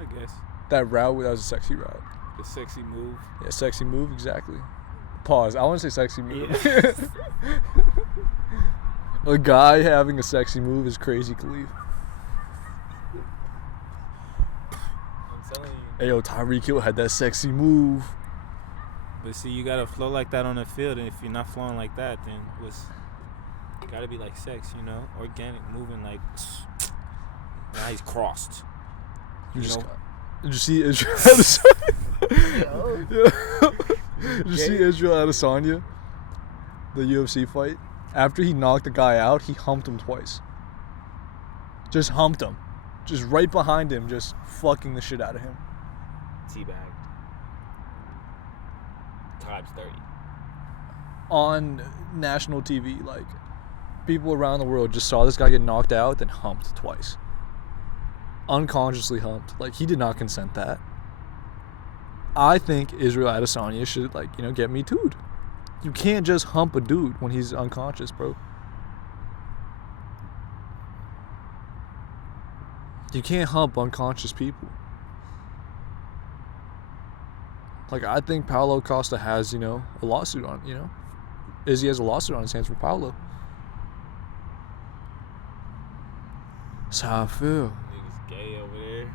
I guess. That route, that was a sexy route. The sexy move. Yeah, sexy move, exactly. Pause. I want to say sexy move. Yeah. A guy having a sexy move is crazy, Khalif. I'm telling you. Hey, yo, Tyreek Hill had that sexy move. But see, you got to flow like that on the field, and if you're not flowing like that, then you got to be like sex, you know? Organic moving like... Now he's crossed. Did you see Israel Adesanya? Did you see Israel Adesanya? The UFC fight? After he knocked the guy out, he humped him twice. Just humped him. Just right behind him, just fucking the shit out of him. Teabagged. Times 30. On national TV, like, people around the world just saw this guy get knocked out, then humped twice. Unconsciously humped. Like, he did not consent that. I think Israel Adesanya should, like, you know, get me too'd. You can't just hump a dude when he's unconscious, bro. You can't hump unconscious people. Like, I think Paulo Costa has, you know, a lawsuit on, you know. Izzy has a lawsuit on his hands for Paulo. That's how I feel. Niggas gay over there.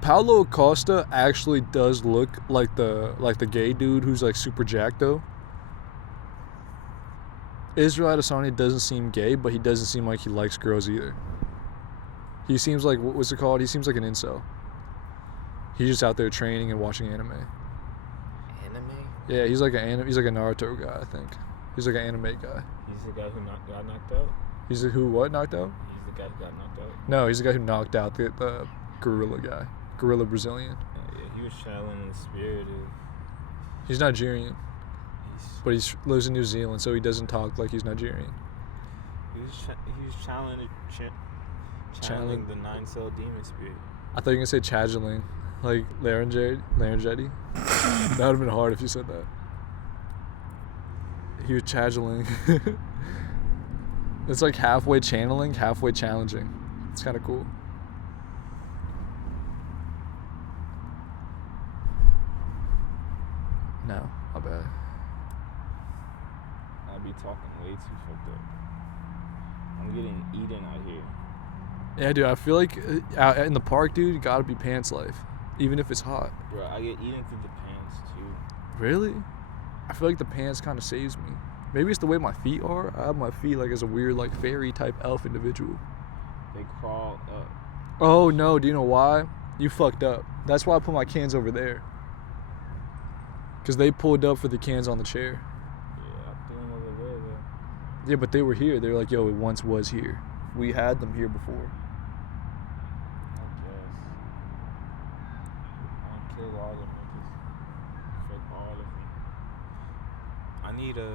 Paulo Costa actually does look like the gay dude who's like super jacked though. Israel Adesanya doesn't seem gay, but he doesn't seem like he likes girls either. He seems like, what's it called? He seems like an incel. He's just out there training and watching anime. Anime? Yeah, he's like a Naruto guy, I think. He's like an anime guy. He's the guy who got knocked out? He's the who what knocked out? He's the guy who got knocked out? No, he's the guy who knocked out the gorilla guy. Gorilla Brazilian. Yeah, he was channeling the spirit of... He's Nigerian. But he lives in New Zealand, so he doesn't talk like he's Nigerian. He was channeling the 9-cell demon spirit. I thought you were going to say channeling, like laryngetti. That would have been hard if you said that. He was channeling. It's like halfway channeling, halfway challenging. It's kind of cool. No, my bad. I be talking way too fucked up. I'm getting eaten out here. Yeah, dude, I feel like out in the park, dude, you gotta be pants life. Even if it's hot. Bro, I get eaten through the pants too. Really? I feel like the pants kind of saves me. Maybe it's the way my feet are. I have my feet like as a weird, like, fairy type elf individual. They crawl up. Oh, no. Do you know why? You fucked up. That's why I put my cans over there. Because they pulled up for the cans on the chair. Yeah, I threw them over there, though. Yeah, but they were here. They were like, yo, it once was here. We had them here before. I guess. I killed all them niggas. Fuck all of them. I need a...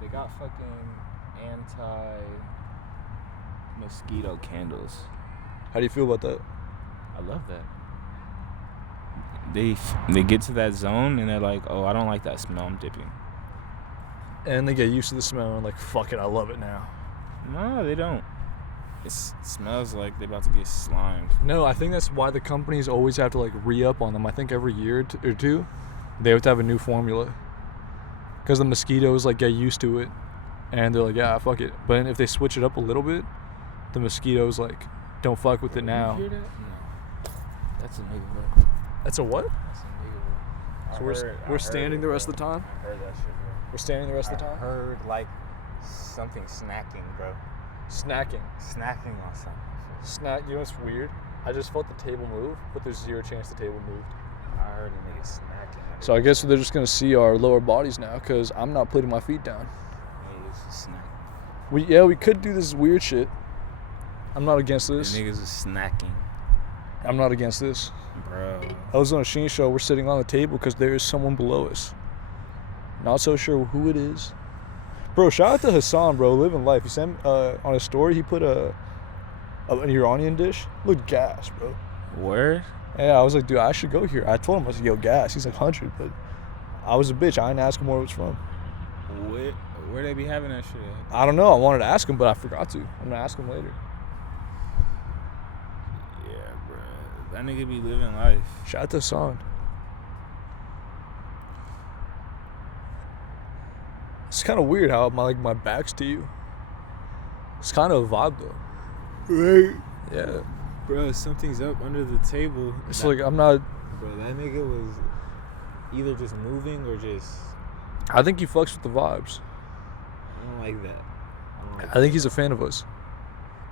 They got fucking anti-mosquito candles. How do you feel about that? I love that. They get to that zone and they're like, oh, I don't like that smell, I'm dipping. And they get used to the smell and like, fuck it, I love it now. No, they don't. It smells like they're about to get slimed. No, I think that's why the companies always have to like re-up on them. I think every year or two, they have to have a new formula. Because the mosquitoes like get used to it. And they're like, yeah, fuck it. But if they switch it up a little bit, the mosquitoes like, don't fuck with it now. You hear that? No. That's a nigga, bro. That's a what? That's a nigga, bro. So we're standing the rest of the time? I heard that shit, bro. We're standing the rest of the I time? heard like something snacking, bro. Snacking. Snacking on something. Snack, you know what's weird? I just felt the table move, but there's zero chance the table moved. I heard a nigga snacking. So I guess they're just going to see our lower bodies now, because I'm not putting my feet down. Niggas was snacking. We could do this weird shit. I'm not against this. The niggas was snacking. I'm not against this. Bro. I was on a Sheen show. We're sitting on the table because there is someone below us. Not so sure who it is. Bro, shout out to Hassan, bro. Living life. He sent on his story, he put an Iranian dish. Looked gas, bro. Word? Yeah, I was like, dude, I should go here. I told him, I was like, yo, gas. He's like, 100, but I was a bitch. I didn't ask him where it was from. Where they be having that shit at? I don't know. I wanted to ask him, but I forgot to. I'm going to ask him later. Yeah, bro. That nigga be living life. Shout out to Hassan. It's kind of weird how my back's to you. It's kind of a vibe, though. Right? Yeah. Bro, something's up under the table. It's like I'm not... Bro, that nigga was either just moving or just... I think he fucks with the vibes. I don't like that. I think he's a fan of us.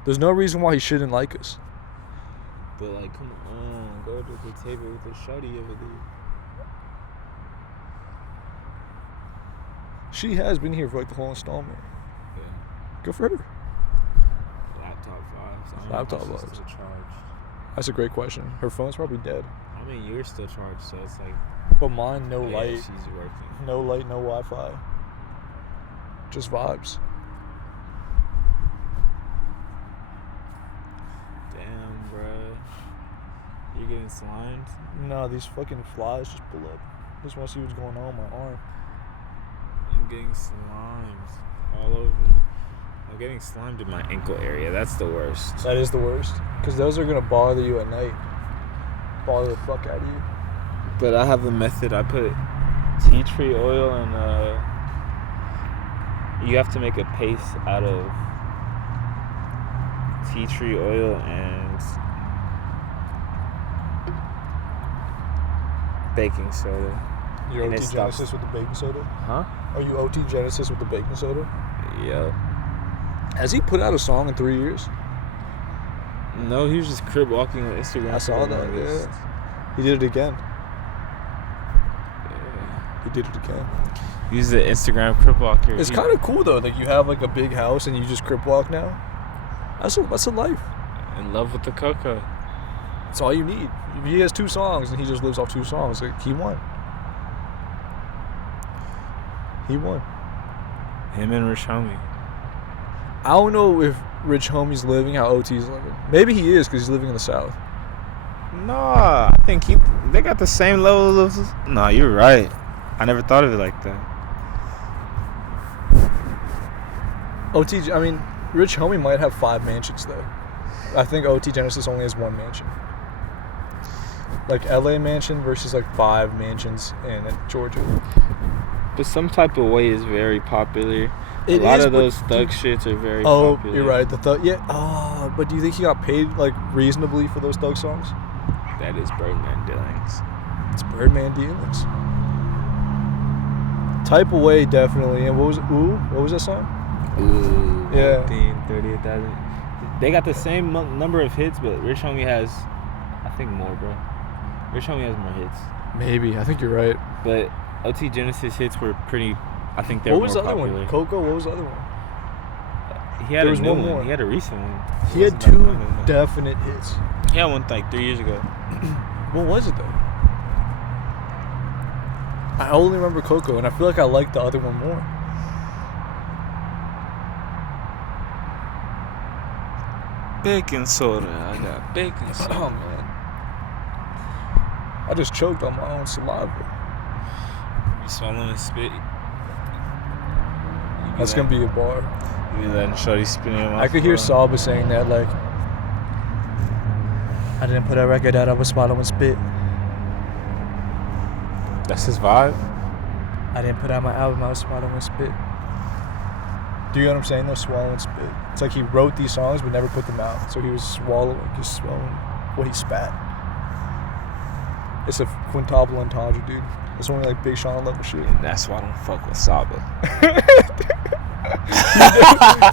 There's no reason why he shouldn't like us. But like, come on, go to the table with the shawty over there. She has been here for like the whole installment. Yeah. Good for her. Laptop vibes. Laptop vibes. Still charged. That's a great question. Her phone's probably dead. I mean, yours still charged, so it's like... But mine, no yeah, light. she's working. No light, no Wi-Fi. Just vibes. Damn, bro. You're getting slimed? No, these fucking flies just pull up. Just want to see what's going on with my arm. I'm getting slimed all over. I'm getting slimed in my ankle area. That's the worst. That is the worst. Because those are going to bother you at night. Bother the fuck out of you. But I have a method. I put tea tree oil and you have to make a paste out of tea tree oil and baking soda. You're And OT it Genesis stops. with the baking soda? Huh? Are you OT Genesis with the baking soda? Yep. Has he put out a song in 3 years? No, he was just crib walking on Instagram. I saw that, yeah. He did it again. He did it again. Use the Instagram crib walker. It's kind of cool though. Like you have like a big house and you just crib walk now. That's a life. In love with the cocoa. That's all you need. If he has 2 songs and he just lives off 2 songs, like he won. He won. Him and Rich Homie. I don't know if Rich Homie's living how OT's living. Maybe he is because he's living in the South. Nah, I think they got the same level of. Nah, you're right. I never thought of it like that. OT, I mean, Rich Homie might have 5 mansions though. I think OT Genesis only has 1 mansion. Like LA mansion versus like 5 mansions in Georgia. But some type of way is very popular. A It lot is, of but those thug shits are very Oh, popular. you're right. The thug, yeah. Oh, but do you think he got paid like reasonably for those thug songs? That is Birdman dealings. It's Birdman dealings. Type of way, definitely. And what was that song? Ooh. Yeah. 38,000. They got the same number of hits, but Rich Homie has, I think, more, bro. Rich Homie has more hits. Maybe. I think you're right. But OT Genesis hits were pretty. I think they were What was more the other popular. one? Coco. What was the other one? He had There a was new one one. more. He had a recent one. He had Wasn't 2 that long ago. definite hits. He had one like 3 years ago. What was it though? I only remember Coco, and I feel like I liked the other one more. Baking soda. I got baking soda. Oh man, I just choked on my own saliva. You swallowing spit. That's gonna be a bar. You be letting Shorty spin in your mouth. I could hear Saba saying that, like, I didn't put a record out, I was swallowing spit. That's his vibe. I didn't put out my album, I was swallowing spit. Do you know what I'm saying though? Swallowing spit. It's like he wrote these songs but never put them out. So he was swallowing what he spat. It's a quintuple entendre, dude. It's only like Big Sean level shit. And that's why I don't fuck with Saba.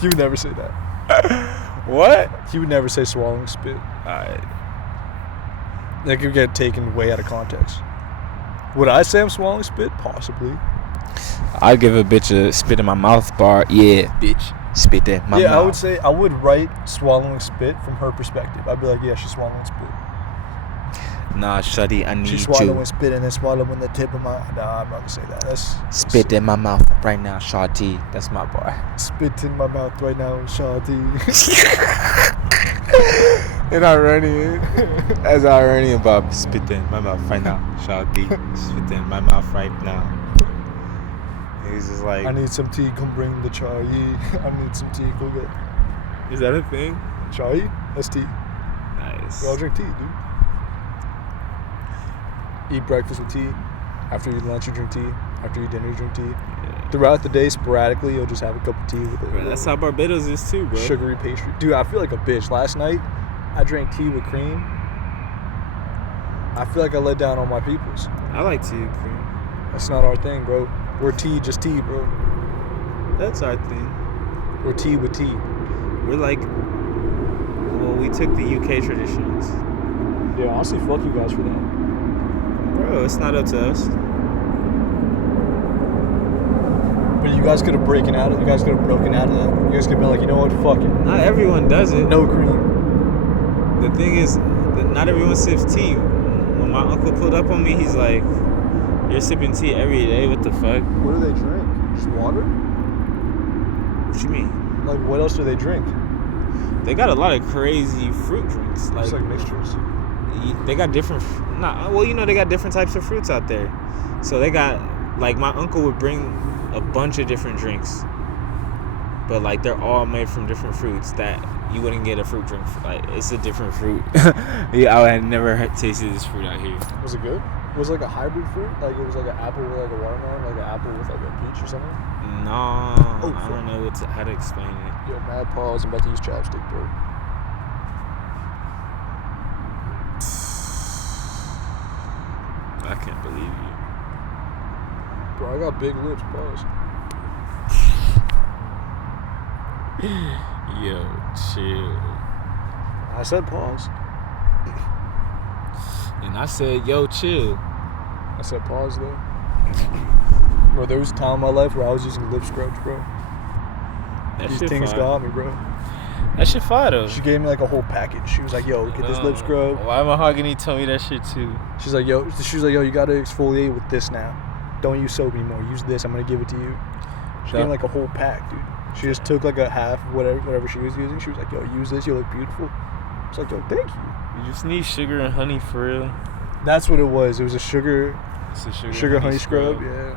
He would never say that. What? He would never say swallowing spit. Alright. That could get taken way out of context. Would I say I'm swallowing spit? Possibly. I'd give a bitch a spit in my mouth bar. Yeah, bitch. Spit in my mouth. Yeah, I would say I would write swallowing spit from her perspective. I'd be like, yeah, she's swallowing spit. Nah, shawty, I need She's swallowing spit and then swallowing the tip of my. Nah, I'm not gonna say that. That's spit in my mouth right now, shawty. That's my bar. spit in my mouth right now, Shawty. And Iranian. As Iranian Bob, spit in my mouth right now, shawty. Spit in my mouth right now. He's just like, I need some tea. Come bring the chai. I need some tea. Go get is that a thing? chai. That's tea. Nice. We all drink tea, dude. Eat breakfast with tea. After you eat lunch, you drink tea. After you eat dinner, you drink tea. Yeah. Throughout the day, sporadically, you'll just have a cup of tea with it. Bro, that's how Barbados is too, bro. Sugary pastry. Dude, I feel like a bitch. Last night, I drank tea with cream. I feel like I let down all my peoples. I like tea and cream. That's not our thing, bro. We're tea, just tea, bro. That's our thing. We're tea with tea. We're like, well, we took the UK traditions. Yeah, honestly, fuck you guys for that. Bro, it's not up to us. But you guys could have broken out of. You guys could have broken out of that. You guys could have been like, you know what? Fuck it. Not everyone does it. No cream. The thing is, that not everyone sips tea. When my uncle pulled up on me, he's like, "You're sipping tea every day. What the fuck? What do they drink? Just water? What you mean? Like, what else do they drink? They got a lot of crazy fruit drinks. Just like mixtures. They got different. They got different types of fruits out there. So they got, like, my uncle would bring a bunch of different drinks. but like they're all made from different fruits that you wouldn't get a fruit drink. Like it's a different fruit. Yeah, I had never tasted this fruit out here. Was it good? Was it like a hybrid fruit? Like it was like an apple with like a watermelon, like an apple with like a peach or something? No, I don't know how to explain it. Yo, mad pause. I'm about to use chapstick, bro. I can't believe you. Bro, I got big lips, pause. Yo, chill. I said pause. And I said, yo, chill. I said pause, though. Bro, there was a time in my life where I was using lip scrubs, bro. These things got me, bro. That shit fire, though. She gave me like a whole package. She was like, yo, get this lip scrub. Why Mahogany told me that shit, too? She's like, yo, you gotta exfoliate with this now. Don't use soap anymore. Use this. I'm gonna give it to you. She gave me like a whole pack, dude. She just took like a half of whatever she was using. She was like, yo, use this. You look beautiful. I was like, yo, thank you. You just need sugar and honey for real. That's what it was. It was a sugar honey scrub. scrub. Yeah.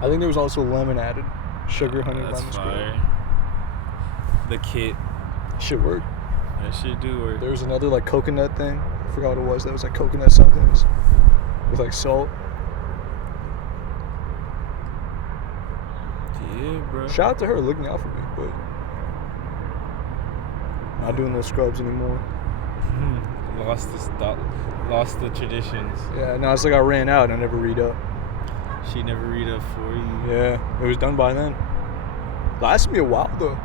I think there was also lemon added. Sugar, honey, that's lemon fire. scrub. The kit. Shit worked. That shit do work. There was another like coconut thing. I forgot what it was. That was like coconut something with like salt. Yeah, bro. Shout out to her looking out for me, but not doing those scrubs anymore. Lost the traditions. Yeah, no, it's like I ran out and I never read up. She never read up for you. Yeah, it was done by then. Lasted me a while though.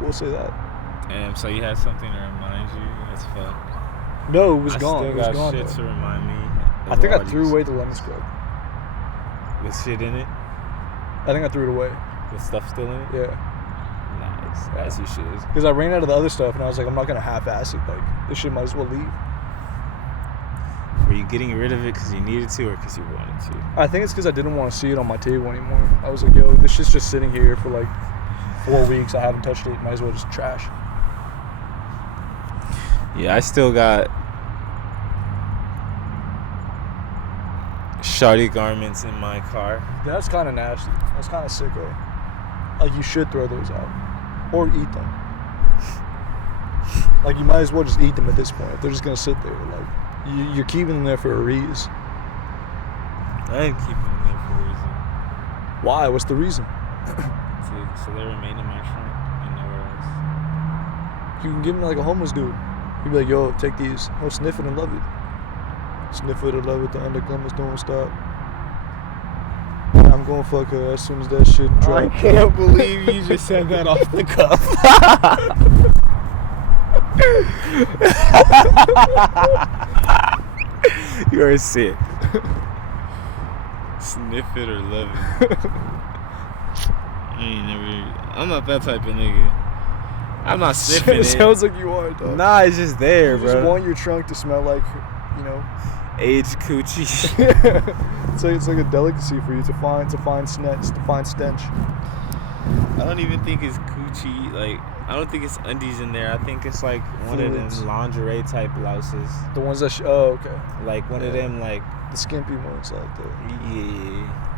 We'll say that. Damn, so you had something to remind you? That's fucked. No, it was gone. Still It was got gone. shit Though. to remind me. I think I threw away the lemon scrub. With shit in it? I think I threw it away. With stuff still in it? Yeah. Nice. Yeah. As you should. Because I ran out of the other stuff and I was like, I'm not gonna half-ass it. Like this shit might as well leave. Were you getting rid of it because you needed to or because you wanted to? I think it's because I didn't want to see it on my table anymore. I was like, yo, this shit's just sitting here for like 4 weeks. I haven't touched it. Might as well just trash. Yeah, I still got shoddy garments in my car. That's kind of nasty. That's kind of sicko. Like, you should throw those out. Or eat them. Like, you might as well just eat them at this point. If they're just going to sit there. Like, you're keeping them there for a reason. I ain't keeping them there for a reason. Why? What's the reason? So they remain in my trunk and nowhere else. You can give them like a homeless dude. You'd be like, yo, take these. Oh, sniff it and love it. Sniff it and love it. The undergarments don't stop. I'm gonna fuck her as soon as that shit drops. I can't believe you just said that off the cuff. You are sick. Sniff it or love it. I'm not that type of nigga. I'm not sniffing it. Sounds like you are, dog. Nah, it's just there, you bro. just want your trunk to smell like, you know, aged coochie. it's like a delicacy for you. It's a fine stench. I don't even think it's coochie. Like, I don't think it's undies in there. I think it's like one of them lingerie type blouses. The ones that oh, okay. Like one of them, like the skimpy ones, like that. Yeah.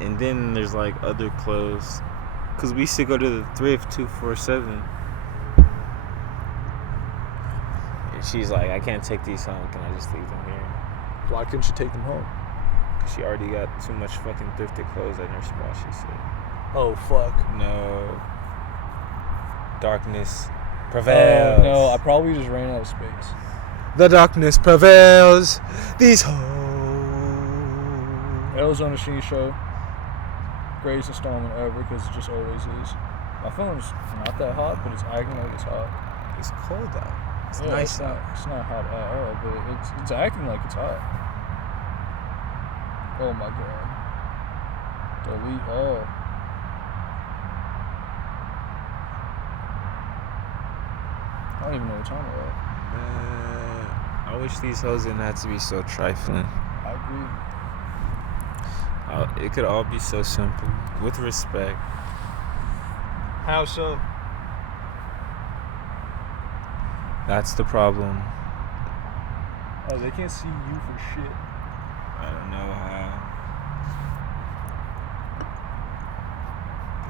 And then there's like other clothes, cause we used to go to the thrift 247. And she's like, I can't take these home. Can I just leave them here? Why couldn't you take them home? Cause she already got too much fucking thrifted clothes at her spot. She said. Oh fuck. No. Darkness prevails. No, I probably just ran out of space. The darkness prevails. These hoes. Arizona Sheen Show. Greatest installment ever because it just always is. My phone's not that hot, but it's acting like it's hot. It's cold out. It's yeah, nice out. It's not hot at all, but it's acting like it's hot. Oh my god. Delete all. I don't even know what time we're at. Man, I wish these hoes didn't have to be so trifling. I agree. It could all be so simple. With respect. How so? That's the problem. Oh, they can't see you for shit. I don't know how.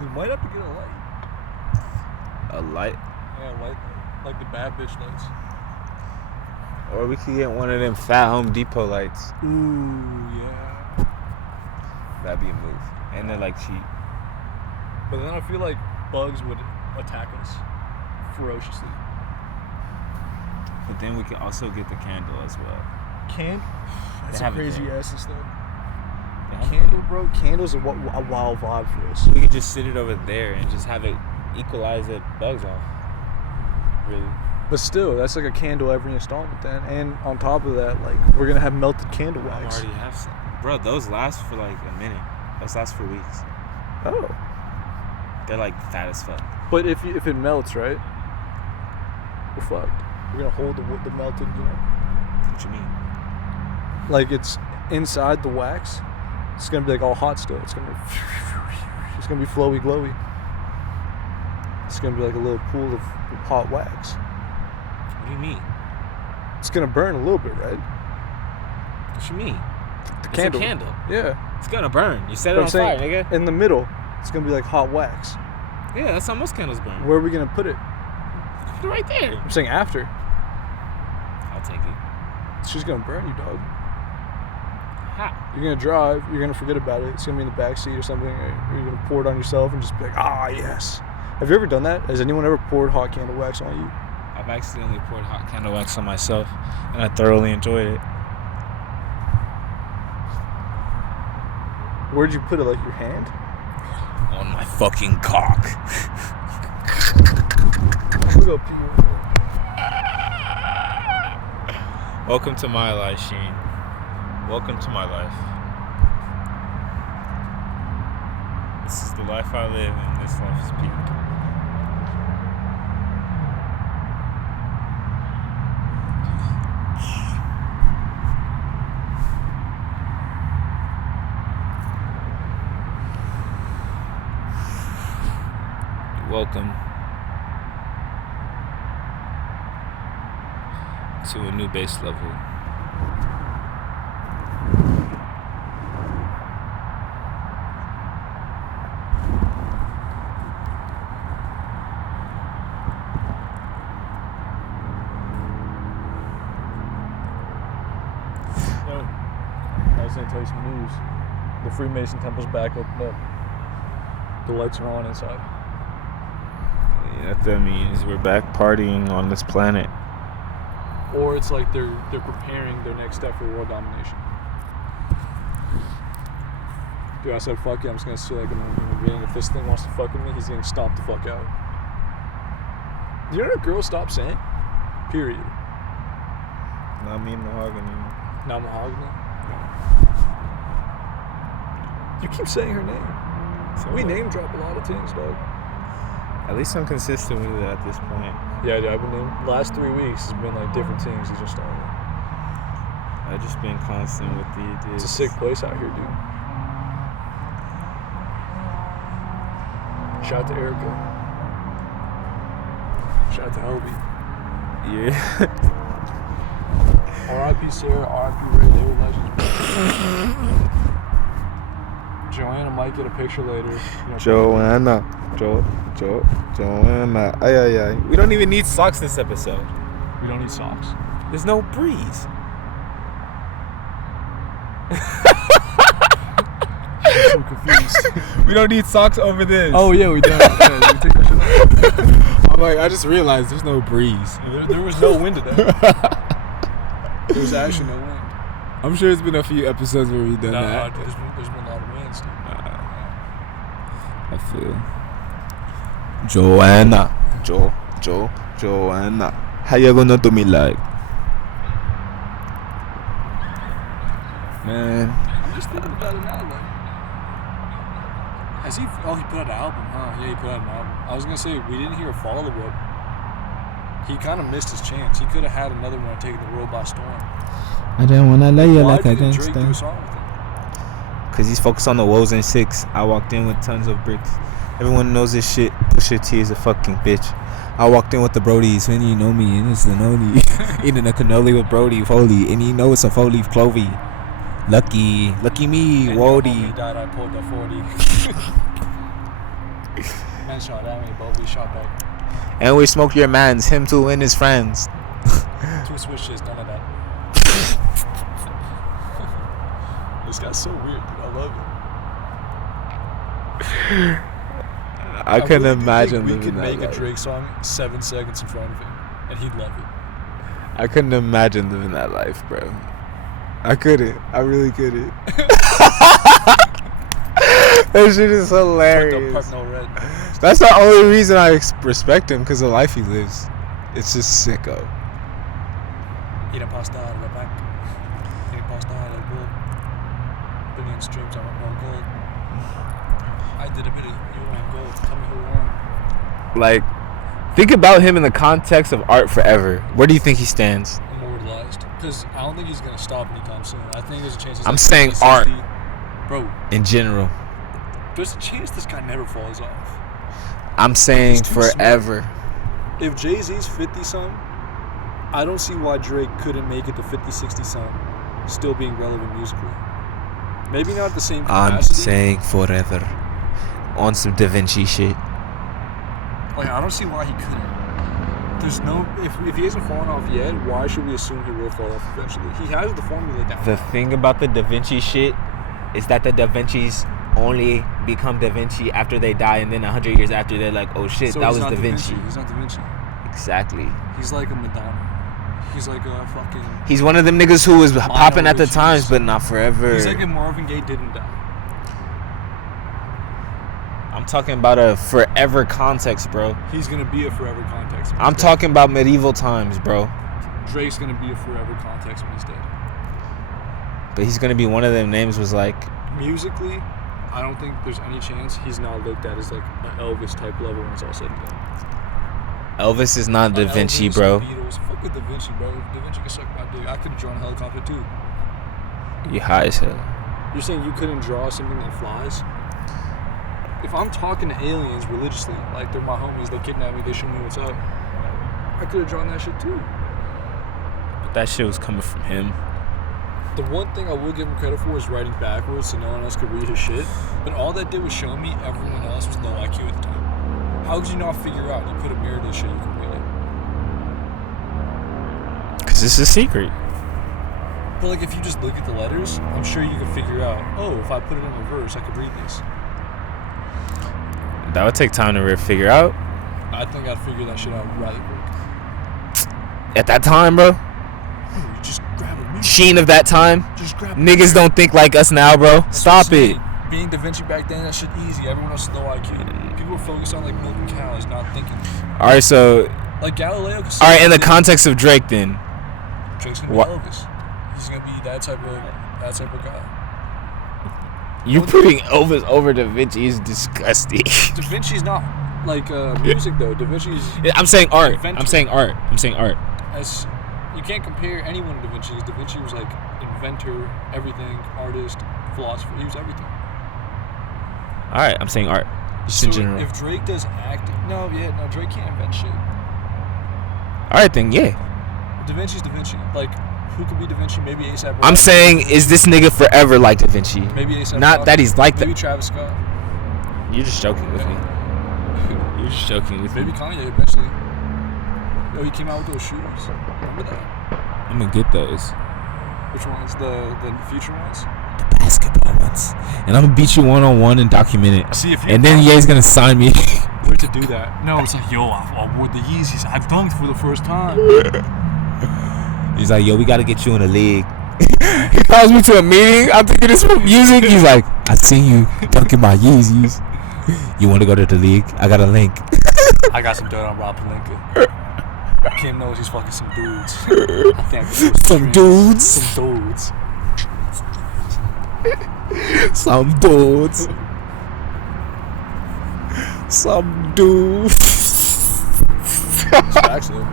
We might have to get a light. A light? Yeah, light. Like the bad bitch lights. Or we could get one of them fat Home Depot lights. Ooh, yeah. That'd be a move. And they're like cheap. But then I feel like bugs would attack us ferociously. But then we could also get the candle as well. That's a crazy essence though. Candle, bro. Candle's a wild vibe for us. We could just sit it over there and just have it equalize the bugs off. Really. But still, that's like a candle every installment then. And on top of that, like, we're going to have melted candle wax. I already have some. Bro, those last for like a minute. Those last for weeks. Oh. They're like fat as fuck. But if it melts, right? We're fucked. We're going to hold the melted, you know? What you mean? Like, it's inside the wax. It's going to be like all hot still. It's going to be flowy, glowy. It's going to be like a little pool of hot wax. What do you mean? It's going to burn a little bit, right? What you mean? The candle. It's a candle. Yeah. It's going to burn. You set it on fire, nigga. In the middle, it's going to be like hot wax. Yeah, that's how most candles burn. Where are we going to put it? Put it right there. I'm saying after. I'll take it. It's just going to burn you, dog. How? You're going to drive. You're going to forget about it. It's going to be in the back seat or something. Or you're going to pour it on yourself and just be like, yes. Have you ever done that? Has anyone ever poured hot candle wax on you? I've accidentally poured hot candle wax on myself, and I thoroughly enjoyed it. Where'd you put it? Like your hand? On my fucking cock. What up, people? Welcome to my life, Sheen. Welcome to my life. This is the life I live, and this life is peak. Welcome to a new base level. I was going to tell you some news. The Freemason Temple's back open up. The lights are on inside. Yeah, that means we're back partying on this planet. Or it's like they're preparing their next step for world domination. Dude, I said fuck it, I'm just gonna see like a human being. If this thing wants to fuck with me, he's getting stomped the fuck out. You know what a girl stopped saying? Period. Not me, mahogany. Not mahogany. You keep saying her name. So We name drop a lot of things, dog. At least I'm consistent with it at this point. Yeah, dude, I've been in last 3 weeks has been like different things you just started. I've just been constant with the It's a sick place out here, dude. Shout out to Erica. Shout out to Hobie. Yeah. R.I.P. Sarah, R.I.P. Ray, they were legends. Joanna might get a picture later. You know, Joanna. Joanna. Ay. We don't even need socks this episode. we don't need socks. There's no breeze. I'm so confused. We don't need socks over this. Oh yeah, we don't. Yeah, we take that shit off. I'm like, I just realized there's no breeze. There was no wind today. There was actually no wind. I'm sure it's been a few episodes where we've done that. There's been a lot of winds. Dude. I feel. Joanna. Joanna. How you gonna do me like? Man. I'm just thinking about it now, like. Has he? Oh, he put out an album, huh? Yeah, he put out an album. I was gonna say we didn't hear a follow-up. He kind of missed his chance. He could have had another one taking the world by storm. I didn't wanna lay you Why like a didn't Drake do a gangster. song with him? Cause he's focused on the woes and six. I walked in with tons of bricks. Everyone knows this shit. Pusha T is a fucking bitch. I walked in with the Brodies, and you know me, and it's the Noni. Eating a cannoli with Brody Foley, and you know it's a 4-leaf clovey. Lucky me, And Wody. He died. I pulled that 40. Headshot at me, but we shot back. And we smoked your mans, him too and his friends. 2 switches, none of that. This guy's so weird, dude. I love it. I couldn't really imagine we living could that make life. a Drake song 7 seconds in front of him, and he'd love it. I couldn't imagine living that life, bro. I couldn't. I really couldn't. That shit is hilarious. Park no red. That's the only reason I respect him, because the life he lives. It's just sicko. Eat a pasta out of the back. Eat a pasta out of the bowl. Billion streams, I want more gold. I did a bit of you want gold. Tell me who won. Like, think about him in the context of art forever. Where do you think he stands? Immortalized. Because I don't think he's going to stop anytime soon. I think there's a chance. I'm saying art. Bro. In general. There's a chance this guy never falls off. I'm saying forever. Smart. If Jay-Z's 50-something, I don't see why Drake couldn't make it to 50, 60-something, still being relevant musically. Maybe not the same capacity. I'm saying forever. On some Da Vinci shit. Like, I don't see why he couldn't. There's no... If he hasn't fallen off yet, why should we assume he will fall off eventually? He has the formula down. The thing about the Da Vinci shit is that the Da Vinci's only become Da Vinci after they die, and then 100 years after they're like, oh shit, so that was Da Vinci. He's not Da Vinci. Exactly. He's like a Madonna. He's like a fucking... He's one of them niggas who was popping at the times, but not forever. He's like if Marvin Gaye didn't die. I'm talking about a forever context, bro. He's gonna be a forever context. I'm talking about medieval times, bro. Drake's gonna be a forever context when he's dead. But he's gonna be one of them names was like... Musically, I don't think there's any chance he's not looked at as like an Elvis type level when it's all said and done. Elvis is not Da Vinci, bro. Beatles. Fuck with Da Vinci, bro. Da Vinci can suck my dick. I could have drawn a helicopter too. You high as hell. You're saying you couldn't draw something that flies? If I'm talking to aliens religiously, like they're my homies, they kidnap me, they show me what's up, I could have drawn that shit too. But that shit was coming from him. The one thing I would give him credit for is writing backwards so no one else could read his shit. But all that did was show me everyone else was low IQ at the time. How could you not figure out? You put a mirror to the shit, you can read it. Because it's a secret. But like if you just look at the letters, I'm sure you could figure out, oh, if I put it in reverse, I could read this. That would take time to figure out. I think I'd figure that shit out rather quick. At that time, bro. You just grab a mirror. Sheen of that time. Just grab Niggas don't think like us now, bro. Stop it. Being Da Vinci back then, that shit easy. Everyone else is low IQ. People were focused on like milking cows, not thinking. Alright, so... Like Galileo... Alright, in the context of Drake, then. Drake's gonna be Elvis. He's gonna be that type of guy. You putting Elvis over Da Vinci is disgusting. Da Vinci's not like music though. Da Vinci's... I'm saying art. Inventor. I'm saying art. As you can't compare anyone to Da Vinci. Da Vinci was like inventor, everything, artist, philosopher. He was everything. Alright, I'm saying art. Just in general. If Drake does acting... No, Drake can't invent shit. Alright then, yeah. Da Vinci's Da Vinci. Like... Who could be Da Vinci? Maybe A$AP Rocky. I'm saying, is this nigga forever like Da Vinci? Maybe A$AP Not Rocky. that he's like that. Maybe Travis Scott. You're just joking with me. You're just joking with me. Maybe Kanye eventually. Yo, he came out with those shoes. Remember that? I'm gonna get those. Which ones? The future ones? The basketball ones. And I'm gonna beat you one-on-one and document it. See, if you and then Ye's gonna sign me. Where to do that? No, it's like, yo, I wore the Yeezys. I've dunked for the first time. He's like, yo, we gotta get you in the league. He calls me to a meeting. I'm thinking this for music. He's like, I seen you dunking my Yeezys. You want to go to the league? I got a link. I got some dirt on Rob Pelinka. Kim knows he's fucking some dudes. I think some dudes. Some dudes. Some dudes. Some dudes. Actually.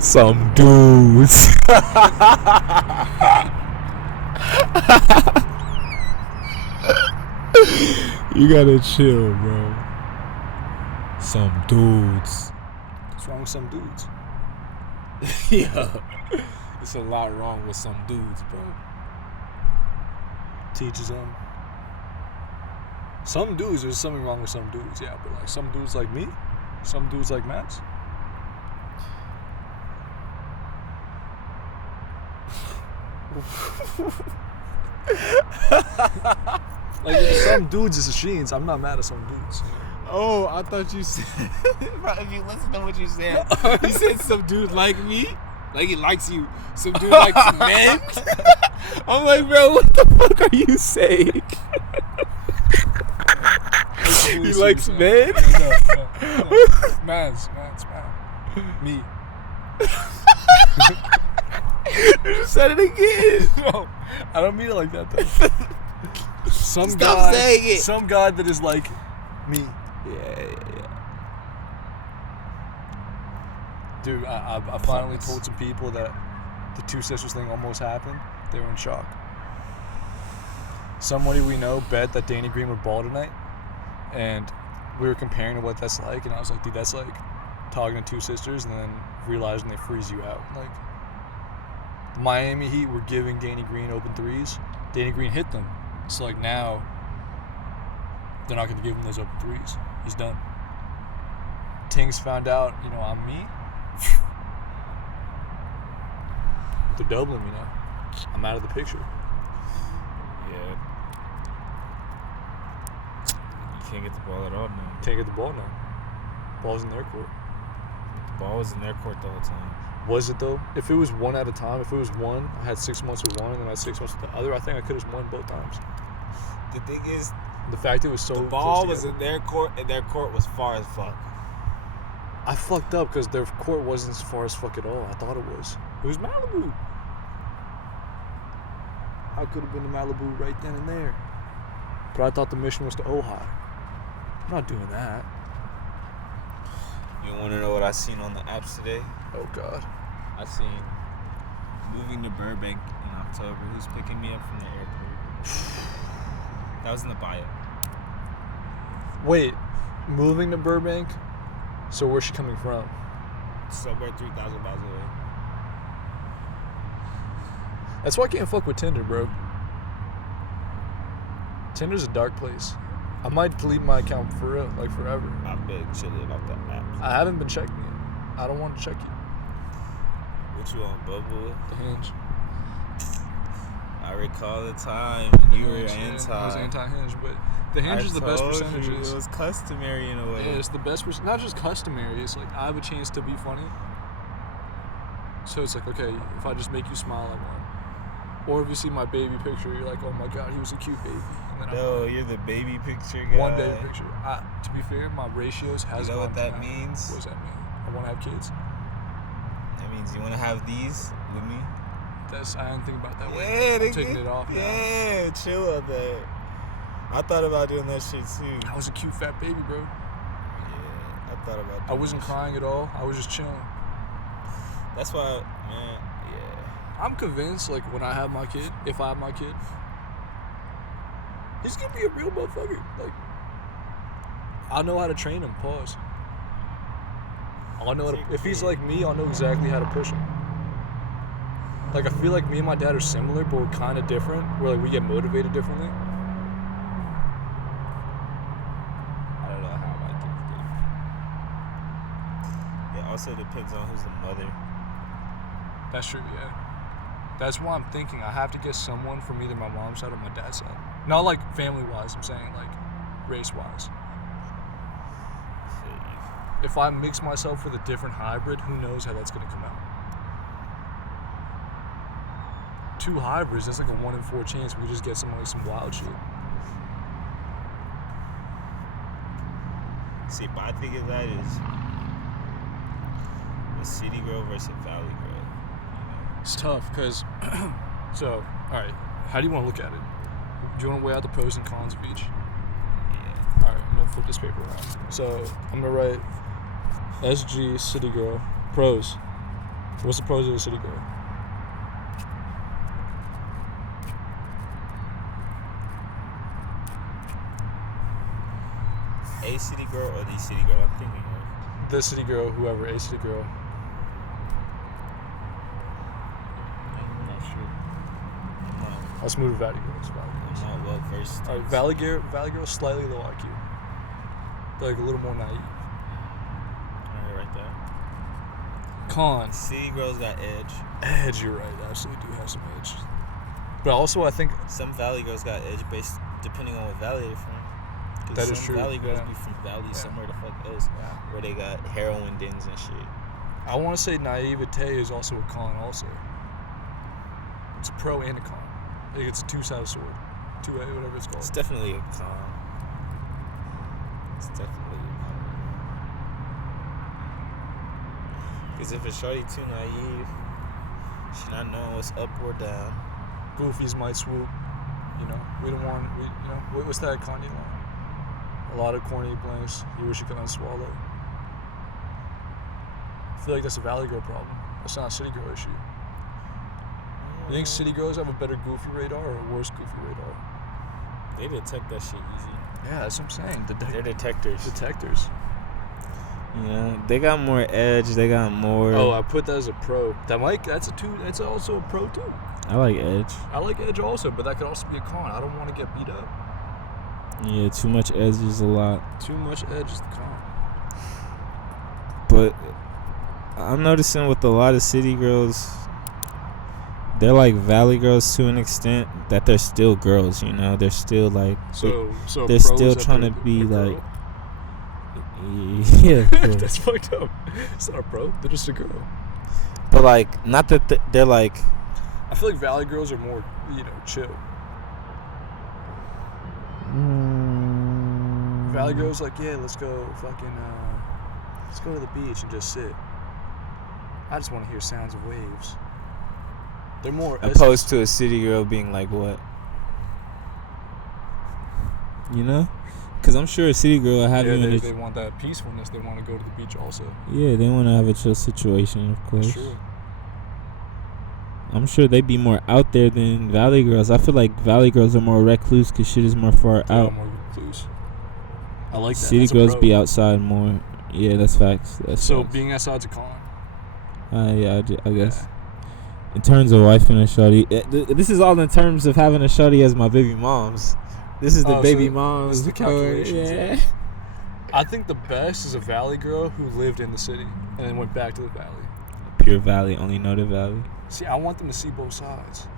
Some dudes. You gotta chill, bro. Some dudes. What's wrong with some dudes? Yeah. It's a lot wrong with some dudes, bro. Teaches them. Some dudes, there's something wrong with some dudes, yeah, but like some dudes like me, some dudes like Matt's. Like some dudes is Sheens. I'm not mad at some dudes. Oh, I thought you said. If you listen to what you said, you said some dude like me, like he likes you. Some dude likes men. I'm like, bro, what the fuck are you saying? He likes men. No. Man's man. Me. You just said it again. No, I don't mean it like that though. Stop saying it. Some guy that is like me. Yeah. Dude, I finally told some people that the two sisters thing almost happened. They were in shock. Somebody we know bet that Danny Green would ball tonight, and we were comparing to what that's like, and I was like, dude, that's like talking to two sisters and then realizing they freeze you out. Like, Miami Heat were giving Danny Green open threes. Danny Green hit them. So like now, they're not going to give him those open threes. He's done. Tings found out, I'm me. They're doubling me now. I'm out of the picture. Yeah. You can't get the ball at all now. Can't get the ball now. Ball's in their court. The ball was in their court the whole time. Was it though? If it was one at a time, if it was one, I had 6 months with one, and then I had 6 months with the other, I think I could have won both times. The thing is, the fact it was so the ball close was together. in their court, and their court was far as fuck. I fucked up because their court wasn't as far as fuck at all. I thought it was. It was Malibu. I could have been to Malibu right then and there. But I thought the mission was to Ojai. I'm not doing that. You want to know what I seen on the apps today? Oh, God. I seen moving to Burbank in October. Who's picking me up from the airport? That was in the bio. Wait, moving to Burbank? So where's she coming from? Somewhere 3,000 miles away. That's why I can't fuck with Tinder, bro. Tinder's a dark place. I might delete my account for real, like forever. I've been chilling off that app. I haven't been checking it. I don't want to check it. What you on, Bubble? The Hinge. I recall the time you were anti. I was anti-Hinge, but the Hinge is the best percentages. It was customary in a way. Yeah, it's the best. Not just customary. It's like I have a chance to be funny. So it's like, okay, if I just make you smile, I won. Or if you see my baby picture, you're like, oh my God, he was a cute baby. And then No, you're the baby picture guy. One baby picture. To be fair, my ratios has You know gone what that down. means? What does that mean? I want to have kids. That means you want to have these with me? I didn't think about it that way. Yeah, I'm nigga. taking it off now. Yeah, chill on that. I thought about doing that shit too. I was a cute fat baby, bro. Yeah, I thought about I wasn't that shit. crying at all. I was just chilling. That's why, man, yeah. I'm convinced, like, when I have my kid, if I have my kid, he's gonna be a real motherfucker. Like, I'll know how to train him. Pause. I'll know how to, if he's like me, I'll know exactly how to push him. Like, I feel like me and my dad are similar, but we're kind of different. Where like we get motivated differently. I don't know how my kids do. It also depends on who's the mother. That's true, yeah. That's why I'm thinking I have to get someone from either my mom's side or my dad's side. Not like family-wise, I'm saying like race-wise. If I mix myself with a different hybrid, who knows how that's going to come out. 2 hybrids, that's like a 1 in 4 chance we could just get some wild shit. See, my thing is that is a city girl versus a valley girl. It's tough because, so, alright, how do you want to look at it? Do you want to weigh out the pros and cons of each? Yeah. Alright, I'm going to flip this paper around. So, I'm going to write SG City Girl. Pros. What's the pros of a city girl? A city girl or the city girl I'm thinking of? The city girl, whoever, a city girl. I'm not sure. Let's move to Valley Girls. I'm not well versed. All right, Valley Girls slightly low IQ. They're like a little more naive. Alright, right there. Con. City girls got edge. Edge, you're right. Absolutely do have some edge. But also, I think some Valley girls got edge based depending on what valley they're from. That is some true. Valley girls Yeah. be from valley Yeah. somewhere the fuck else, Yeah. where they got heroin dens and shit. I want to say naivete is also a con. Also, it's a pro and a con. I think it's a two-sided sword. Whatever it's called. It's definitely a con. It's definitely a con. Because if a shorty too naive, she not knowing what's up or down. Goofies might swoop. You know, we don't want. What's that Kanye line? A lot of corny blanks. You wish you could unswallow. I feel like that's a Valley Girl problem. That's not a City Girl issue. You think City Girls have a better goofy radar or a worse goofy radar? They detect that shit easy. Yeah, that's what I'm saying. They're detectors. Detectors. You know, they got more edge. They got more. Oh, I put that as a pro. That's also a pro too. I like edge. I like edge also, but that could also be a con. I don't want to get beat up. Yeah, too much edge is a lot. Too much edge is the con. But I'm noticing with a lot of city girls, they're like Valley girls to an extent that they're still girls, you know? They're still like So they're still trying to be like yeah, cool. That's fucked up. It's not a pro. They're just a girl. But like not that they're like I feel like Valley girls are more, chill. Valley girls like, yeah, let's go to the beach and just sit. I just want to hear sounds of waves. They're more opposed to a city girl being like what? You know? Because I'm sure a city girl will have you in they want that peacefulness. They want to go to the beach also. Yeah, they want to have a chill situation, of course. That's true. I'm sure they'd be more out there than Valley girls. I feel like Valley girls are more recluse because shit is more far out. More recluse. I like that. City girls be outside more. Yeah, that's facts. So facts. being outside's a con. Yeah, I guess. Yeah. In terms of wife and a shorty, this is all in terms of having a shorty as my baby moms. This is the baby moms. This is the calculations. Yeah. I think the best is a Valley girl who lived in the city and then went back to the Valley. Pure Valley, only know the Valley. See, I want them to see both sides.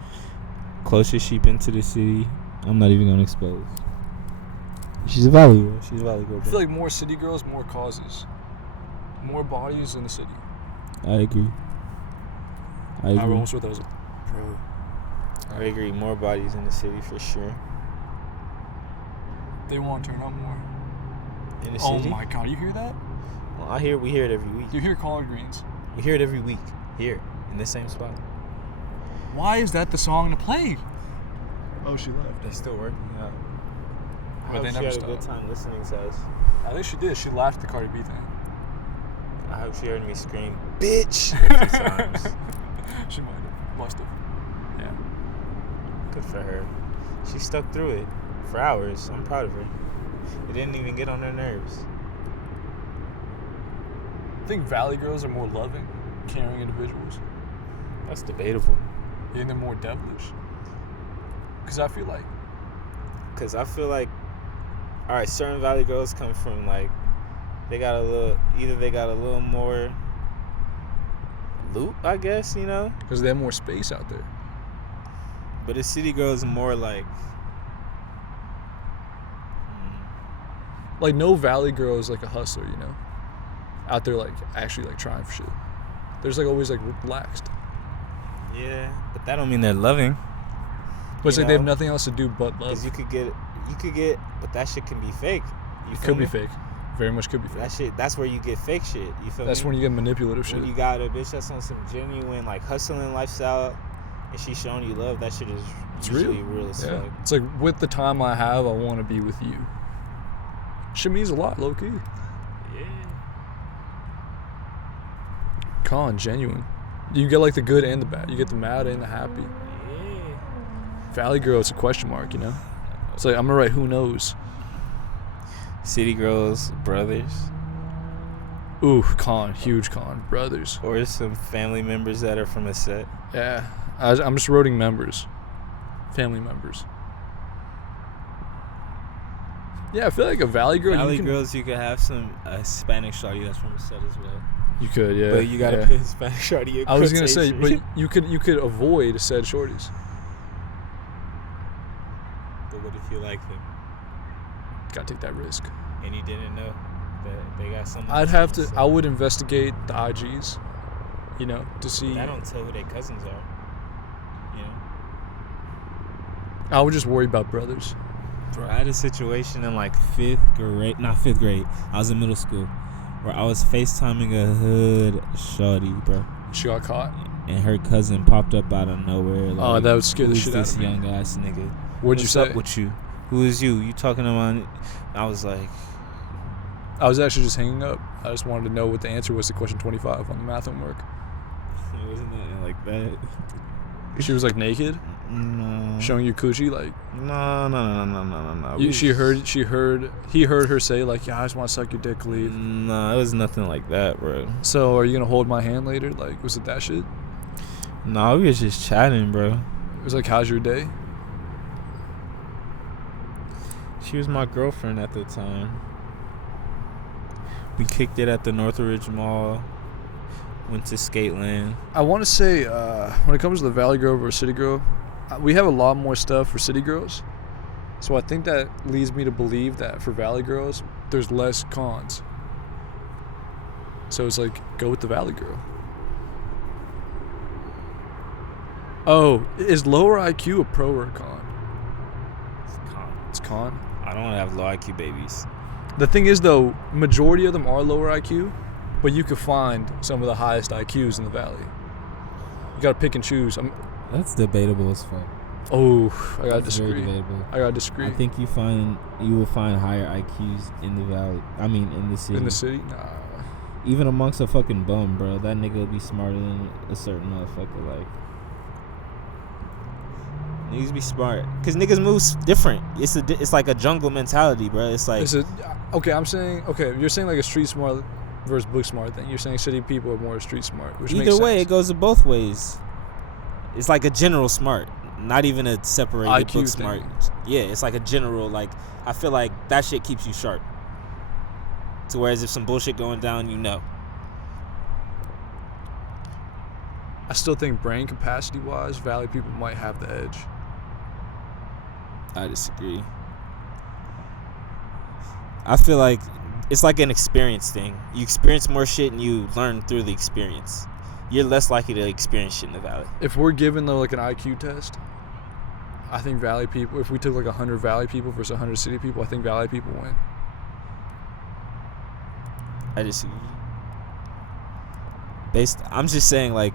Closest sheep into the city. I'm not even gonna expose. She's a Valley girl. She's a Valley girl. I feel like more city girls, more causes. More bodies in the city. I agree. I almost thought that was a pro. I agree. More bodies in the city for sure. They want to turn up more. In the city? Oh my god, you hear that? Well, we hear it every week. You hear collard greens. We hear it every week. Here. In the same spot. Why is that the song to play? Oh, she left. They're still working out. I But hope they she never had stop. a good time listening to us. I think she did. She laughed at the Cardi B thing. I hope she heard me scream, bitch, a few times. She might have. Must have. Yeah. Good for her. She stuck through it for hours. I'm proud of her. It didn't even get on her nerves. I think Valley girls are more loving, caring individuals. That's debatable. You think they're more devilish? Because I feel like... Alright, certain Valley girls come from like, they got a little more loot, I guess, you know? Because they have more space out there. But a city girl is more like... Like, no Valley girl is like a hustler, you know? Out there, like, actually, like, trying for shit. They're just, like, always, like, relaxed. Yeah, but that don't mean they're loving. But it's like they have nothing else to do but love. Because you could get, but that shit can be fake. It could be fake. Very much could be fake. That's where you get fake shit. You feel me? That's when you get manipulative shit. When you got a bitch that's on some genuine, like, hustling lifestyle, and she's showing you love, that shit is usually real as fuck. It's like, with the time I have, I want to be with you. Shit means a lot, low-key. Yeah. Con, genuine. You get, like, the good and the bad. You get the mad and the happy. Yeah. Valley girl, it's a question mark, you know? It's like, I'm gonna write who knows. City girls, brothers. Ooh, con, huge con, brothers. Or some family members that are from a set. Yeah, I'm just writing members. family members. Yeah, I feel like a Valley girl. Valley girls, you could have some Hispanic shawty that's from the set as well. You could, yeah. But you gotta put Hispanic shawty in I was gonna say, quotation. but you could avoid said shorties. But what if you like them Gotta take that risk. and you didn't know that they got something? I would investigate the IGs, you know, to see. I don't tell who their cousins are. You know. I would just worry about brothers. Bro, I had a situation in like not fifth grade. I was in middle school where I was FaceTiming a hood shorty, bro. She got caught. And her cousin popped up out of nowhere. Like, that would scare the shit out this of me. young ass nigga? What'd you say? What's up with you? Who is you? You talking to my... I was like... I was actually just hanging up. I just wanted to know what the answer was to question 25 on the math homework. It wasn't nothing like that. She was like naked, No. showing you coochie, like. No. He heard her say like, "Yeah, I just want to suck your dick, leave." No, it was nothing like that, bro. So, are you gonna hold my hand later? Like, was it that shit? No, we was just chatting, bro. It was like, "How's your day?" She was my girlfriend at the time. We kicked it at the Northridge Mall. Went to Skateland. I want to say, when it comes to the Valley Girl versus City Girl, we have a lot more stuff for City Girls. So I think that leads me to believe that for Valley Girls, there's less cons. So it's like, go with the Valley Girl. Oh, is lower IQ a pro or a con? It's con. It's con? I don't have low IQ babies. The thing is, though, majority of them are lower IQ, but you could find some of the highest IQs in the Valley. You gotta pick and choose. That's debatable as fuck. Oh, I gotta That's very disagree. debatable. I gotta disagree. I think you will find higher IQs in the Valley. I mean, in the city. In the city? Nah. Even amongst a fucking bum, bro. That nigga will be smarter than a certain motherfucker. Like, niggas be smart. Because niggas move different. It's like a jungle mentality, bro. It's like... You're saying like a street smart versus book smart thing. You're saying city people are more street smart, which makes Either sense. way, it goes both ways. It's like a general smart. Not even a separated IQ book thing. smart. Yeah, it's like a general, like, I feel like that shit keeps you sharp. To whereas if some bullshit going down, you know. I still think brain capacity wise, Valley people might have the edge. I disagree. I feel like it's like an experience thing. You experience more shit and you learn through the experience. You're less likely to experience shit in the Valley. If we're given though like an IQ test, I think Valley people, if we took like 100 Valley people versus 100 city people, I think Valley people win. I disagree. I'm just saying, like,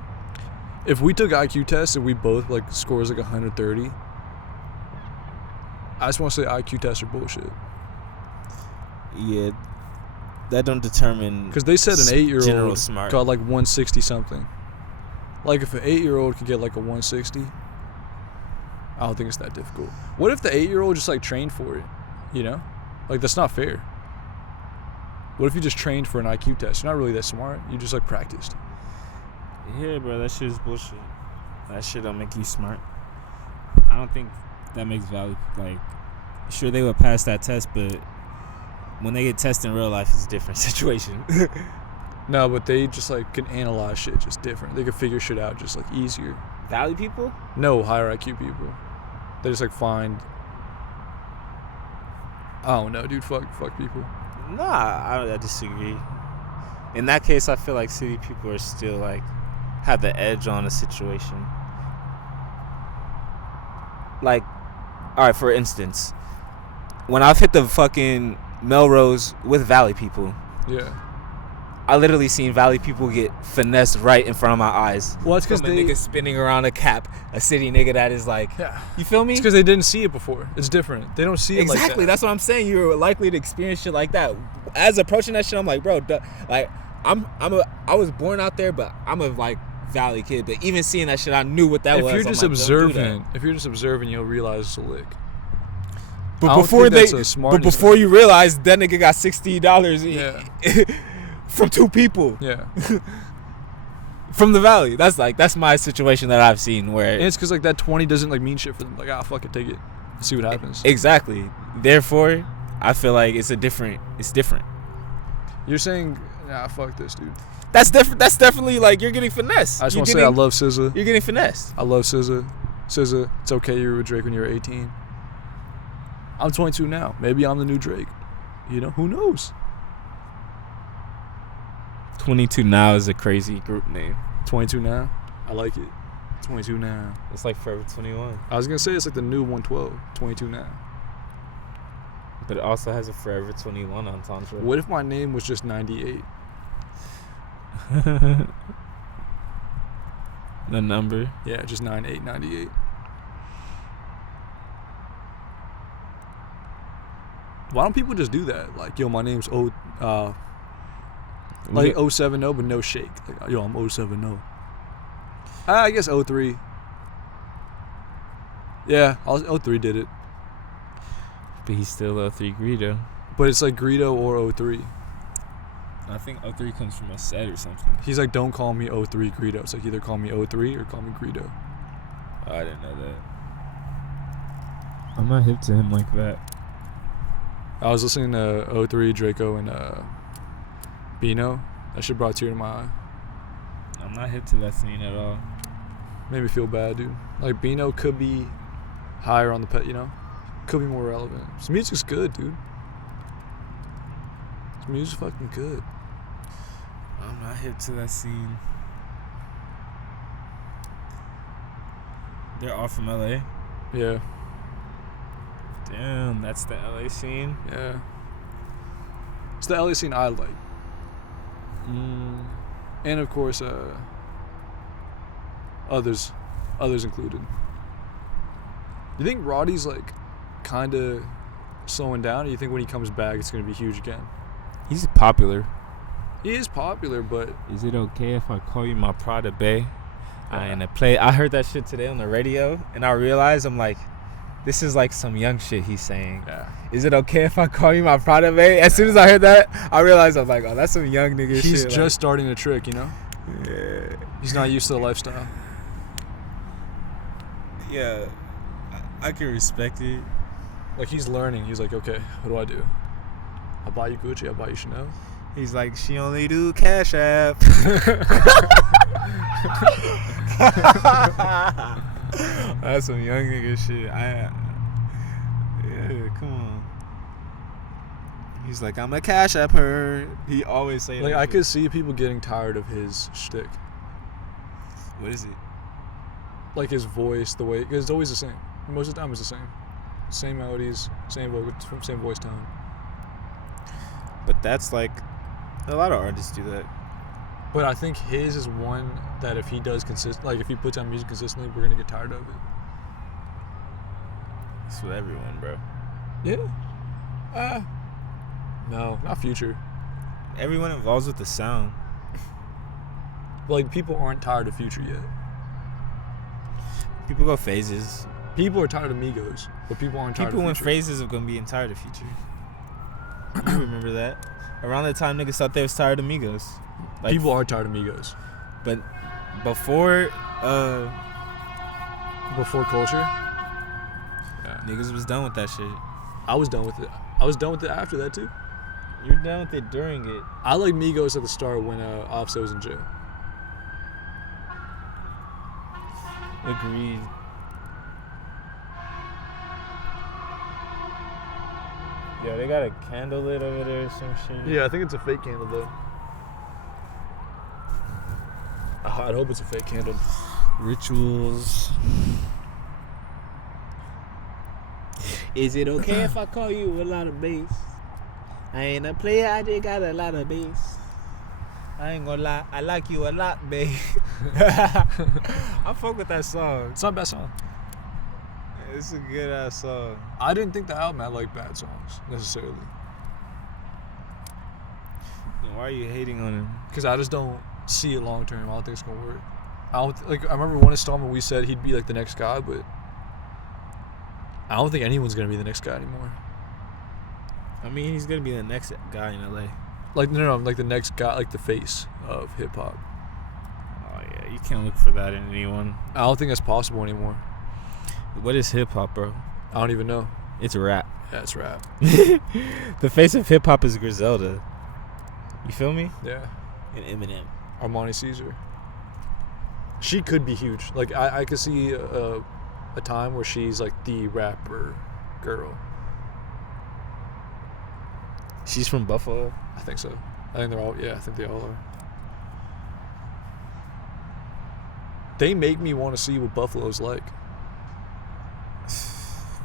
if we took IQ tests and we both like scores like 130, I just want to say IQ tests are bullshit. Yeah, that don't determine. Because they said an 8-year-old smart. got like 160 something. Like if an 8-year-old could get like a 160, I don't think it's that difficult. What if the 8-year-old just like trained for it? You know, like that's not fair. What if you just trained for an IQ test? You're not really that smart. You just like practiced. Yeah, bro, that shit is bullshit. That shit don't make you smart. I don't think that makes Valley, like, sure they would pass that test, but when they get tested in real life, it's a different situation. No, but they just like can analyze shit just different. They can figure shit out just like easier. Valley people? No, higher IQ people. They just like find. I don't know, dude. Fuck people. Nah, I disagree. In that case, I feel like city people are still like have the edge on a situation. Like, all right, for instance, when I've hit the fucking Melrose with Valley people, Yeah. I literally seen Valley people get finessed right in front of my eyes. Well, it's because From a nigga spinning around a cap, a city nigga that is like, Yeah. you feel me? It's because they didn't see it before. It's different. They don't see it like that. Exactly. That's what I'm saying. You're likely to experience shit like that. As approaching that shit, I'm like, bro, like, I was born out there, but I'm a like Valley kid. But even seeing that shit, I knew what that was. If you're just I'm like, don't do that. observant, you'll realize it's a lick. I But don't before think that's a smartness thing. you realize that nigga got $60 Yeah. from 2 people. Yeah. from the valley. That's my situation that I've seen where And it's because like that 20 doesn't like mean shit for them. Like, fuck it, take it, see what happens. exactly. Therefore, I feel like it's different. You're saying, nah, fuck this, dude. That's different. That's definitely like you're getting finessed. I just want to say I love SZA. You're getting finessed. I love SZA. SZA, it's okay you were with Drake when you were 18. I'm 22 now. Maybe I'm the new Drake. You know, who knows? 22 Now is a crazy group name. 22 Now? I like it. 22 Now. It's like Forever 21. I was going to say it's like the new 112. 22 Now. But it also has a Forever 21 entendre. What if my name was just 98? The number? Yeah, just 9898. Why don't people just do that? Like, yo, my name's like 070, but no shake. Like, yo, I'm 070. I guess 03. Yeah, 03 did it. But he's still 03 Greedo. But it's like Greedo or 03. I think 03 comes from a set or something. He's like, don't call me 03 Greedo. It's like either call me 03 or call me Greedo. Oh, I didn't know that. I'm not hip to him like that. I was listening to 03, Draco, and Bino. That shit brought a tear to my eye. I'm not hip to that scene at all. Made me feel bad, dude. Like, Bino could be higher on the pet, you know? Could be more relevant. His music's good, dude. His music's fucking good. I'm not hip to that scene. They're all from LA? Yeah. Damn, that's the LA scene? Yeah. It's the LA scene I like. And of course, others included. You think Roddy's like kind of slowing down, or you think when he comes back it's going to be huge again? He's popular. He is popular, but is it okay if I call you my Prada Bae? I heard that shit today on the radio, and I realized I'm like, this is like some young shit he's saying. Yeah. Is it okay if I call you my Prada Bae? As soon as I heard that, I realized I'm like, oh, that's some young nigga shit. He's just like, starting a trick, you know? Yeah. He's not used to the lifestyle. Yeah. I can respect it. Like, he's learning. He's like, okay, what do I do? I'll buy you Gucci, I'll buy you Chanel. He's like, she only do Cash App. That's some young nigga shit. Yeah, come on. He's like, I'm a Cash App her. He always say like, that. I could see people getting tired of his shtick. What is it? Like his voice, the way, because it's always the same. Most of the time it's the same. Same melodies, same voice tone. But that's like, a lot of artists do that. But I think his is one that if he does like if he puts out music consistently, we're gonna get tired of it. It's with everyone, bro. Yeah. No, not Future. Everyone involves with the sound. Like, people aren't tired of Future yet. People go phases. People are tired of Migos, but people aren't tired of Future. People in phases are gonna be tired of Future. You remember that? Around the time niggas thought they was tired of Migos. Like, people are tired of Migos. But before Culture, niggas was done with that shit. I was done with it. I was done with it after that too. You're done with it during it. I like Migos at the start when Offset was in jail. Agreed. Yo, they got a candle lit over there or some shit. Yeah, I think it's a fake candle though. I'd hope it's a fake candle. Rituals. Is it okay if I call you a lot of bass? I ain't a player, I just got a lot of bass. I ain't gonna lie, I like you a lot, babe. I fuck with that song. It's not a bad song. It's a good ass song. I didn't think the album had like bad songs necessarily. Then why are you hating on him? Because I just don't see it long term. I don't think it's gonna work. I remember one installment we said he'd be like the next guy, but I don't think anyone's gonna be the next guy anymore. I mean, he's gonna be the next guy in LA. Like no, like the next guy, like the face of hip hop. Oh You can't look for that in anyone. I don't think that's possible anymore. What is hip hop, bro? I don't even know. It's rap. Yeah, it's rap. The face of hip hop is Griselda. You feel me? Yeah. And Eminem. Armani Caesar. She could be huge. Like I could see a time where she's like the rapper girl. She's from Buffalo. I think so. I think they're all. Yeah, I think they all are. They make me want to see what Buffalo's like.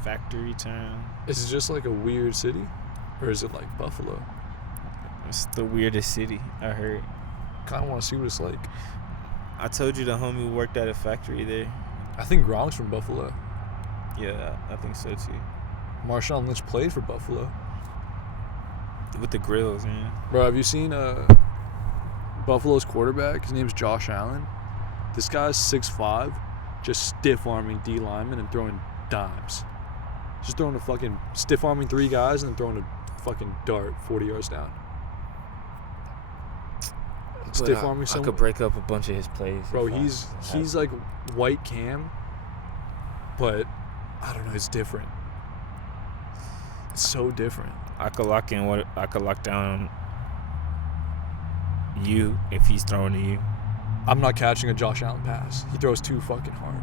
Factory town. Is it just like a weird city, or is it like Buffalo? It's the weirdest city, I heard. Kind of want to see what it's like. I told you the homie worked at a factory there. I think Gronk's from Buffalo. Yeah, I think so too. Marshawn Lynch played for Buffalo. With the grills, man. Bro, have you seen Buffalo's quarterback? His name's Josh Allen. This guy's 6'5", just stiff-arming D linemen and throwing dimes. Just throwing a fucking stiff-arming 3 guys and then throwing a fucking dart 40 yards down. Stiff-arming I someone. could break up a bunch of his plays. Bro, he's like white Cam, but I don't know, it's different. It's so different. I could lock down you if he's throwing to you. I'm not catching a Josh Allen pass. He throws too fucking hard.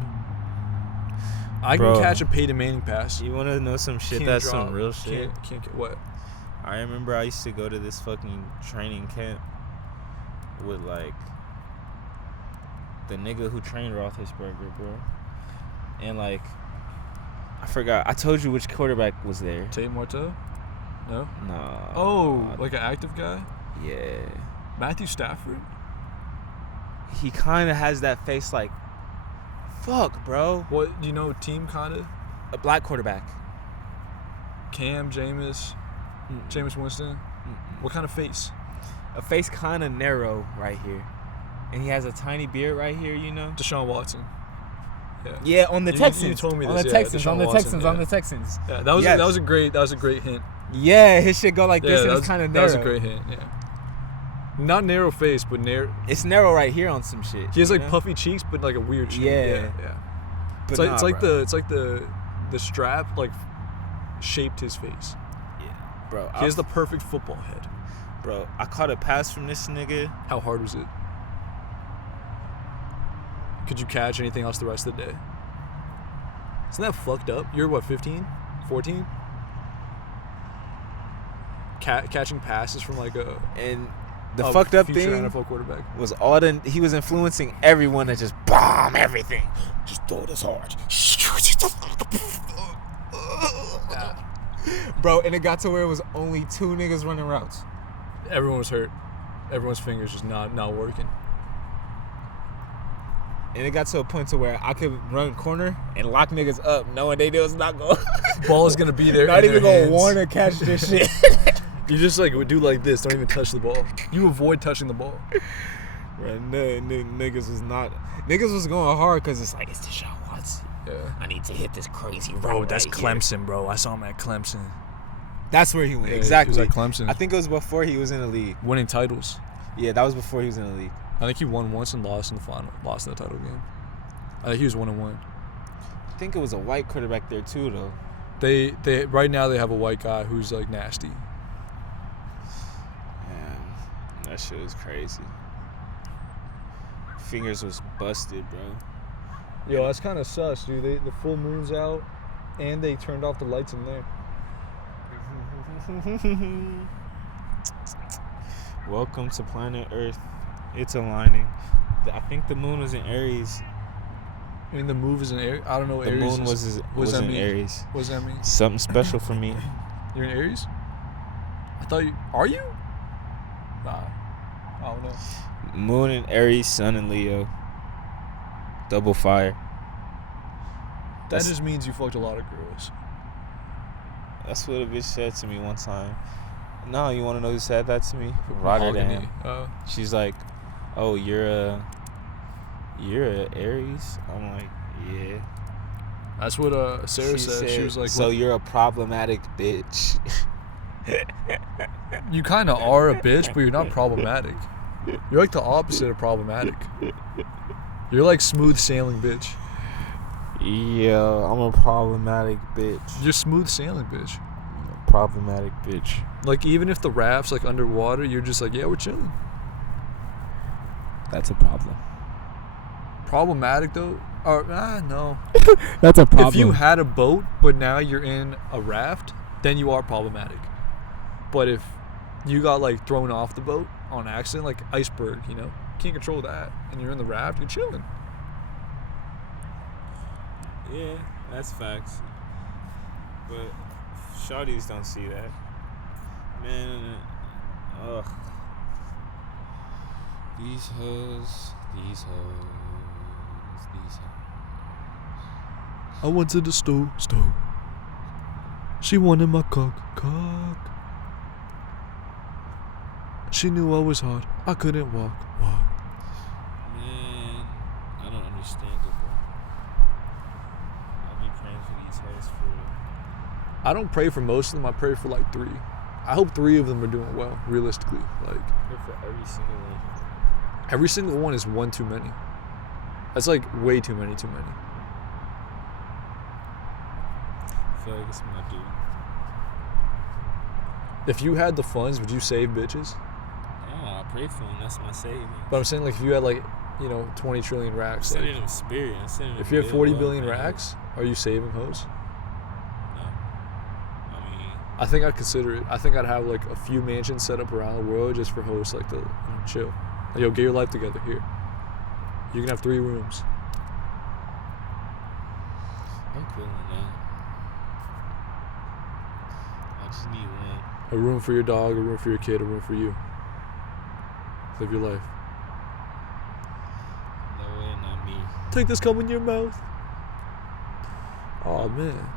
I Bro, can catch a Peyton Manning pass. You want to know some shit? Can't That's drop, some real shit. Can't get what? I remember I used to go to this fucking training camp with like the nigga who trained Roethlisberger, bro. And like, I forgot. I told you which quarterback was there. Tate Martell? No? Nah. Oh, like an active guy? Yeah. Matthew Stafford? He kind of has that face like, fuck, bro. What, do you know team kind of? A black quarterback. Cam, Jameis Winston? What kind of face? A face kind of narrow right here. And he has a tiny beard right here, you know? Deshaun Watson. Yeah, on the Texans. You told me on this. The yeah, Texans, Deshaun on the Watson, Texans, yeah. on the Texans. Yeah, that was a great hint. Yeah, his shit go like this, and that it's kind of narrow. That was a great hint. Yeah. Not narrow face, but narrow. It's narrow right here on some shit. He has like puffy cheeks, but like a weird chin. Yeah. But it's like the strap like shaped his face. Yeah, bro. He has the perfect football head. Bro, I caught a pass from this nigga. How hard was it? Could you catch anything else the rest of the day? Isn't that fucked up? You're what, 15? 14? Catching passes from like a fucked up future thing NFL quarterback was he was influencing everyone to just bomb everything. Just throw this hard. Bro, and it got to where it was only 2 niggas running routes. Everyone was hurt. Everyone's fingers just not working. And it got to a point to where I could run corner and lock niggas up knowing they was not going. Ball is going to be there. Not even going to want to catch this shit. You just like would do like this. Don't even touch the ball. You avoid touching the ball. Right, niggas was not. Niggas was going hard because it's like, it's Deshaun Watson. Yeah. I need to hit this crazy bro. That's Right Clemson, bro. I saw him at Clemson. That's where he went. Yeah, exactly. He was at Clemson. I think it was before he was in the league. Winning titles. Yeah, that was before he was in the league. I think he won once and lost in the final. Lost in the title game. I think he was 1-1. I think it was a white quarterback there too, though. They right now they have a white guy who's like nasty. Man, that shit was crazy. Fingers was busted, bro. Yo, that's kind of sus, dude. The full moon's out, and they turned off the lights in there. Welcome to planet Earth. It's aligning. I think the moon was in Aries. I mean, the move is in Aries. I don't know what the Aries moon is. was in Aries. What does that mean? Something special for me. You're in Aries? I thought you... Are you? Nah. I don't know. Moon in Aries, Sun in Leo. Double fire. That just means you fucked a lot of girls. That's what a bitch said to me one time. No, you want to know who said that to me? Rotterdam. She's like, "Oh, you're a Aries." I'm like, "Yeah." That's what Sarah said. She was like, "So you're a problematic bitch." You kind of are a bitch, but you're not problematic. You're like the opposite of problematic. You're like smooth sailing, bitch. Yeah, I'm a problematic bitch. You're smooth sailing, bitch. Problematic bitch. Like, even if the raft's like underwater, you're just like, yeah, we're chilling. That's a problem. Problematic though? Or no. That's a problem. If you had a boat, but now you're in a raft, then you are problematic. But if you got like thrown off the boat on accident, like iceberg, you know, can't control that, and you're in the raft, you're chilling. Yeah, that's facts. But shawties don't see that. Man, ugh. These hoes. I went to the store. She wanted my cock. She knew I was hot. I couldn't walk. Man, I don't understand it, bro. I'll be praying for these hoes for real. I don't pray for most of them. I pray for like 3. I hope 3 of them are doing well, realistically. Like, Pray for every single one. every single one is one too many. That's like way too many. I feel like it's my dude. If you had the funds, would you save bitches? Yeah, I pray for him. That's my saving. But I'm saying, like, if you had like, 20 trillion I'm racks, sending like, him spirit. I'm sending him if you had 40 billion man. racks, are you saving hoes? No. I mean, I think I'd consider it. I think I'd have like a few mansions set up around the world just for hosts, like, to chill. Like, yo, get your life together here. You can have 3 rooms. I'm cool with that. I just need one. A room for your dog, a room for your kid, a room for you. Live your life. No way, not me. Take this cum in your mouth. Oh man.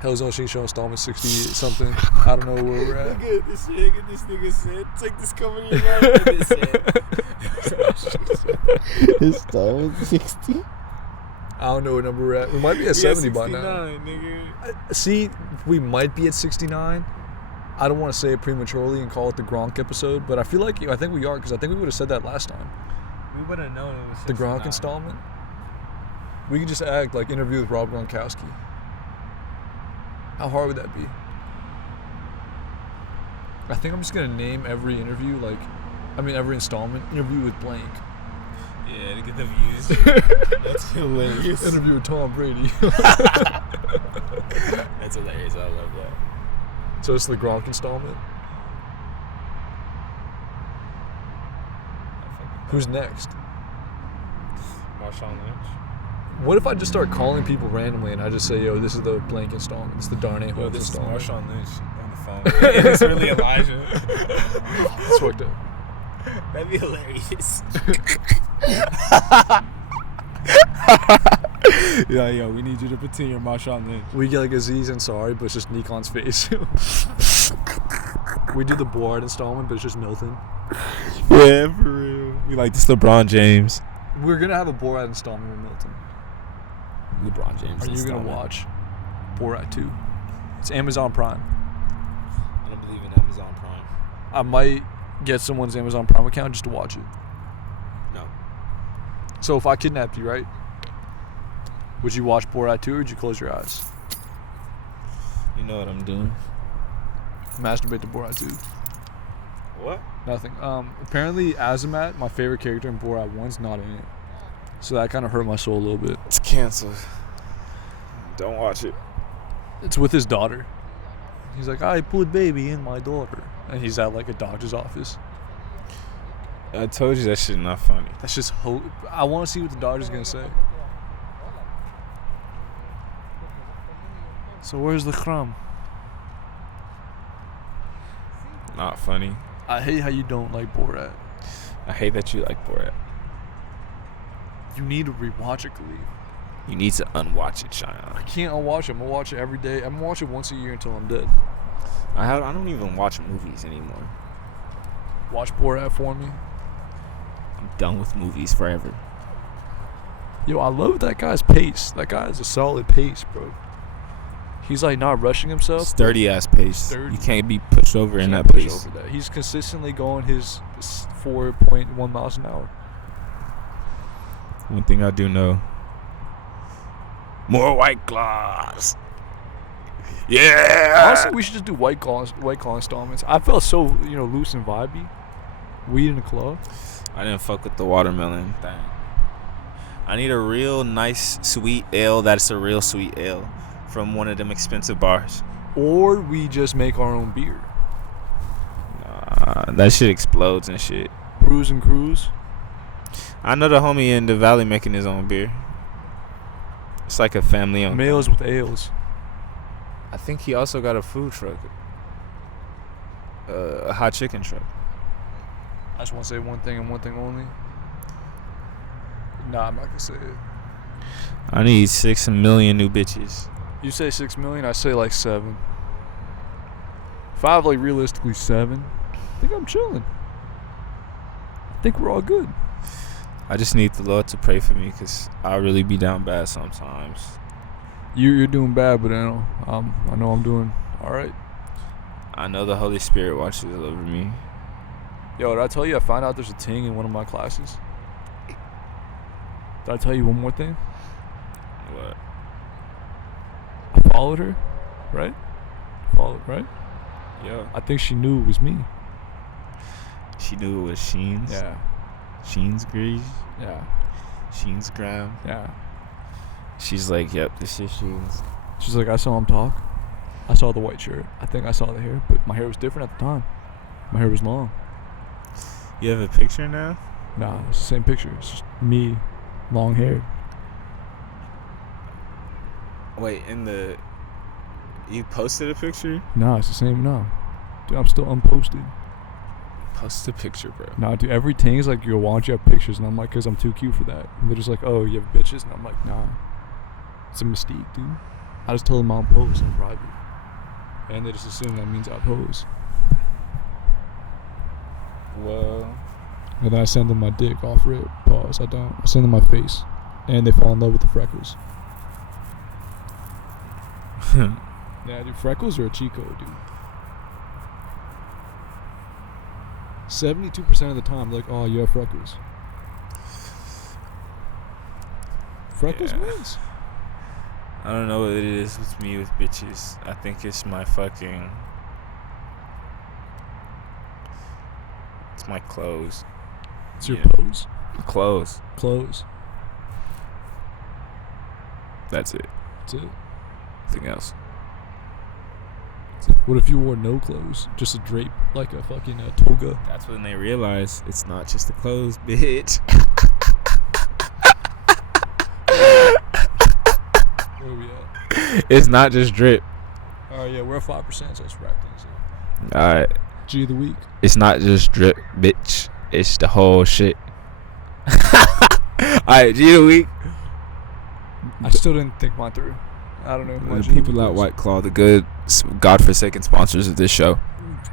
Hell's on Show installment 60 something. I don't know where we're at. Look at this nigga said, take this company in your mouth. Installment 60? I don't know what number we're at. We might be at 70 by now. Nigga. See, we might be at 69. I don't want to say it prematurely and call it the Gronk episode, but I think we are, because I think we would have said that last time. We would have known it was 69. The Gronk 69. installment. We could just act like Interview with Rob Gronkowski. How hard would that be? I think I'm just going to name every interview, every installment, Interview with blank. Yeah, to get the views. That's hilarious. Interview with Tom Brady. That's hilarious. I love that. So it's the Gronk installment. Who's next? Marshawn Lynch. What if I just start calling people randomly and I just say, yo, this is the blank installment. It's the Darnay Holmes This is installment. Marshawn Lynch on the phone. It's really Elijah. It's fucked up. That'd be hilarious. Yo, we need you to pretend you're Marshawn Lynch. We get like Aziz Ansari, but it's just Nikon's face. We do the Board installment, but it's just Milton. Yeah, for real. We like this LeBron James. We're going to have a Borat installment with Milton. LeBron James. Are you going to watch Borat 2? It's Amazon Prime. I don't believe in Amazon Prime. I might get someone's Amazon Prime account just to watch it. No. So if I kidnapped you, right? Would you watch Borat 2 or would you close your eyes? You know what I'm doing. Masturbate to Borat 2. What? Nothing. Apparently Azamat, my favorite character in Borat 1's not in it. So that kind of hurt my soul a little bit. It's canceled. Don't watch it. It's with his daughter. He's like, I put baby in my daughter. And he's at like a doctor's office. I told you that shit not funny. That's just I want to see what the doctor's going to say. So where's the crumb? Not funny. I hate how you don't like Borat. I hate that you like Borat. You need to rewatch it, Khalif. You need to unwatch it, Cheyenne. I can't unwatch it. I'm going to watch it every day. I'm going to watch it once a year until I'm dead. I don't even watch movies anymore. Watch Borat for me. I'm done with movies forever. Yo, I love that guy's pace. That guy has a solid pace, bro. He's like not rushing himself. Sturdy ass pace. Sturdy. You can't be pushed over in that push pace. over that. He's consistently going his 4.1 miles an hour. One thing I do know. More White Claws. Yeah. Honestly, we should just do White Claw installments. I felt so, loose and vibey. Weed in the club. I didn't fuck with the watermelon thing. I need a real nice sweet ale that's a real sweet ale from one of them expensive bars. Or we just make our own beer. That shit explodes and shit. Brews and Cruise. I know the homie in the valley making his own beer. It's like a family owned. Males with ales. I think he also got a food truck. A hot chicken truck. I just want to say one thing and one thing only. Nah, I'm not going to say it. I need 6 million new bitches. You say 6 million, I say like 7. If I have like realistically 7, I think I'm chilling. I think we're all good. I just need the Lord to pray for me because I really be down bad sometimes. You're doing bad, but I know I'm doing all right. I know the Holy Spirit watches over me. Yo, did I tell you I found out there's a ting in one of my classes? Did I tell you one more thing? What? I followed her, right? Right? Yeah. I think she knew it was me. She knew it was Sheen's? Yeah. Sheen's Grease? Yeah. Sheen's Gram? Yeah. She's like, yep, this is Sheen's. She's like, I saw him talk. I saw the white shirt. I think I saw the hair, but my hair was different at the time. My hair was long. You have a picture now? Nah, it's the same picture. It's just me, long hair. Wait, you posted a picture? Nah, it's the same now. Dude, I'm still unposted. Post a picture, bro. Nah, dude, every thing is like, yo, why don't you have pictures? And I'm like, because I'm too cute for that. And they're just like, oh, you have bitches? And I'm like, nah. It's a mystique, dude. I just told them I'll pose in private. And they just assume that means I pose. Well. And then I send them my dick off rip. Pause. I don't. I send them my face. And they fall in love with the freckles. Yeah, dude, freckles are a cheat code, dude. 72% of the time, like, oh, you have freckles. Freckles wins. I don't know what it is with me with bitches. I think it's my fucking... It's my clothes. It's your pose? Clothes. Clothes. That's it. That's it. Nothing else. What if you wore no clothes? Just a drape, like a fucking toga? That's when they realize it's not just the clothes, bitch. Where we at? It's not just drip. Alright, yeah, we're at 5%, so let's wrap things up. Alright. G of the week. It's not just drip, bitch. It's the whole shit. Alright, G of the week. I still didn't think mine through. I don't know. The people at White Claw, the good, godforsaken sponsors of this show.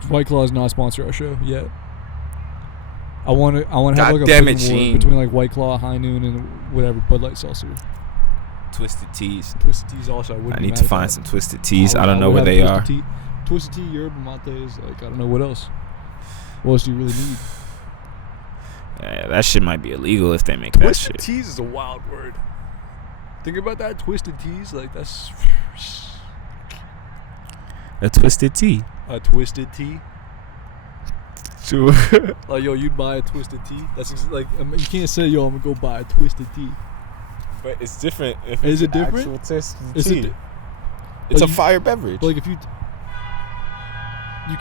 White Claw is not sponsor our show yet. I want to have like a damn it, war Gene. between like White Claw, High Noon, and whatever Bud Light Seltzer. Twisted Teas. Twisted Teas also. I need to find some Twisted Teas. I don't know where they are. Twisted Tea, yerba mate is like, I don't know what else. What else do you really need? Yeah, that shit might be illegal if they make that shit. Twisted Teas is a wild word. Think about that. Twisted Teas, like that's A Twisted Tea. a Twisted Tea. Sure. Like, yo, you'd buy a Twisted Tea. That's like, you can't say, yo, I'm gonna go buy a Twisted Tea. But it's different. If Is it's it different? Actual Twisted Is Tea. it? It's Like a fire beverage. Like if you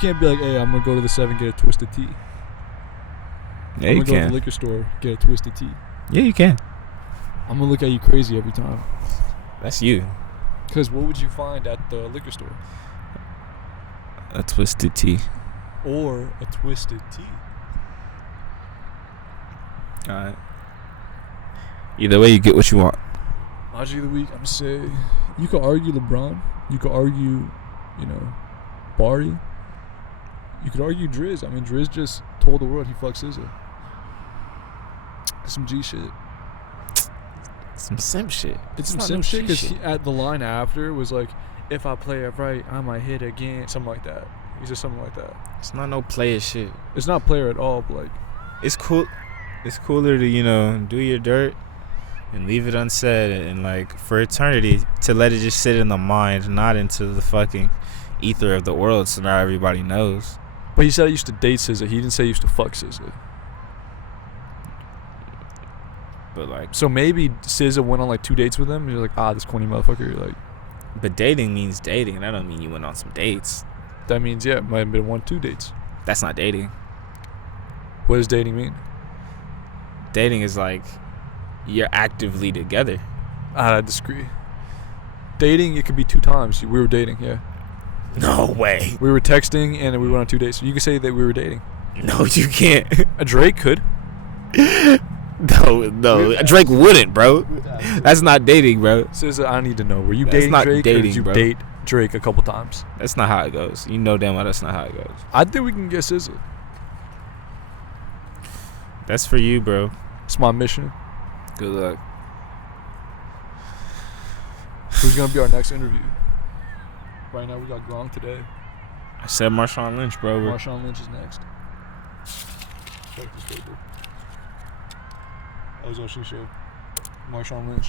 can't be like, hey, I'm gonna go to the 7 get a Twisted Tea. Yeah, I'm you gonna go to can. the liquor store get a Twisted Tea. Yeah, you can. I'm gonna look at you crazy every time. That's you. Cause what would you find at the liquor store? A Twisted Tea. Or a Twisted Tea. Alright. Either way, you get what you want. Logic of the week, I'm gonna say, you could argue LeBron. You could argue, Barty. You could argue Driz. I mean, Driz just told the world he fucks SZA. Some G shit. Some simp shit. It's some not simp no shit G because shit. at the line after was like, if I play it right, I might hit again. Something like that. He said something like that. It's not no player shit. It's not player at all, but like, It's cool. It's cooler to, do your dirt and leave it unsaid and like for eternity, to let it just sit in the mind, not into the fucking ether of the world, so now everybody knows. But he said he used to date SZA. He didn't say he used to fuck SZA. But like, so maybe SZA went on like 2 dates with him. And you're like, this corny motherfucker. Like, but dating means dating. That don't mean you went on some dates. That means it might have been 1-2 dates. That's not dating. What does dating mean? Dating is like you're actively together. I disagree. Dating, it could be 2 times. We were dating, yeah. No way. We were texting and we went on 2 dates. So you could say that we were dating. No, you can't. A Drake could. No. Drake wouldn't, bro. That's not dating, bro. SZA, I need to know. Were you That's dating not Drake dating, or did you bro. date Drake a couple times? That's not how it goes. You know damn well that's not how it goes. I think we can get SZA. That's for you, bro. It's my mission. Good luck. Who's going to be our next interview? Right now we got Gronk today. I said Marshawn Lynch, bro. Marshawn Lynch is next. Check this paper. That was Ocean Show. Marshawn Lynch.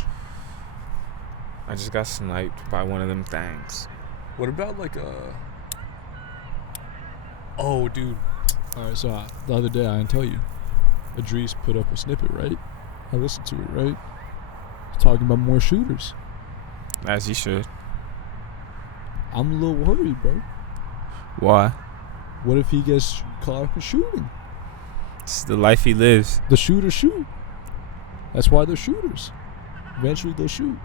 I just got sniped by one of them things. What about like oh, dude. Alright, so the other day I didn't tell you. Idris put up a snippet, right? I listened to it, right? Talking about more shooters. As you should. I'm a little worried, bro. Why? What if he gets caught up in shooting? It's the life he lives. The shooters shoot. That's why they're shooters. Eventually they'll shoot.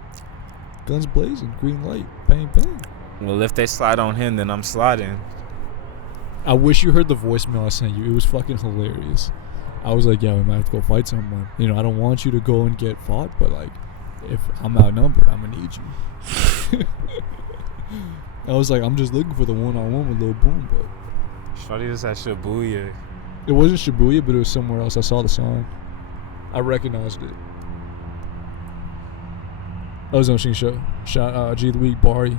Guns blazing, green light, bang, bang. Well, if they slide on him, then I'm sliding. I wish you heard the voicemail I sent you. It was fucking hilarious. I was like, yeah, we might have to go fight someone. You know, I don't want you to go and get fought, but like, if I'm outnumbered, I'm gonna need you. I was like, I'm just looking for the one-on-one with Lil Boom, but Shawty was at Shibuya. it wasn't Shibuya, but it was somewhere else. I saw the sign. I recognized it. That was on Sheen Show. Shout G of the Week, Bari.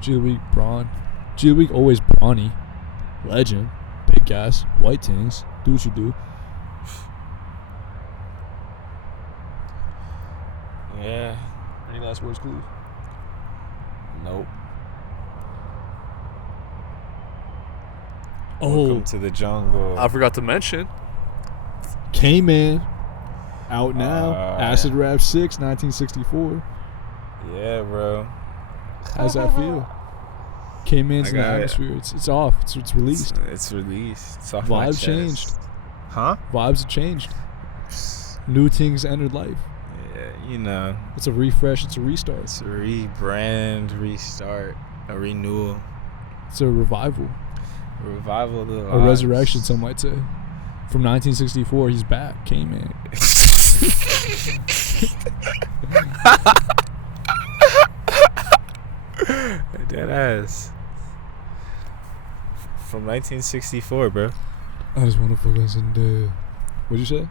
G of the Week, Braun. G of the Week, always Bronny. Legend. Big gas. White Tings. Do what you do. Yeah. Any last words, Clue? Nope. Oh, Welcome to the jungle. I forgot to mention. K-Man. Out now. Acid Rap 6, 1964. Yeah, bro. How's that feel? K-Man's in the got it. atmosphere. It's off. It's released. It's released. It's off my Vibes chest. changed. Huh? Vibes have changed. New things entered life. Yeah, you know. It's a refresh. It's a restart. It's a rebrand, restart, a renewal, It's a revival. a revival of the A lives. resurrection, some might say. From 1964, he's back. K-Man. Dead ass. From 1964, bro. I just want to fuck us in there. What'd you say?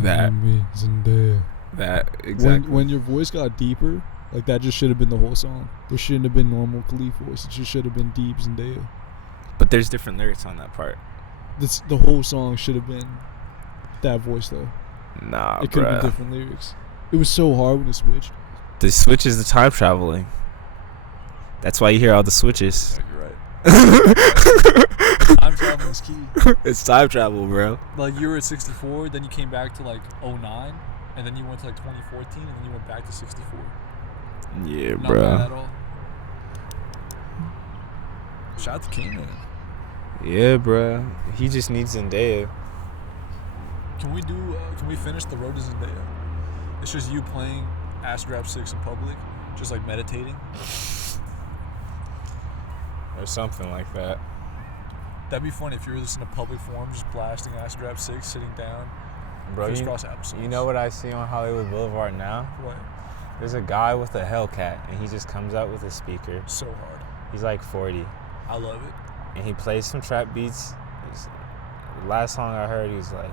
That. Me, Zendaya. That, exactly. When your voice got deeper, like that just should have been the whole song. There shouldn't have been normal Khalif voice. It just should have been deep Zendaya. But there's different lyrics on that part. The whole song should have been that voice though. Nah, It could have bro. been different lyrics. It was so hard when it switched. The switch is the time traveling. That's why you hear all the switches. You're right. Time travel is key. It's time travel, bro. Like you were at 64, then you came back to like 09, and then you went to like 2014, and then you went back to 64. Yeah, Not bro. bad at all. Shout out to K-Man. Yeah, bro. He just needs Zendaya. Can we finish the road to Zendaya? It's just you playing Acid Rap 6 in public, just like meditating. Or something like that. That'd be funny if you were just in a public forum, just blasting Acid Rap 6, sitting down, Bro, crisscross applesauce. you know what I see on Hollywood Boulevard now? What? There's a guy with a Hellcat, and he just comes out with a speaker. So hard. He's like 40, I love it. and he plays some trap beats. The last song I heard, he was like,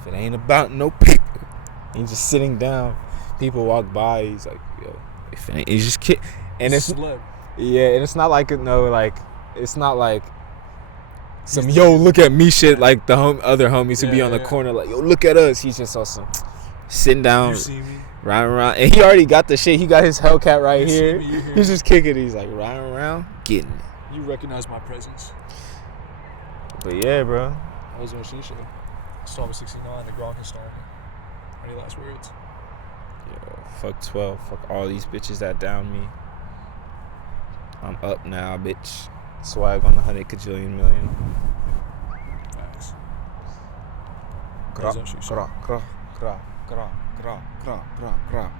"If it ain't about no paper," he's just sitting down. People walk by. He's like, "Yo, if it ain't," he's just kid. And it's Slip. yeah, and it's not like it's not like some yo look at me shit like the other homies who be on the corner like, yo, look at us. He's just awesome. sitting down, You see me? riding around, and he already got the shit. He got his Hellcat right You see here. me, you hear He's me. just kicking it. He's like riding around, getting it. You recognize my presence. But yeah, bro. That was Machine Show. Installment 69, the Gronk installment. Any last words? Yo, fuck 12. Fuck all these bitches that down me. I'm up now, bitch. Swag on 100 kajillion million. Facts. Gra, That was Machine Show. gra, gra, gra, gra, gra, gra, gra, gra.